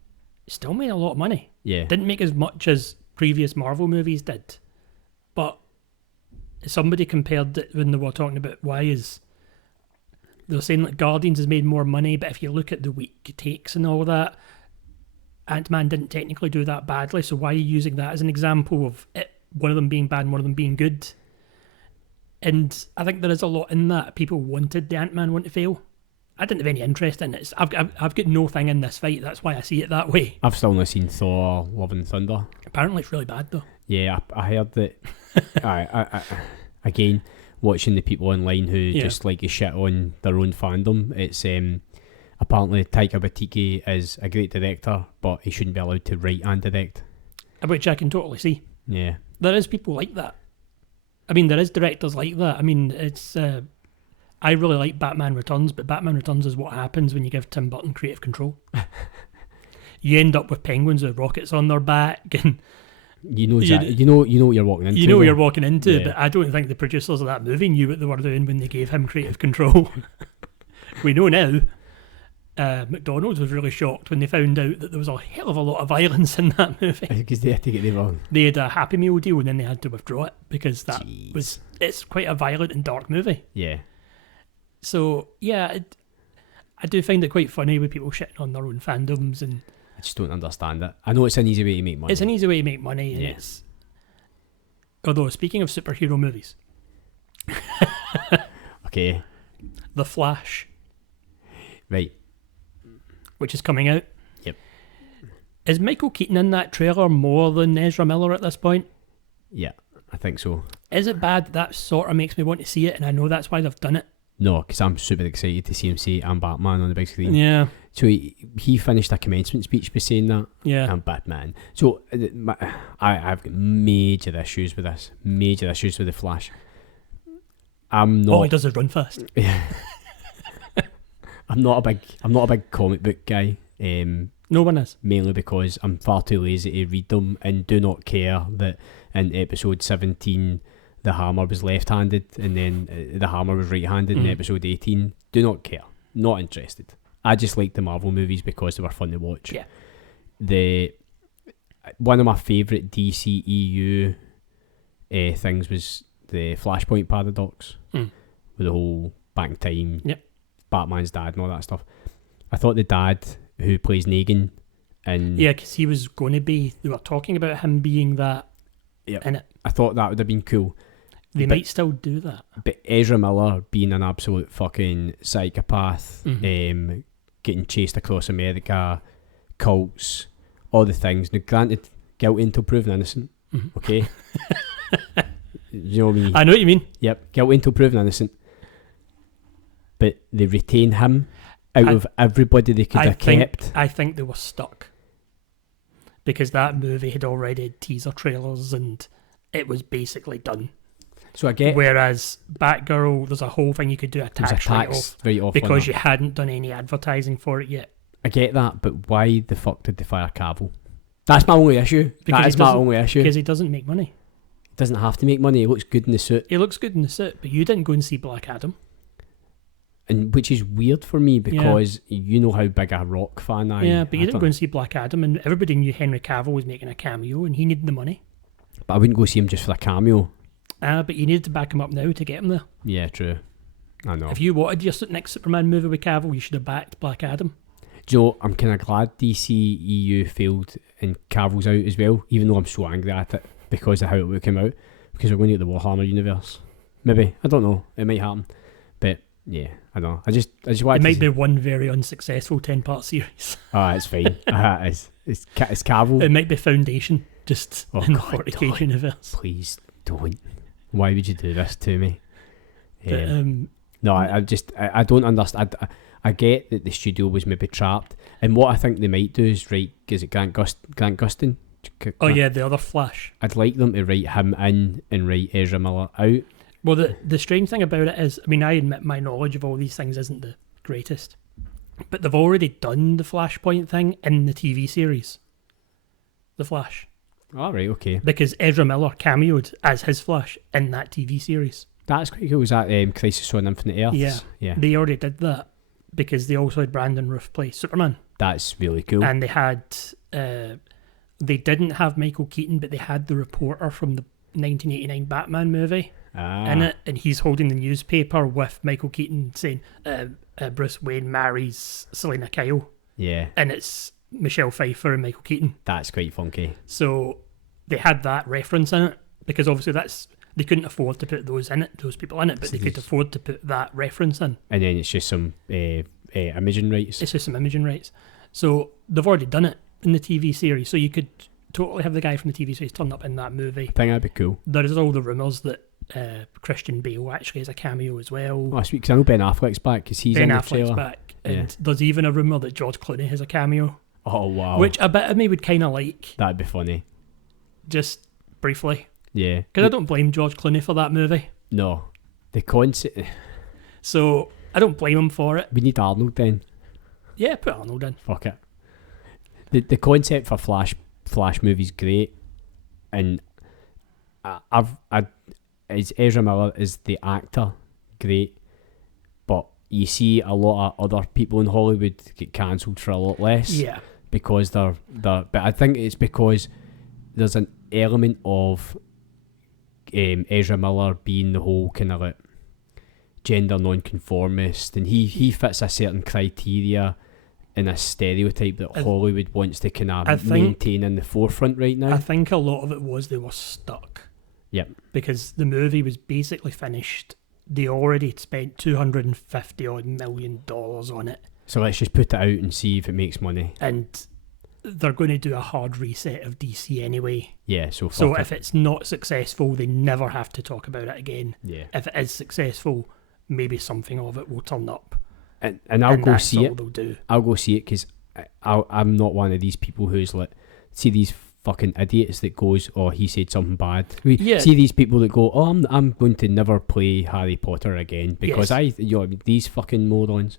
still made a lot of money. Yeah, didn't make as much as previous Marvel movies did, but somebody compared it when they were talking about they were saying that Guardians has made more money, but if you look at the week takes and all that, Ant-Man didn't technically do that badly, so why are you using that as an example of it, one of them being bad and one of them being good? And I think there is a lot in that. People wanted the Ant-Man one to fail. I didn't have any interest in it. I've got no thing in this fight. That's why I see it that way. I've still not seen Thor: Love and Thunder. Apparently it's really bad though. Yeah, I heard that. I again, watching the people online who just like to shit on their own fandom. It's apparently Taika Waititi is a great director, but he shouldn't be allowed to write and direct. Which I can totally see. Yeah. There is people like that. I mean, there is directors like that. I mean, it's... I really like Batman Returns, but Batman Returns is what happens when you give Tim Burton creative control. You end up with penguins with rockets on their back, and you know what you're walking into. You know what you're walking into, but I don't think the producers of that movie knew what they were doing when they gave him creative control. We know now. McDonald's was really shocked when they found out that there was a hell of a lot of violence in that movie. Because they had to get it wrong. They had a Happy Meal deal and then they had to withdraw it because it's quite a violent and dark movie. Yeah. So, yeah, I do find it quite funny with people shitting on their own fandoms, and I just don't understand it. I know it's an easy way to make money. It's an easy way to make money, and it's... Although, speaking of superhero movies... Okay. The Flash. Right. Which is coming out. Yep. Is Michael Keaton in that trailer more than Ezra Miller at this point? Yeah, I think so. Is it bad? That sort of makes me want to see it, and I know that's why they've done it. No, because I'm super excited to see him say I'm Batman on the big screen. Yeah. So he finished a commencement speech by saying that. Yeah. I'm Batman. So I've got major issues with this. Major issues with The Flash. I'm not. All he does is run fast. I'm not a big comic book guy. No one is. Mainly because I'm far too lazy to read them, and do not care that in episode 17 the hammer was left-handed and then the hammer was right-handed in episode 18. Do not care. Not interested. I just like the Marvel movies because they were fun to watch. Yeah. One of my favourite DCEU things was the Flashpoint paradox, with the whole back in time, Batman's dad and all that stuff. I thought the dad who plays Negan, and because he was going to be. They were talking about him being that in it. I thought that would have been cool. They might still do that. But Ezra Miller being an absolute fucking psychopath, getting chased across America, cults, all the things. Now, granted, guilty until proven innocent. Okay. You know what I mean? I know what you mean. Yep, guilty until proven innocent. But they retain him out of everybody they could have kept. I think they were stuck. Because that movie had already had teaser trailers and it was basically done. So I get. Whereas Batgirl, there's a whole thing you could do a tax write-off because you hadn't done any advertising for it yet. I get that, but why the fuck did they fire Cavill? That's my only issue. That is my only issue. Because he doesn't make money. He doesn't have to make money. He looks good in the suit. He looks good in the suit, but you didn't go and see Black Adam. And which is weird for me because you know how big a Rock fan I am. Yeah, but you didn't go and see Black Adam, and everybody knew Henry Cavill was making a cameo, and he needed the money. But I wouldn't go see him just for a cameo. But you needed to back him up now to get him there. Yeah, true. I know. If you wanted your next Superman movie with Cavill, you should have backed Black Adam. Do you know, I'm kind of glad DCEU failed and Cavill's out as well, even though I'm so angry at it because of how it would come out. Because we're going to get the Warhammer universe. Maybe. I don't know. It might happen. But yeah, I don't know. I just wanted it might be one very unsuccessful 10-part series. It's fine. It's Cavill. It might be Foundation, just in the 40k universe. Please don't. Why would you do this to me? But, no, I don't understand. I get that the studio was maybe trapped, and what I think they might do is is it Grant Gustin? The other Flash. I'd like them to write him in and write Ezra Miller out. Well, the strange thing about it is, I mean, I admit my knowledge of all these things isn't the greatest, but they've already done the Flashpoint thing in the TV series, The Flash. All right, okay. Because Ezra Miller cameoed as his Flash in that TV series. That's quite cool. Was that Crisis on Infinite Earths? Yeah. They already did that because they also had Brandon Routh play Superman. That's really cool. And they had, they didn't have Michael Keaton, but they had the reporter from the 1989 Batman movie in it, and he's holding the newspaper with Michael Keaton saying, Bruce Wayne marries Selena Kyle. Yeah. And it's Michelle Pfeiffer and Michael Keaton. That's quite funky. So they had that reference in it because obviously they couldn't afford to put those people in it, but they could afford to put that reference in. And then it's just some imaging rights. It's just some imaging rights. So they've already done it in the TV series, so you could totally have the guy from the TV series turn up in that movie. I think that'd be cool. There is all the rumours that Christian Bale actually has a cameo as well. Oh, sweet, because I know Ben Affleck's back because he's in the trailer. Ben Affleck's back, and there's even a rumour that George Clooney has a cameo. Oh, wow. Which a bit of me would kind of like. That'd be funny. Just briefly. Yeah. Because I don't blame George Clooney for that movie. No. The concept. So, I don't blame him for it. We need Arnold then. Yeah, put Arnold in. Fuck it. The concept for Flash movies great, and as Ezra Miller is the actor, great, but you see a lot of other people in Hollywood get cancelled for a lot less. Yeah. Because they're but I think it's because there's an element of Ezra Miller being the whole kind of like gender non-conformist, and he fits a certain criteria in a stereotype that Hollywood wants to kind of maintain in the forefront right now. I think a lot of it was they were stuck. Yep. Because the movie was basically finished. They already spent $250 million on it. So let's just put it out and see if it makes money. And they're going to do a hard reset of DC anyway. Yeah, so if it's not successful, they never have to talk about it again. Yeah. If it is successful, maybe something of it will turn up. And I'll go see it. They'll do. I'll go see it because I'm not one of these people who's like, see these fucking idiots that goes, oh, he said something bad. Yeah. See these people that go, oh, I'm going to never play Harry Potter again because these fucking morons.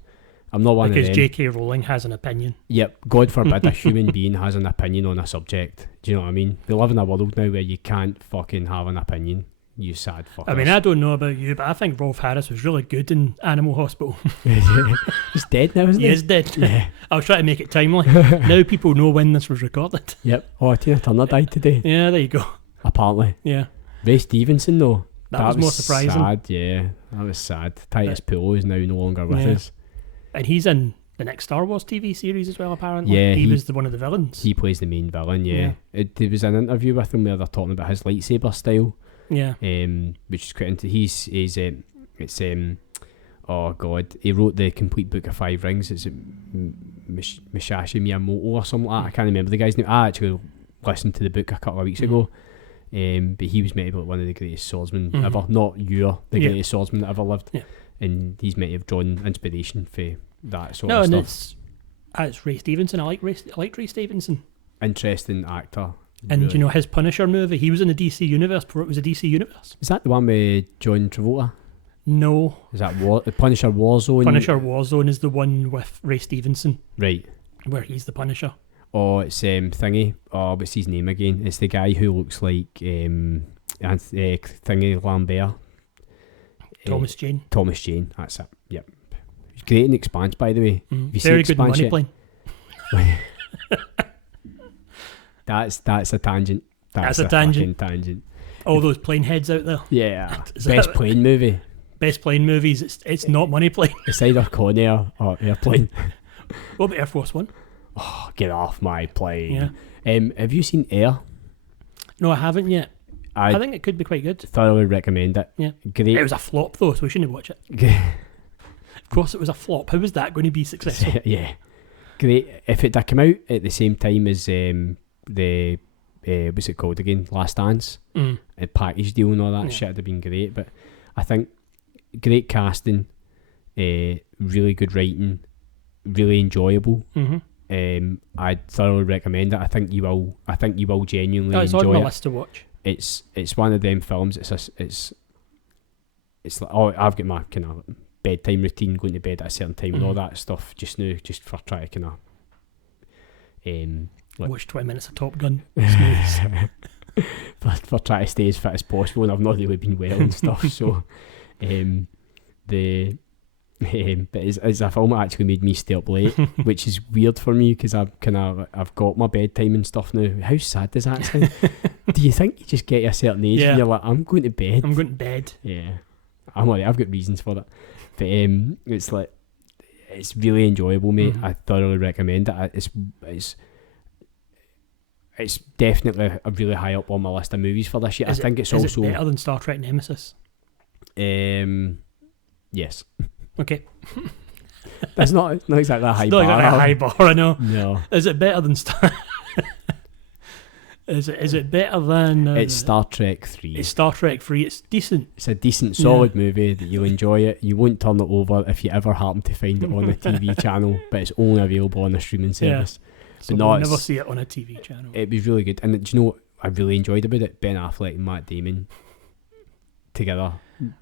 I'm not one of them. Because J.K. Rowling has an opinion. Yep, God forbid a human being has an opinion on a subject. Do you know what I mean? We live in a world now where you can't fucking have an opinion. You sad fuckers. I mean, I don't know about you, but I think Rolf Harris was really good in Animal Hospital. He's dead now, isn't he? He is dead. Yeah. I was trying to make it timely. Now people know when this was recorded. Yep. Oh, Tina Turner died today. Yeah, there you go. Apparently. Yeah. Ray Stevenson, though. That was more surprising. Sad, yeah. That was sad. Titus Pillow is now no longer with us. And he's in the next Star Wars TV series as well, apparently. Yeah, he was one of the villains. He plays the main villain, yeah. There was an interview with him where they're talking about his lightsaber style. Yeah. Which is quite oh god, he wrote the complete book of 5 Rings. It's Masashi Miyamoto or something like that. I can't remember the guy's name. I actually listened to the book a couple of weeks ago. But he was meant to be like one of the greatest swordsmen ever. Not the greatest swordsman that ever lived. Yeah. And he's meant to have drawn inspiration for that sort of stuff. It's Ray Stevenson. I liked Ray Stevenson. Interesting actor. And really. You know his Punisher movie? He was in the DC universe before it was a DC universe. Is that the one with John Travolta? No. Is that Punisher Warzone? Punisher Warzone is the one with Ray Stevenson. Right. Where he's the Punisher. Oh, it's thingy. Oh, what's his name again? It's the guy who looks like thingy Lambert. Thomas Jane. Thomas Jane. That's it. Yep. He's great in Expanse, by the way. Very good in Money Plane. That's a tangent. That's a tangent. Tangent. All those plane heads out there. Yeah. Best plane movie. Best plane movies. It's not Money Plane. It's either Con Air or Airplane. What about Air Force One? Oh, get off my plane. Yeah. Have you seen Air? No, I haven't yet. I think it could be quite good. Thoroughly recommend it. Yeah. Great. It was a flop though, so we shouldn't watch it. Of course it was a flop. How was that going to be successful? Yeah. Great. If it had come out at the same time as the what's it called again? Last Dance. A package deal and all that shit would have been great. But I think great casting, really good writing, really enjoyable. I'd thoroughly recommend it. I think you will genuinely enjoy it. It's on my list to watch. It's one of them films. It's like, oh, I've got my kind of bedtime routine, going to bed at a certain time and all that stuff just now, just for trying to kind of watch 20 minutes of Top Gun. for trying to stay as fit as possible, and I've not really been well and stuff. So but it's a film that actually made me stay up late, which is weird for me because I've got my bedtime and stuff now. How sad does that sound? Do you think you just get to a certain age and you're like, I'm going to bed? I'm going to bed. Yeah, I'm alright. I've got reasons for that. But it's like, it's really enjoyable, mate. I thoroughly recommend it. It's definitely a really high up on my list of movies for this year. I think it's also better than Star Trek Nemesis. Yes. Okay. That's not exactly a high bar. Not exactly a high bar, I know. No. Is it better than Star? Is it better than? It's Star Trek 3. It's Star Trek 3. It's decent. It's a decent, solid movie that you'll enjoy it. You won't turn it over if you ever happen to find it on a TV channel, but it's only available on a streaming service. So you'll never see it on a TV channel. It'd be really good. And do you know what I really enjoyed about it? Ben Affleck and Matt Damon together.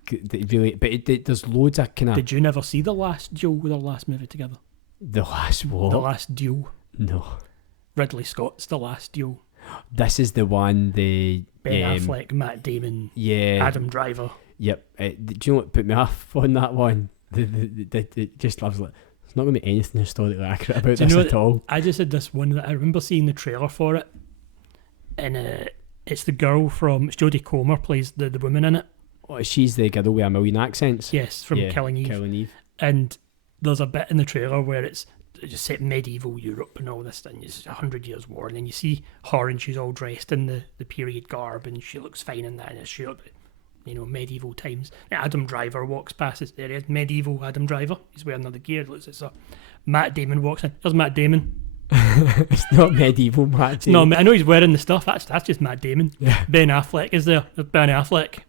There's loads of kind of... Did you never see The Last Duel with their last movie together? The Last what? The Last Duel. No. Ridley Scott's The Last Duel. This is the one, Ben Affleck, Matt Damon, Adam Driver. Yep. Do you know what put me off on that one? Just loves like, there's not going to be anything historically accurate about this at all. I just had this one that I remember seeing the trailer for it, and it's the girl from... Jodie Comer plays the woman in it. Oh, she's the girl with a million accents. Yes, from Killing Eve. And there's a bit in the trailer where it's just set medieval Europe and all this thing. It's 100 Years War, and then you see her and she's all dressed in the period garb, and she looks fine in that, and it's shot, medieval times. And Adam Driver walks past. There he is, medieval Adam Driver. He's wearing another gear. Looks like so. Matt Damon walks in. There's Matt Damon. It's not medieval Matt Damon. No, I know he's wearing the stuff. That's just Matt Damon. Yeah. Ben Affleck is there. There's Ben Affleck.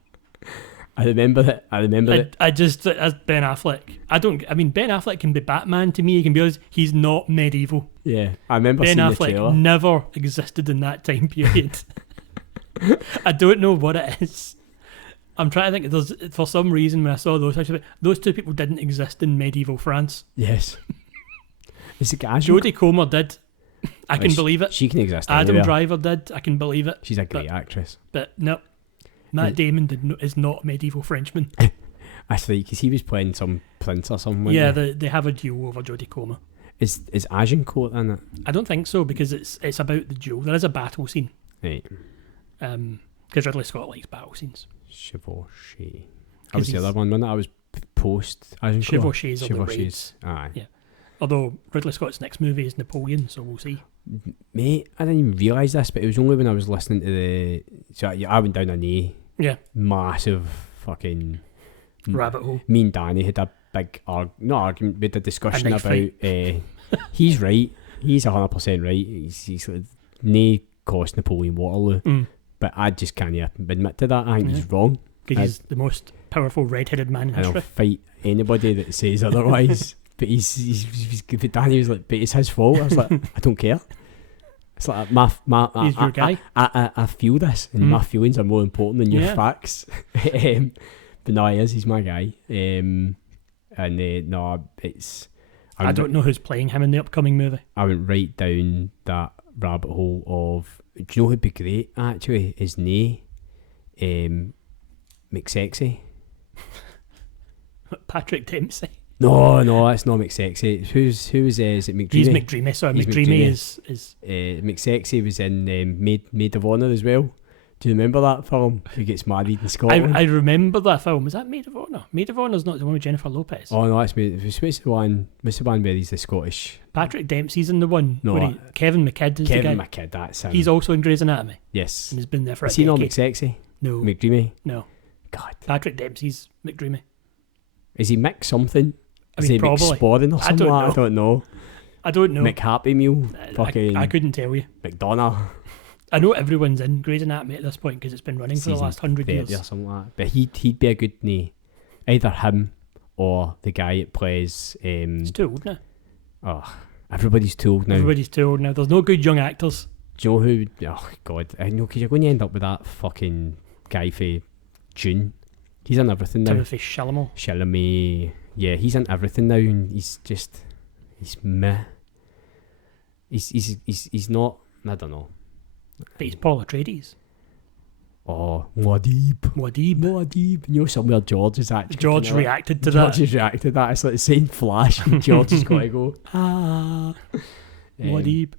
I remember it. I just, as Ben Affleck, Ben Affleck can be Batman to me. He can be us. He's not medieval. Yeah, I remember Ben seeing the Affleck trailer. never existed in that time period. I don't know what it is. I'm trying to think. For some reason, when I saw those two people didn't exist in medieval France. Yes. Is it Jodie Comer did. I can believe it. She can exist Adam anywhere. Driver did. I can believe it. She's a great actress. But no, Matt Damon is not a medieval Frenchman. Actually, because he was playing some prince or something. Yeah, they have a duel over Jodie Comer. Is Agincourt in it? I don't think so, because it's about the duel. There is a battle scene. Right. Because Ridley Scott likes battle scenes. Chevauchée. That was the other one, wasn't it? I was post Agincourt. Chevauchées are the raids. Aye. Yeah. Although Ridley Scott's next movie is Napoleon, so we'll see. Mate, I didn't even realise this, but it was only when I was listening to I went down massive fucking rabbit hole. Me and Danny had a big argument, we had a discussion about he's right, he's 100% right, he's like, nae cost Napoleon Waterloo, but I just can't admit to that. I think he's wrong, because he's the most powerful red-headed man in history. I'll fight anybody that says otherwise. But but Danny was like, but it's his fault. I was like, I don't care. It's like he's your guy. I feel this, and my feelings are more important than your facts. But no, he's my guy. No, it's. I don't know who's playing him in the upcoming movie. I went right down that rabbit hole of. Do you know who'd be great? Actually, is McSexy. Patrick Dempsey. No, it's not McSexy. Who is it? McDreamy. He's McDreamy. Sorry, McDreamy is. McSexy was in Maid of Honour as well. Do you remember that film? Who gets married in Scotland? I remember that film. Was that Maid of Honour? Maid of Honour's not the one with Jennifer Lopez. Oh no, that's Maid. What's the one where he's the Scottish? Patrick Dempsey's in the one. No, Kevin McKidd is the guy. Kevin McKidd, that's him. He's also in Grey's Anatomy. Yes. And he's been there for a decade. Is he not McSexy? No. McDreamy? No. God. Patrick Dempsey's McDreamy. Is he Mick something? Is he probably. McSporring or something? I don't know. McHappy Meal? I couldn't tell you. McDonough? I know everyone's in Grey's Anatomy at this point because it's been running for the last 100 years. Or something like that. But he'd be a good either him or the guy that plays. He's too old now. Oh, everybody's too old now. There's no good young actors. Do you know who? Oh God, I know, because you're going to end up with that fucking guy for June. He's in everything now. Timothy Chalamet. Yeah, he's in everything now, and he's meh. He's not. I don't know. But he's Paul Atreides. Oh, Muad'Dib. You know, somewhere George is actually. George reacted to that. George has reacted to that. It's like saying Flash, and George has got to go. Muad'Dib.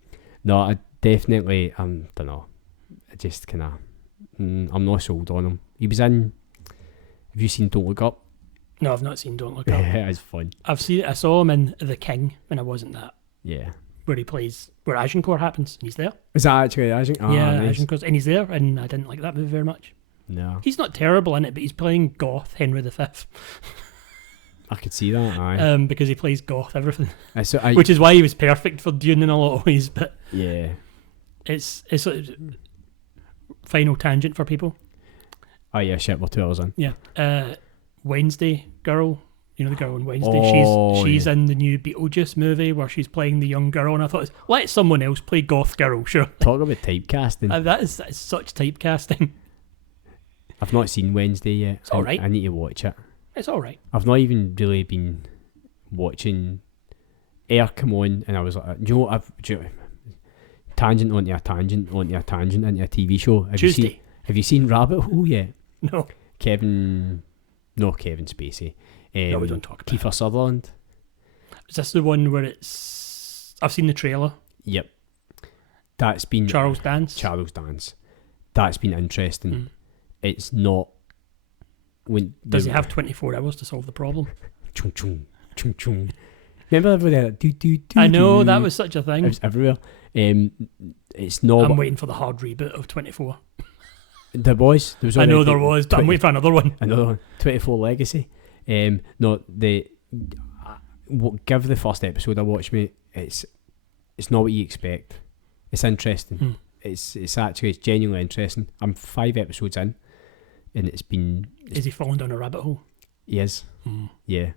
No, I definitely. Don't know. I just kind of. I'm not sold on him. He was in. Have you seen Don't Look Up? No, I've not seen Don't Look Up. Yeah, it's fun. I saw him in The King when I wasn't that. Yeah. Where Agincourt happens, and he's there. Is that actually Agincourt? Oh, yeah, nice. Agincourt, and he's there, and I didn't like that movie very much. No. He's not terrible in it, but he's playing goth Henry V. I could see that, aye. Because he plays goth everything. Which is why he was perfect for Dune in a lot of ways, but yeah. It's sort of final tangent for people. Oh yeah, shit, we're 2 hours in. Yeah. Wednesday girl, you know the girl on Wednesday, she's in the new Beetlejuice movie where she's playing the young girl, and I thought, let someone else play goth girl, sure. Talk about typecasting. That is such typecasting. I've not seen Wednesday yet. It's alright. I need to watch it. It's alright. I've not even really been watching Air come on, and I was like, tangent onto a tangent onto a tangent into a TV show. Have you seen Rabbit Hole yet? No. Kevin Spacey. No, we don't talk about Kiefer Sutherland. Is this the one where it's... I've seen the trailer. Yep. That's been... Charles Dance. That's been interesting. It's not... Does he have 24 hours to solve the problem? Chung chung, chung chung. Remember everywhere? I know, that was such a thing. It was everywhere. It's not... I'm waiting for the hard reboot of 24. There was. I know there was, but I'm waiting for another one. 24 Legacy. Give the first episode a watch, mate. It's not what you expect. It's interesting. It's genuinely interesting. I'm 5 episodes in. and it's been... Is he fallen down a rabbit hole? He is. Yeah.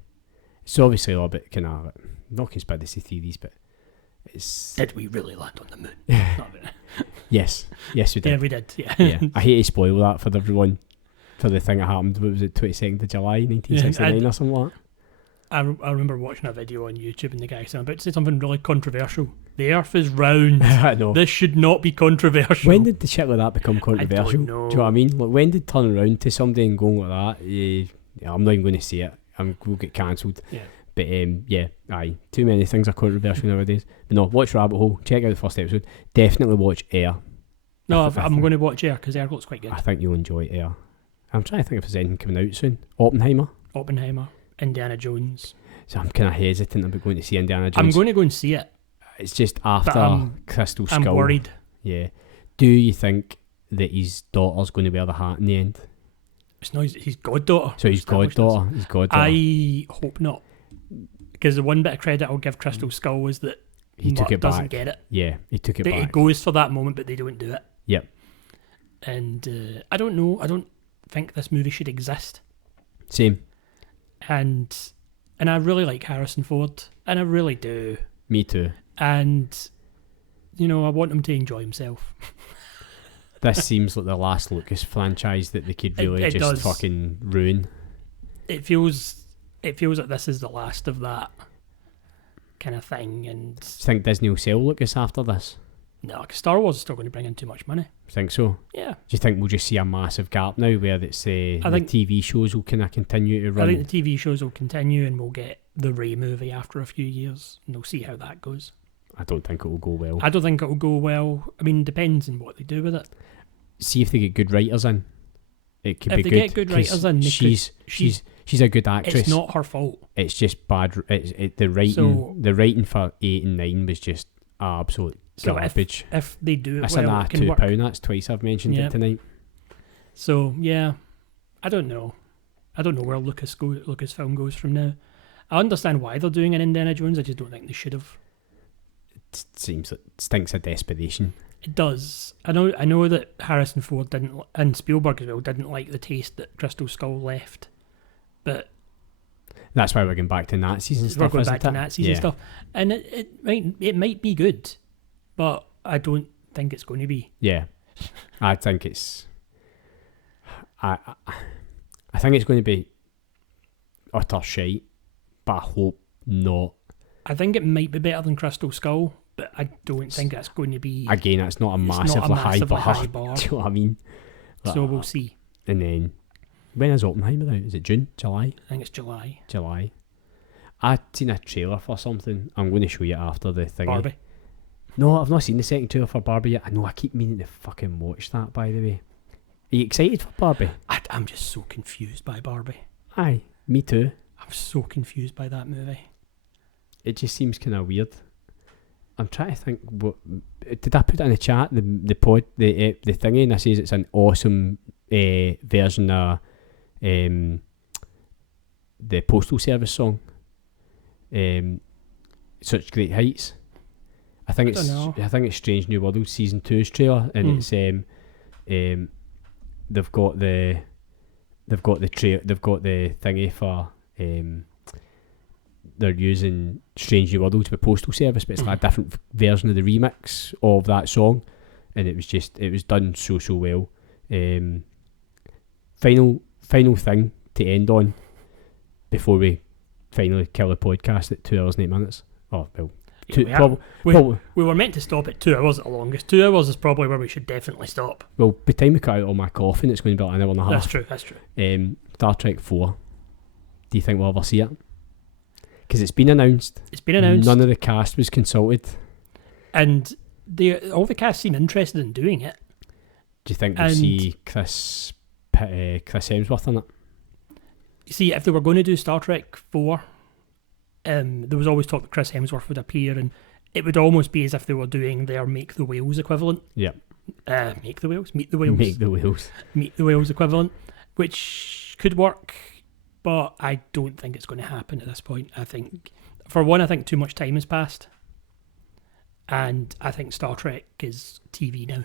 It's obviously a little bit kind of, not conspiracy theories, but it's... Did we really land on the moon? Not really. Yes we did. Yeah, we did, yeah. Yeah. I hate to spoil that for everyone, for the thing that happened, what was it, 22nd of July 1969 or something like that? I remember watching a video on YouTube and the guy saying, I'm about to say something really controversial. The earth is round. I know. This should not be controversial. When did the shit like that become controversial? I don't know. Do you know what I mean? Like, when did turn around to somebody and going like that? Yeah, I'm not even going to say it. We'll get cancelled. Yeah. But yeah, aye. Too many things are controversial nowadays. But no, watch Rabbit Hole. Check out the first episode. Definitely watch Air. No, I'm going to watch Air because Air looks quite good. I think you'll enjoy Air. I'm trying to think if there's anything coming out soon. Oppenheimer, Indiana Jones. So I'm kind of hesitant about going to see Indiana Jones. I'm going to go and see it. It's just after Crystal Skull. I'm worried. Yeah. Do you think that his daughter's going to wear the hat in the end? It's not his goddaughter. So his goddaughter. I hope not. Because the one bit of credit I'll give Crystal Skull was that he took it back. Doesn't get it. Yeah, he took it back. It goes for that moment, but they don't do it. Yep. And I don't know. I don't think this movie should exist. Same. And I really like Harrison Ford, and I really do. Me too. And I want him to enjoy himself. This seems like the last Lucas franchise that they could really it just does. Fucking ruin. It feels like this is the last of that kind of thing. And Do you think Disney will sell Lucas after this? No, because Star Wars is still going to bring in too much money. Think so? Yeah. Do you think we'll just see a massive gap now where it's the TV shows will kind of continue to run? I think the TV shows will continue, and we'll get the Rey movie after a few years, and we'll see how that goes. I don't think it will go well. I don't think it will go well. I mean, it depends on what they do with it. See if they get good writers in. It could be good. If they get good writers in, she's a good actress. It's not her fault. It's just bad. The writing. So, the writing for 8 and 9 was just absolute garbage. If they do it that's well, it can £2. Work. That's twice I've mentioned it tonight. So yeah, I don't know. I don't know where Lucasfilm goes from now. I understand why they're doing an Indiana Jones. I just don't think they should have. It seems it stinks of desperation. It does. I know that Harrison Ford didn't, and Spielberg as well, didn't like the taste that Crystal Skull left. But that's why we're going back to Nazis and stuff. We're going back to Nazis and stuff, and it might be good, but I don't think it's going to be. Yeah, I think it's. I think it's going to be utter shite, but I hope not. I think it might be better than Crystal Skull, but I don't think it's going to be. Again, it's not a massively high bar. Do you know what I mean? So we'll see. And then, when is Oppenheimer out? Is it June? July? I think it's July. I'd seen a trailer for something. I'm going to show you after the thing. Barbie? No, I've not seen the second trailer for Barbie yet. I know, I keep meaning to fucking watch that, by the way. Are you excited for Barbie? I'm just so confused by Barbie. Aye, me too. I'm so confused by that movie. It just seems kind of weird. I'm trying to think. What did I put it in the chat? The thingy, and I says it's an awesome version of the Postal Service song. Such Great Heights. I think it's Strange New World season 2's trailer, and it's they've got the thingy for they're using Strange New World for Postal Service, but it's like a different version of the remix of that song, and it was done so well. Final thing to end on before we finally kill the podcast at 2 hours and 8 minutes. Oh well. We were meant to stop at 2 hours at the longest. 2 hours is probably where we should definitely stop. Well, by the time we cut out all my coughing, it's going to be about an hour and a half. That's true. Star Trek 4. Do you think we'll ever see it? Because it's been announced. None of the cast was consulted. And all the cast seem interested in doing it. Do you think we'll see Chris Hemsworth in it? You see, if they were going to do Star Trek 4... there was always talk that Chris Hemsworth would appear, and it would almost be as if they were doing their Make the Whales equivalent. Yeah. Meet the Whales equivalent, which could work, but I don't think it's going to happen at this point. I think, for one, I think too much time has passed, and I think Star Trek is TV now.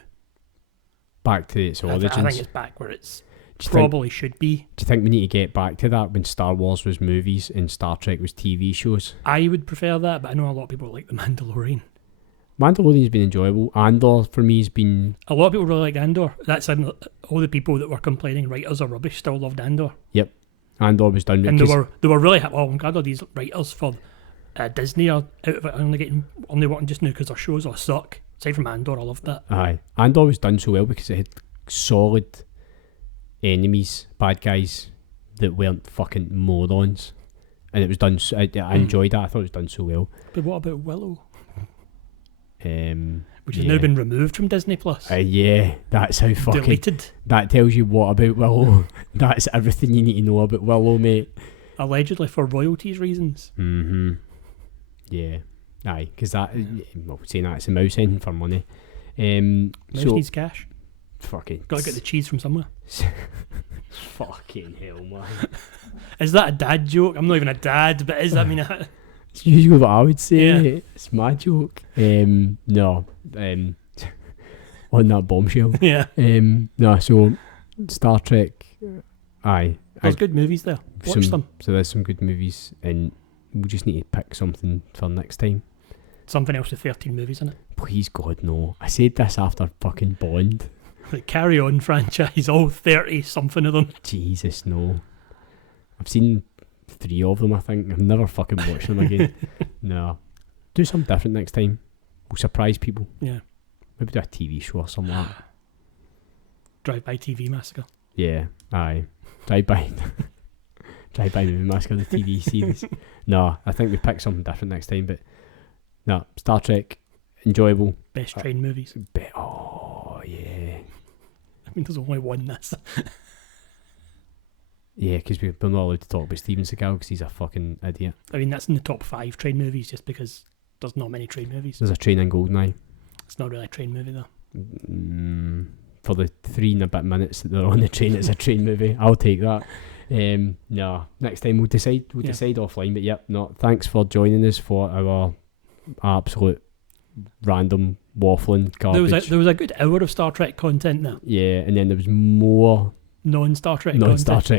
Back to its origins. I think it's back where it's... probably should be. Do you think we need to get back to that when Star Wars was movies and Star Trek was TV shows? I would prefer that, but I know a lot of people like The Mandalorian. Mandalorian's been enjoyable. Andor for me has been. A lot of people really like Andor. That's all the people that were complaining writers are rubbish still loved Andor. Yep, Andor was done. And they were really happy. Oh, I'm glad all these writers for Disney are out of it, only working just now because their shows all suck. Aside from Andor, I loved that. Aye, Andor was done so well because it had solid enemies, bad guys that weren't fucking morons, and it was done. I enjoyed that. I thought it was done so well. But what about Willow? Which has yeah. now been removed from Disney Plus. Yeah, that's how fucking. Deleted. That tells you what about Willow. That's everything you need to know about Willow, mate. Allegedly for royalties reasons. Mm-hmm. Yeah. Aye, because that. Well, saying that it's a mouse ending for money. Mouse needs cash. Fucking. Gotta get the cheese from somewhere. Fucking hell, man. Is that a dad joke? I'm not even a dad, but is that mean? It's usually what I would say. Yeah. It's my joke. No. On that bombshell. Yeah. No. So Star Trek. Aye. There's good movies there. Watch them. So there's some good movies, and we just need to pick something for next time. Something else with 13 movies in it. Please God, no. I said this after fucking Bond. The Carry On franchise, all 30 something of them. Jesus, no. I've seen 3 of them, I think. I've never fucking watched them again. No. Do something different next time. We'll surprise people. Yeah. Maybe do a TV show or something like that. Drive-by TV Massacre. Yeah, aye. Drive-by Movie Massacre, the TV series. No, I think we pick something different next time, but no, Star Trek, enjoyable. Best train movies. Oh, yeah. I mean, there's only one this. Yeah, because we're not allowed to talk about Steven Seagal because he's a fucking idiot. I mean, that's in the top 5 train movies just because there's not many train movies. There's a train in Goldeneye. It's not really a train movie, though. For the 3 and a bit minutes that they're on the train, it's a train movie. I'll take that. No, next time we'll decide offline. But yep, no. Thanks for joining us for our absolute random waffling garbage. There was a good hour of Star Trek content there. Yeah, and then there was more non-Star Trek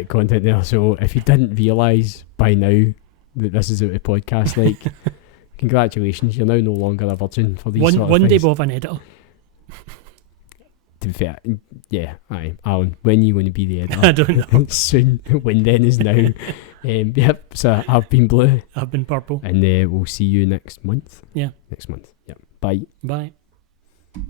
content there. So if you didn't realise by now that this is what a podcast like, congratulations, you're now no longer a virgin for these sort of one day things. we'll have an editor. To be fair, yeah, aye, Alan, when are you going to be the editor? I don't know. Soon. When then is now. Yep, so I've been Blue. I've been Purple. And we'll see you next month. Yeah. Next month. Yep. Bye. Bye.